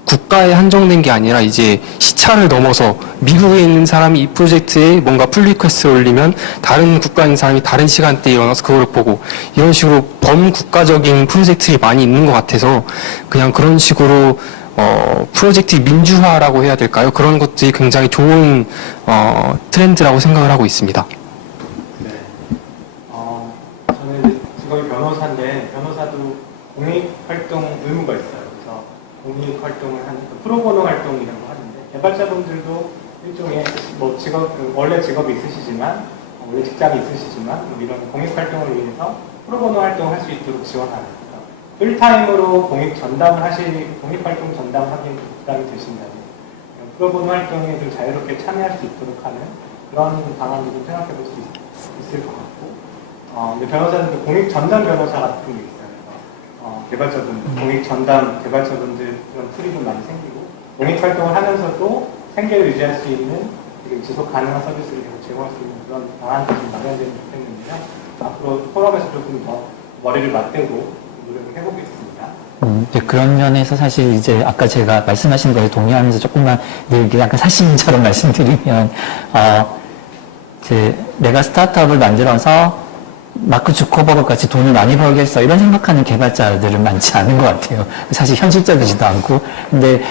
국가에 한정된 게 아니라 이제 시차를 넘어서 미국에 있는 사람이 이 프로젝트에 뭔가 풀 리퀘스트를 올리면 다른 국가에 있는 사람이 다른 시간대에 일어나서 그걸 보고 이런 식으로 범국가적인 프로젝트들이 많이 있는 것 같아서 그냥 그런 식으로 프로젝트 민주화라고 해야 될까요? 그런 것들이 굉장히 좋은 트렌드라고 생각을 하고 있습니다. 네. 저는 이제 직업이 변호사인데 변호사도 공익활동 의무가 있어요. 그래서 공익활동을 하는 프로보노 활동이라고 하는데 개발자분들도 일종의 뭐 원래 직업이 있으시지만 원래 직장이 있으시지만 이런 공익활동을 위해서 프로보노 활동을 할 수 있도록 지원하는 풀타임으로 공익활동 전담하기 부담이 되신다면 프로보노 활동에 좀 자유롭게 참여할 수 있도록 하는 그런 방안도 좀 생각해 볼 수 있을 것 같고 근데 변호사들도 공익 전담 변호사 같은 게 있어요. 공익 전담 개발자분들 그런 툴이 좀 많이 생기고 공익활동을 하면서도 생계를 유지할 수 있는 지속 가능한 서비스를 계속 제공할 수 있는 그런 방안도 좀 마련되면 좋겠는데요. 앞으로 포럼에서 조금 더 머리를 맞대고 노력을 해보겠습니다. 네, 그런 면에서 사실 이제 아까 제가 말씀하신 거에 동의하면서 조금만 이렇게 약간 사심처럼 말씀드리면, 내가 스타트업을 만들어서 마크 주커버그 같이 돈을 많이 벌겠어 이런 생각하는 개발자들은 많지 않은 것 같아요. 사실 현실적이지도 않고. 근데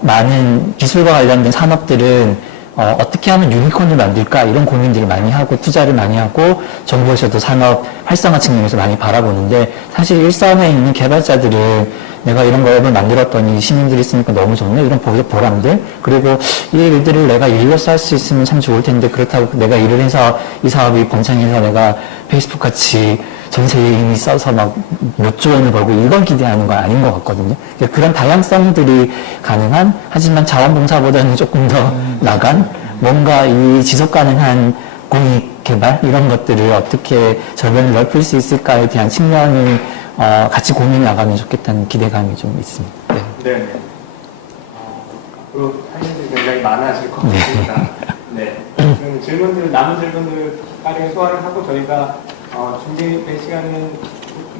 많은 기술과 관련된 산업들은 어떻게 하면 유니콘을 만들까 이런 고민들을 많이 하고 투자를 많이 하고 정부에서도 산업 활성화 측면에서 많이 바라보는데 사실 일선에 있는 개발자들은 내가 이런 거 앱을 만들었더니 시민들이 쓰니까 너무 좋네 이런 보람들 그리고 이 일들을 내가 일로서 할 수 있으면 참 좋을 텐데 그렇다고 내가 일을 해서 이 사업이 번창해서 내가 페이스북 같이 전 세계인이 써서 막 몇 조 원을 벌고 이걸 기대하는 건 아닌 것 같거든요. 그런 다양성들이 가능한 하지만 자원봉사보다는 조금 더 나간 뭔가 이 지속 가능한 공익 개발 이런 것들을 어떻게 저변을 넓힐 수 있을까에 대한 측면을 같이 고민해 나가면 좋겠다는 기대감이 좀 있습니다. 네. 네. 앞으로 할 일이 굉장히 많아질 것 같습니다. 네. 그럼 남은 질문들 빠르게 소화를 하고 저희가 준비된 시간은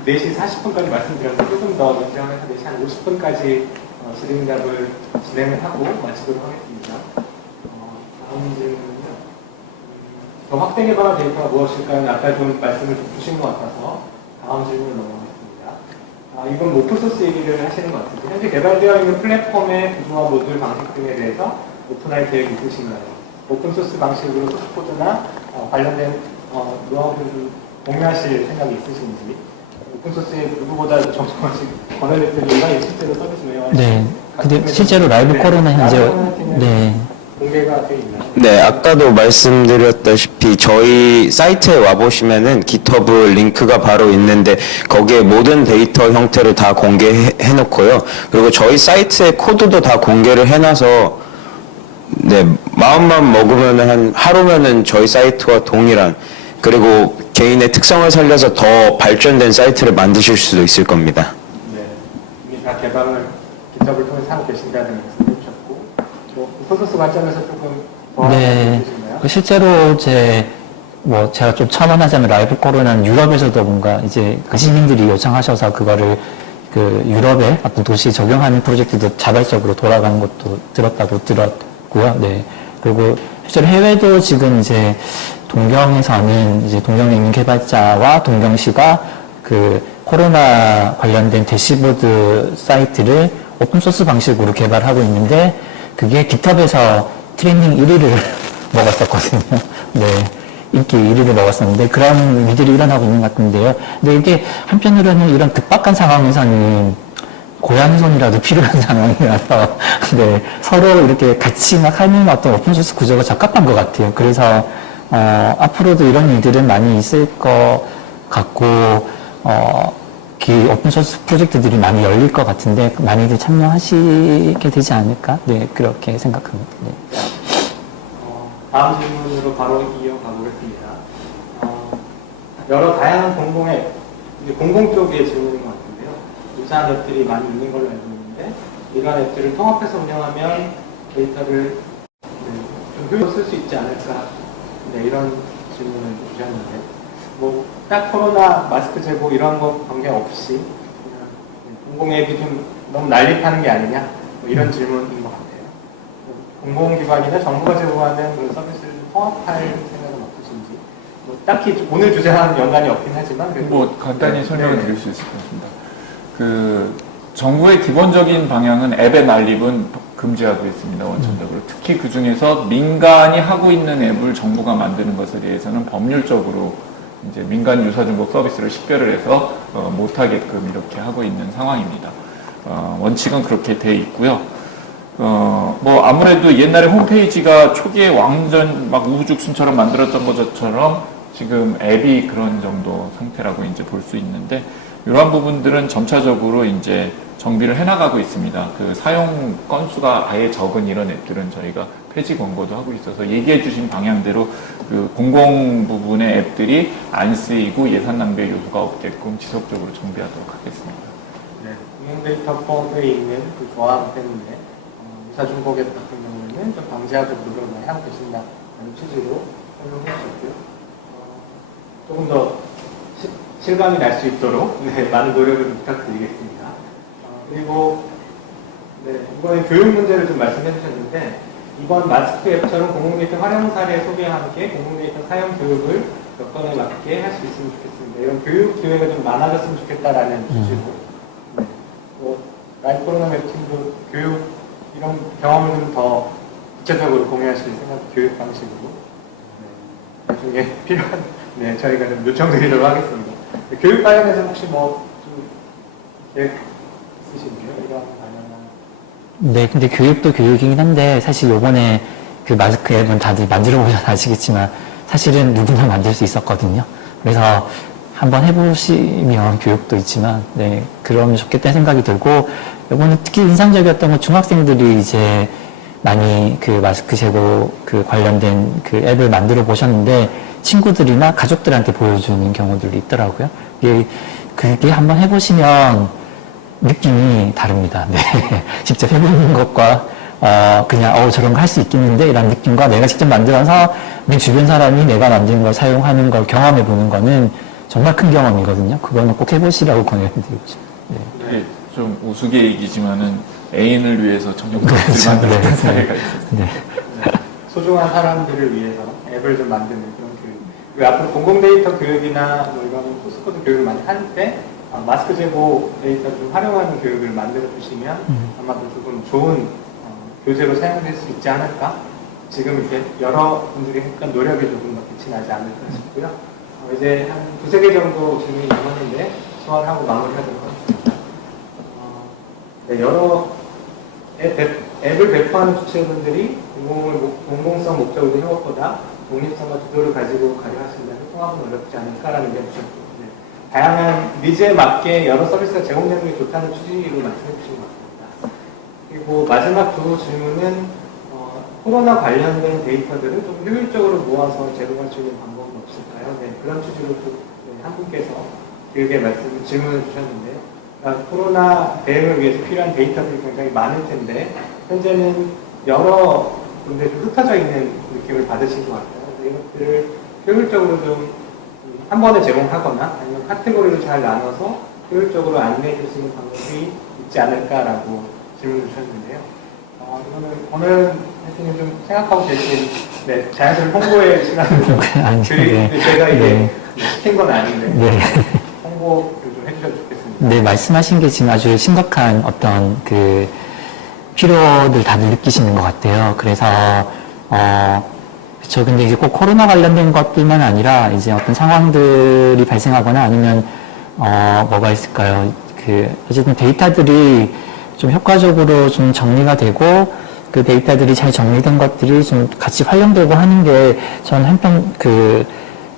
4시 40분까지 말씀드렸는데 조금 더 연장을 해서 4시 한 50분까지 질의응답을 진행을 하고 마치도록 하겠습니다. 다음 질문은요. 더 확대 개발한 데이터가 무엇일까요? 아까 좀 말씀을 좀 주신 것 같아서 다음 질문으로 넘어가겠습니다. 이건 오픈소스 얘기를 하시는 것 같은데 현재 개발되어 있는 플랫폼의 구조와 모듈 방식 등에 대해서 오픈할 계획이 있으신가요? 오픈소스 방식으로 소스코드나 관련된 노하우를 좀 공유하실 생각이 있으신지 오픈소스에 누구보다 정성하신 권한대표님과 실제로 서비스 운영하시는 네. 근데 실제로 라이브 코로나 현재 공개가 되어 있나요? 네, 아까도 말씀드렸다시피 저희 사이트에 와보시면은 GitHub 링크가 바로 있는데 거기에 모든 데이터 형태를 다 공개해놓고요. 그리고 저희 사이트의 코드도 다 공개를 해놔서 네, 마음만 먹으면 한 하루면은 저희 사이트와 동일한 그리고 개인의 특성을 살려서 더 발전된 사이트를 만드실 수도 있을 겁니다. 네, 이미 다 개방을 GitHub을 통해서 하고 계신다는 말씀을 해주셨고 오픈소스 관점에서 조금 더 네. 있으신가요? 실제로 제가 좀 첨언하자면 라이브 코로나는 유럽에서도 뭔가 이제 그 시민들이 요청하셔서 그거를 그 유럽의 어떤 도시에 적용하는 프로젝트도 자발적으로 돌아가는 것도 들었고요. 네. 그리고 실제로 해외도 지금 이제 동경에서는 이제 동경에 있는 개발자와 동경시가 그 코로나 관련된 대시보드 사이트를 오픈소스 방식으로 개발하고 있는데 그게 깃허브에서 트렌딩 1위를 먹었었거든요. 네. 인기 1위를 먹었었는데 그런 일들이 일어나고 있는 것 같은데요. 근데 이게 한편으로는 이런 급박한 상황에서는 고양이 손이라도 필요한 상황이라서 네, 서로 이렇게 같이 막 하는 어떤 오픈소스 구조가 적합한 것 같아요. 그래서 앞으로도 이런 일들은 많이 있을 것 같고 오픈소스 프로젝트들이 많이 열릴 것 같은데 많이들 참여하시게 되지 않을까? 네, 그렇게 생각합니다. 네. 다음 질문으로 바로 이어가 보겠습니다. 여러 다양한 공공의 공공 쪽의 질문인 것 같은데요. 유사한 앱들이 많이 있는 걸로 알고 있는데 이러한 앱들을 통합해서 운영하면 데이터를 좀 효율적으로 쓸 수 있지 않을까? 네, 이런 질문을 주셨는데 딱 코로나 마스크 제보 이런 거 관계없이 그냥 공공 앱이 좀 너무 난립하는 게 아니냐? 이런 질문인 것 같아요. 공공기관이나 정부가 제공하는 그런 서비스를 통합할 생각은 없으신지 딱히 오늘 주제와는 연관이 없긴 하지만 간단히 설명을 드릴 수 있을 것 같습니다. 정부의 기본적인 방향은 앱의 난립은 금지하고 있습니다. 원천적으로. 특히 그 중에서 민간이 하고 있는 앱을 정부가 만드는 것에 대해서는 법률적으로 이제 민간 유사중복 서비스를 식별을 해서 못하게끔 이렇게 하고 있는 상황입니다. 원칙은 그렇게 돼 있고요. 아무래도 옛날에 홈페이지가 초기에 완전 막 우후죽순처럼 만들었던 것처럼 지금 앱이 그런 정도 상태라고 이제 볼 수 있는데, 이러한 부분들은 점차적으로 이제 정비를 해나가고 있습니다. 그 사용 건수가 아예 적은 이런 앱들은 저희가 폐지 권고도 하고 있어서 얘기해 주신 방향대로 그 공공 부분의 앱들이 안 쓰이고 예산 낭비의 요소가 없게끔 지속적으로 정비하도록 하겠습니다. 네, 공용 데이터 폰에 있는 그 조항 때문에 유사중복 앱 같은 경우에는 좀 방지하도록 노력을 많이 하고 계신다는 취지로 설명해 주셨고요. 조금 더 실감이 날 수 있도록 많은 노력을 부탁드리겠습니다. 그리고 네, 이번에 교육 문제를 좀 말씀해 주셨는데 이번 마스크 앱처럼 공공데이터 활용 사례 소개와 함께 공공데이터 사용 교육을 여건에 맞게 할 수 있으면 좋겠습니다. 이런 교육 기회가 좀 많아졌으면 좋겠다라는 취지로 네. 라이브 코로나 웹팀도 교육 이런 경험을 좀 더 구체적으로 공유하실 생각 교육 방식으로 네. 나중에 필요한 네 저희가 좀 요청드리도록 하겠습니다. 네, 교육 관련해서 혹시 뭐 좀 계획 있으신가요? 이런 관련한 네, 근데 교육도 교육이긴 한데 사실 요번에 그 마스크 앱은 다들 만들어 보셔서 아시겠지만 사실은 누구나 만들 수 있었거든요. 그래서 한번 해보시면 교육도 있지만 네, 그러면 좋겠다는 생각이 들고 요번에 특히 인상적이었던 건 중학생들이 이제 많이 그 마스크 재고 그 관련된 그 앱을 만들어 보셨는데 친구들이나 가족들한테 보여주는 경우들이 있더라고요. 그게 한번 해보시면 느낌이 다릅니다. 네. 직접 해보는 것과, 그냥, 저런 거 할 수 있겠는데? 이런 느낌과 내가 직접 만들어서 내 주변 사람이 내가 만든 걸 사용하는 걸 경험해보는 거는 정말 큰 경험이거든요. 그거는 꼭 해보시라고 권유해드리고 싶어요. 네. 이게 좀 우스갯얘기지만은 애인을 위해서 전용도를 그렇죠. 만드는 네. 사례가 있어요. 네. 소중한 사람들을 위해서 앱을 좀 만드는 그런 교육. 그리고 앞으로 공공데이터 교육이나 뭐 이런 소스코드 교육을 많이 할 때 마스크 재고 데이터를 좀 활용하는 교육을 만들어 주시면 아마도 조금 좋은 교재로 사용될 수 있지 않을까? 지금 이렇게 여러분들이 했던 노력이 조금 더 빛이 나지 않을까 싶고요. 이제 한 두세 개 정도 질문이 남았는데 소화하고 마무리하도록 하겠습니다. 네, 여러 앱을 배포하는 주체분들이 공공성 목적으로 협업보다 독립성과 주도를 가지고 가려하신다면 통합은 어렵지 않을까라는 게 주셨고 다양한 니즈에 맞게 여러 서비스가 제공되는 게 좋다는 취지로 말씀해 주신 것 같습니다. 그리고 마지막 두 질문은 코로나 관련된 데이터들을 좀 효율적으로 모아서 제공할 수 있는 방법은 없을까요? 네, 그런 취지로 한 분께서 길게 질문을 주셨는데요. 그러니까 코로나 대응을 위해서 필요한 데이터들이 굉장히 많을 텐데 현재는 여러 군데 좀 흩어져 있는 느낌을 받으신 것 같아요. 그래서 이것들을 효율적으로 좀 한 번에 제공하거나 아니면 카테고리를 잘 나눠서 효율적으로 안내해 줄 수 있는 방법이 있지 않을까라고 질문을 주셨는데요. 이거는 오늘 대표님 좀 생각하고 계신 네, 자연스러운 홍보의 시간을 네. 제가 이게 네. 시킨 건 아닌데 네. 홍보를 좀 해주셔도 좋겠습니다. 네, 말씀하신 게 지금 아주 심각한 어떤 그 피로를 다들 느끼시는 것 같아요. 그래서, 그쵸. 근데 이제 꼭 코로나 관련된 것들만 아니라 이제 어떤 상황들이 발생하거나 아니면, 뭐가 있을까요? 어쨌든 데이터들이 좀 효과적으로 좀 정리가 되고 그 데이터들이 잘 정리된 것들이 좀 같이 활용되고 하는 게 저는 한편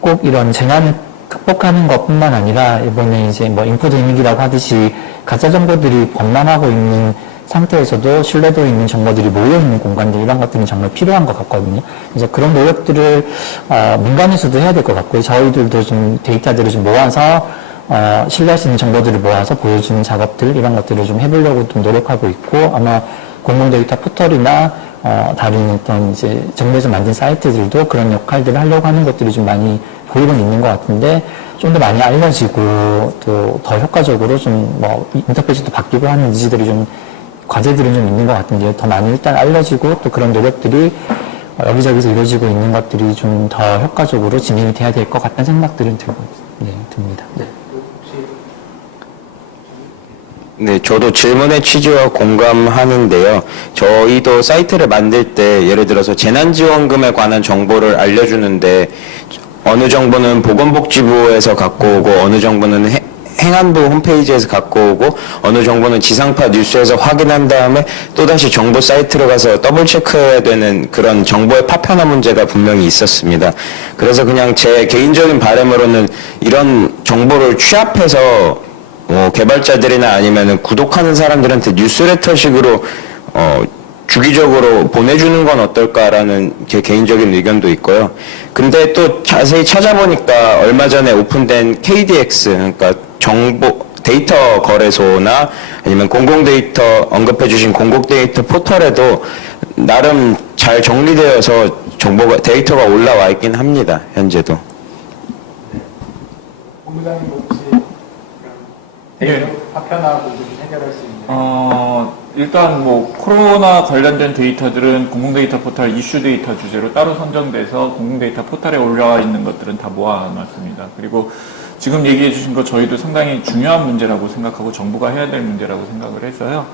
꼭 이런 재난을 극복하는 것뿐만 아니라 이번에 이제 뭐 인포데믹이라고 하듯이 가짜 정보들이 범람하고 있는 상태에서도 신뢰도 있는 정보들이 모여있는 공간들 이런 것들은 정말 필요한 것 같거든요. 그래서 그런 노력들을 민간에서도 해야 될 것 같고요. 저희들도 좀 데이터들을 좀 모아서 신뢰할 수 있는 정보들을 모아서 보여주는 작업들 이런 것들을 좀 해보려고 좀 노력하고 있고 아마 공공데이터 포털이나 다른 어떤 이제 정부에서 만든 사이트들도 그런 역할들을 하려고 하는 것들이 좀 많이 보이고는 있는 것 같은데 좀 더 많이 알려지고 또 더 효과적으로 좀 뭐 인터페이스도 바뀌고 하는 니즈들이 좀 과제들은 좀 있는 것 같은데요. 더 많이 일단 알려지고 또 그런 노력들이 여기저기서 이루어지고 있는 것들이 좀 더 효과적으로 진행이 돼야 될 것 같다는 생각들은 듭니다. 네. 네, 저도 질문의 취지와 공감하는데요. 저희도 사이트를 만들 때 예를 들어서 재난지원금에 관한 정보를 알려주는데 어느 정보는 보건복지부에서 갖고 오고 어느 정보는 행안부 홈페이지에서 갖고 오고 어느 정보는 지상파 뉴스에서 확인한 다음에 또다시 정보 사이트로 가서 더블 체크해야 되는 그런 정보의 파편화 문제가 분명히 있었습니다. 그래서 그냥 제 개인적인 바람으로는 이런 정보를 취합해서 개발자들이나 아니면은 구독하는 사람들한테 뉴스레터식으로 주기적으로 보내주는 건 어떨까라는 제 개인적인 의견도 있고요. 근데 또 자세히 찾아보니까 얼마 전에 오픈된 KDX, 그러니까 데이터 거래소나 아니면 공공데이터 언급해주신 공공데이터 포털에도 나름 잘 정리되어서 데이터가 올라와 있긴 합니다. 현재도. 본부장님 혹시 데이터 파편화 부분 해결할 수 있는 일단 뭐 코로나 관련된 데이터들은 공공데이터 포털 이슈 데이터 주제로 따로 선정돼서 공공데이터 포털에 올라와 있는 것들은 다 모아놨습니다. 그리고 지금 얘기해 주신 거 저희도 상당히 중요한 문제라고 생각하고 정부가 해야 될 문제라고 생각을 해서요.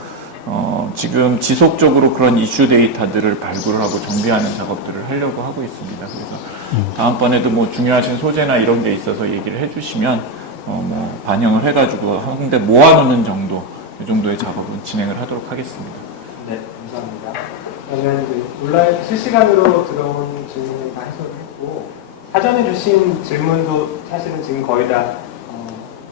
지금 지속적으로 그런 이슈 데이터들을 발굴하고 정비하는 작업들을 하려고 하고 있습니다. 그래서 다음번에도 뭐 중요하신 소재나 이런 게 있어서 얘기를 해주시면 뭐 반영을 해가지고 한 군데 모아놓는 정도, 이 정도의 작업은 진행을 하도록 하겠습니다. 네, 감사합니다. 그러면 이제 온라인 실시간으로 들어온 질문은 다 해소를 했고, 사전에 주신 질문도 사실은 지금 거의 다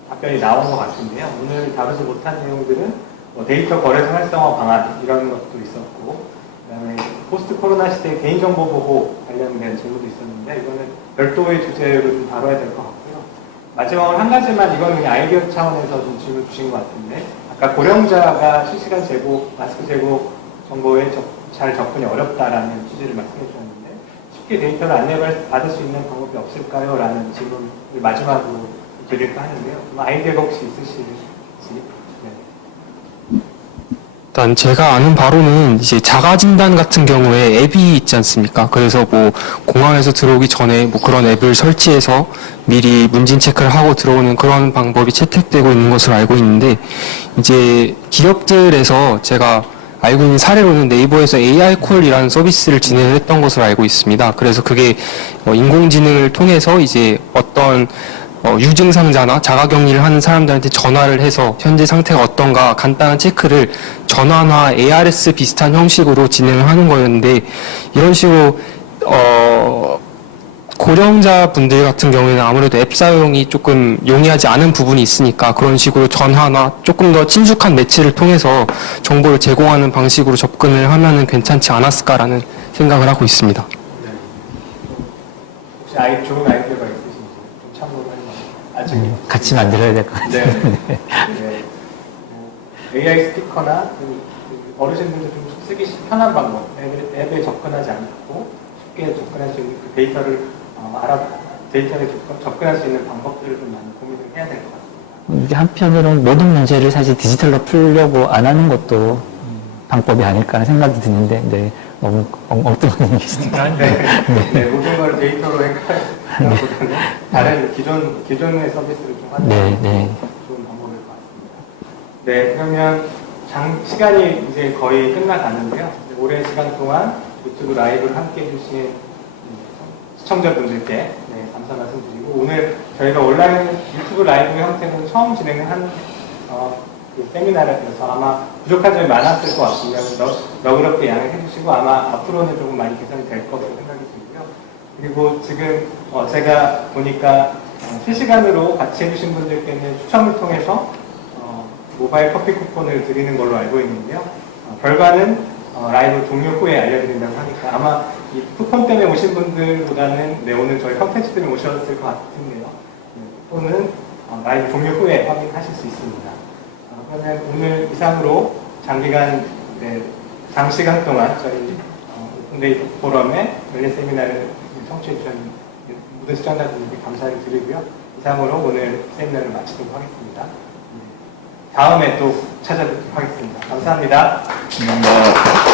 답변이 나온 것 같은데요. 오늘 다루지 못한 내용들은 뭐 데이터 거래소 활성화 방안 이런 것도 있었고, 그다음에 포스트 코로나 시대 개인정보 보호 관련된 질문도 있었는데 이거는 별도의 주제로 좀 다뤄야 될 것 같고요. 마지막으로 한 가지만, 이거는 그냥 아이디어 차원에서 좀 질문 주신 것 같은데, 아까 고령자가 실시간 재고, 마스크 재고 정보에 잘 접근이 어렵다라는 취지를 말씀해 주셨는데, 쉽게 데이터를 안내받을 수 있는 방법이 없을까요? 라는 질문을 마지막으로 드릴까 하는데요. 아이디어가 혹시 있으실지? 네. 일단 제가 아는 바로는 이제 자가진단 같은 경우에 앱이 있지 않습니까? 그래서 뭐 공항에서 들어오기 전에 뭐 그런 앱을 설치해서 미리 문진 체크를 하고 들어오는 그런 방법이 채택되고 있는 것으로 알고 있는데, 이제 기업들에서 제가 알고 있는 사례로는 네이버에서 AI 콜이라는 서비스를 진행을 했던 것으로 알고 있습니다. 그래서 그게 인공지능을 통해서 이제 어떤 유증상자나 자가격리를 하는 사람들한테 전화를 해서 현재 상태가 어떤가 간단한 체크를 전화나 ARS 비슷한 형식으로 진행을 하는 거였는데, 이런 식으로 고령자분들 같은 경우에는 아무래도 앱 사용이 조금 용이하지 않은 부분이 있으니까 그런 식으로 전화나 조금 더 친숙한 매체를 통해서 정보를 제공하는 방식으로 접근을 하면은 괜찮지 않았을까라는 생각을 하고 있습니다. 네. 혹시 좋은 아이디어가 있으신지 좀 참고를 해주세요. 같이 만들어야 될 것 같아요. 네. 네. AI 스티커나 어르신들도 좀 쓰기 편한 방법, 앱에 접근하지 않고 쉽게 접근할 수 있는 그 데이터를 데이터에 접근할 수 있는 방법들을 좀 많이 고민을 해야 될 것 같습니다. 이게 한편으로는 모든 문제를 사실 디지털로 풀려고 안 하는 것도 방법이 아닐까 하는 생각이 드는데, 네, 너무 엉뚱한 얘기시니까. 네, 모든 걸 데이터로 행하기보다는 다른 기존의 서비스를 좀 하는 게 좋은 방법일 것 같습니다. 네, 그러면 시간이 이제 거의 끝나가는데요. 오랜 시간 동안 유튜브 라이브를 함께 해주신 시청자분들께 감사 말씀드리고, 오늘 저희가 온라인 유튜브 라이브 형태로 처음 진행을 한 그 세미나라서 아마 부족한 점이 많았을 것 같습니다. 너그럽게 양해해 주시고 아마 앞으로는 조금 많이 개선이 될 것으로 생각이 들고요. 그리고 지금 제가 보니까 실시간으로 같이 해주신 분들께는 추첨을 통해서 모바일 커피 쿠폰을 드리는 걸로 알고 있는데요. 결과는 라이브 종료 후에 알려드린다고 하니까 아마 이 쿠폰 때문에 오신 분들보다는 오늘 저희 컨텐츠 때문에 오셨을 것 같은데요. 쿠폰은 라이브 종료 후에 확인하실 수 있습니다. 그러면 오늘 이상으로 장시간 동안 저희 오픈데이터 포럼의 열린 세미나를 청취해 주신 모든 시청자분들께 감사를 드리고요. 이상으로 오늘 세미나를 마치도록 하겠습니다. 다음에 또 찾아뵙도록 하겠습니다. 감사합니다. 감사합니다.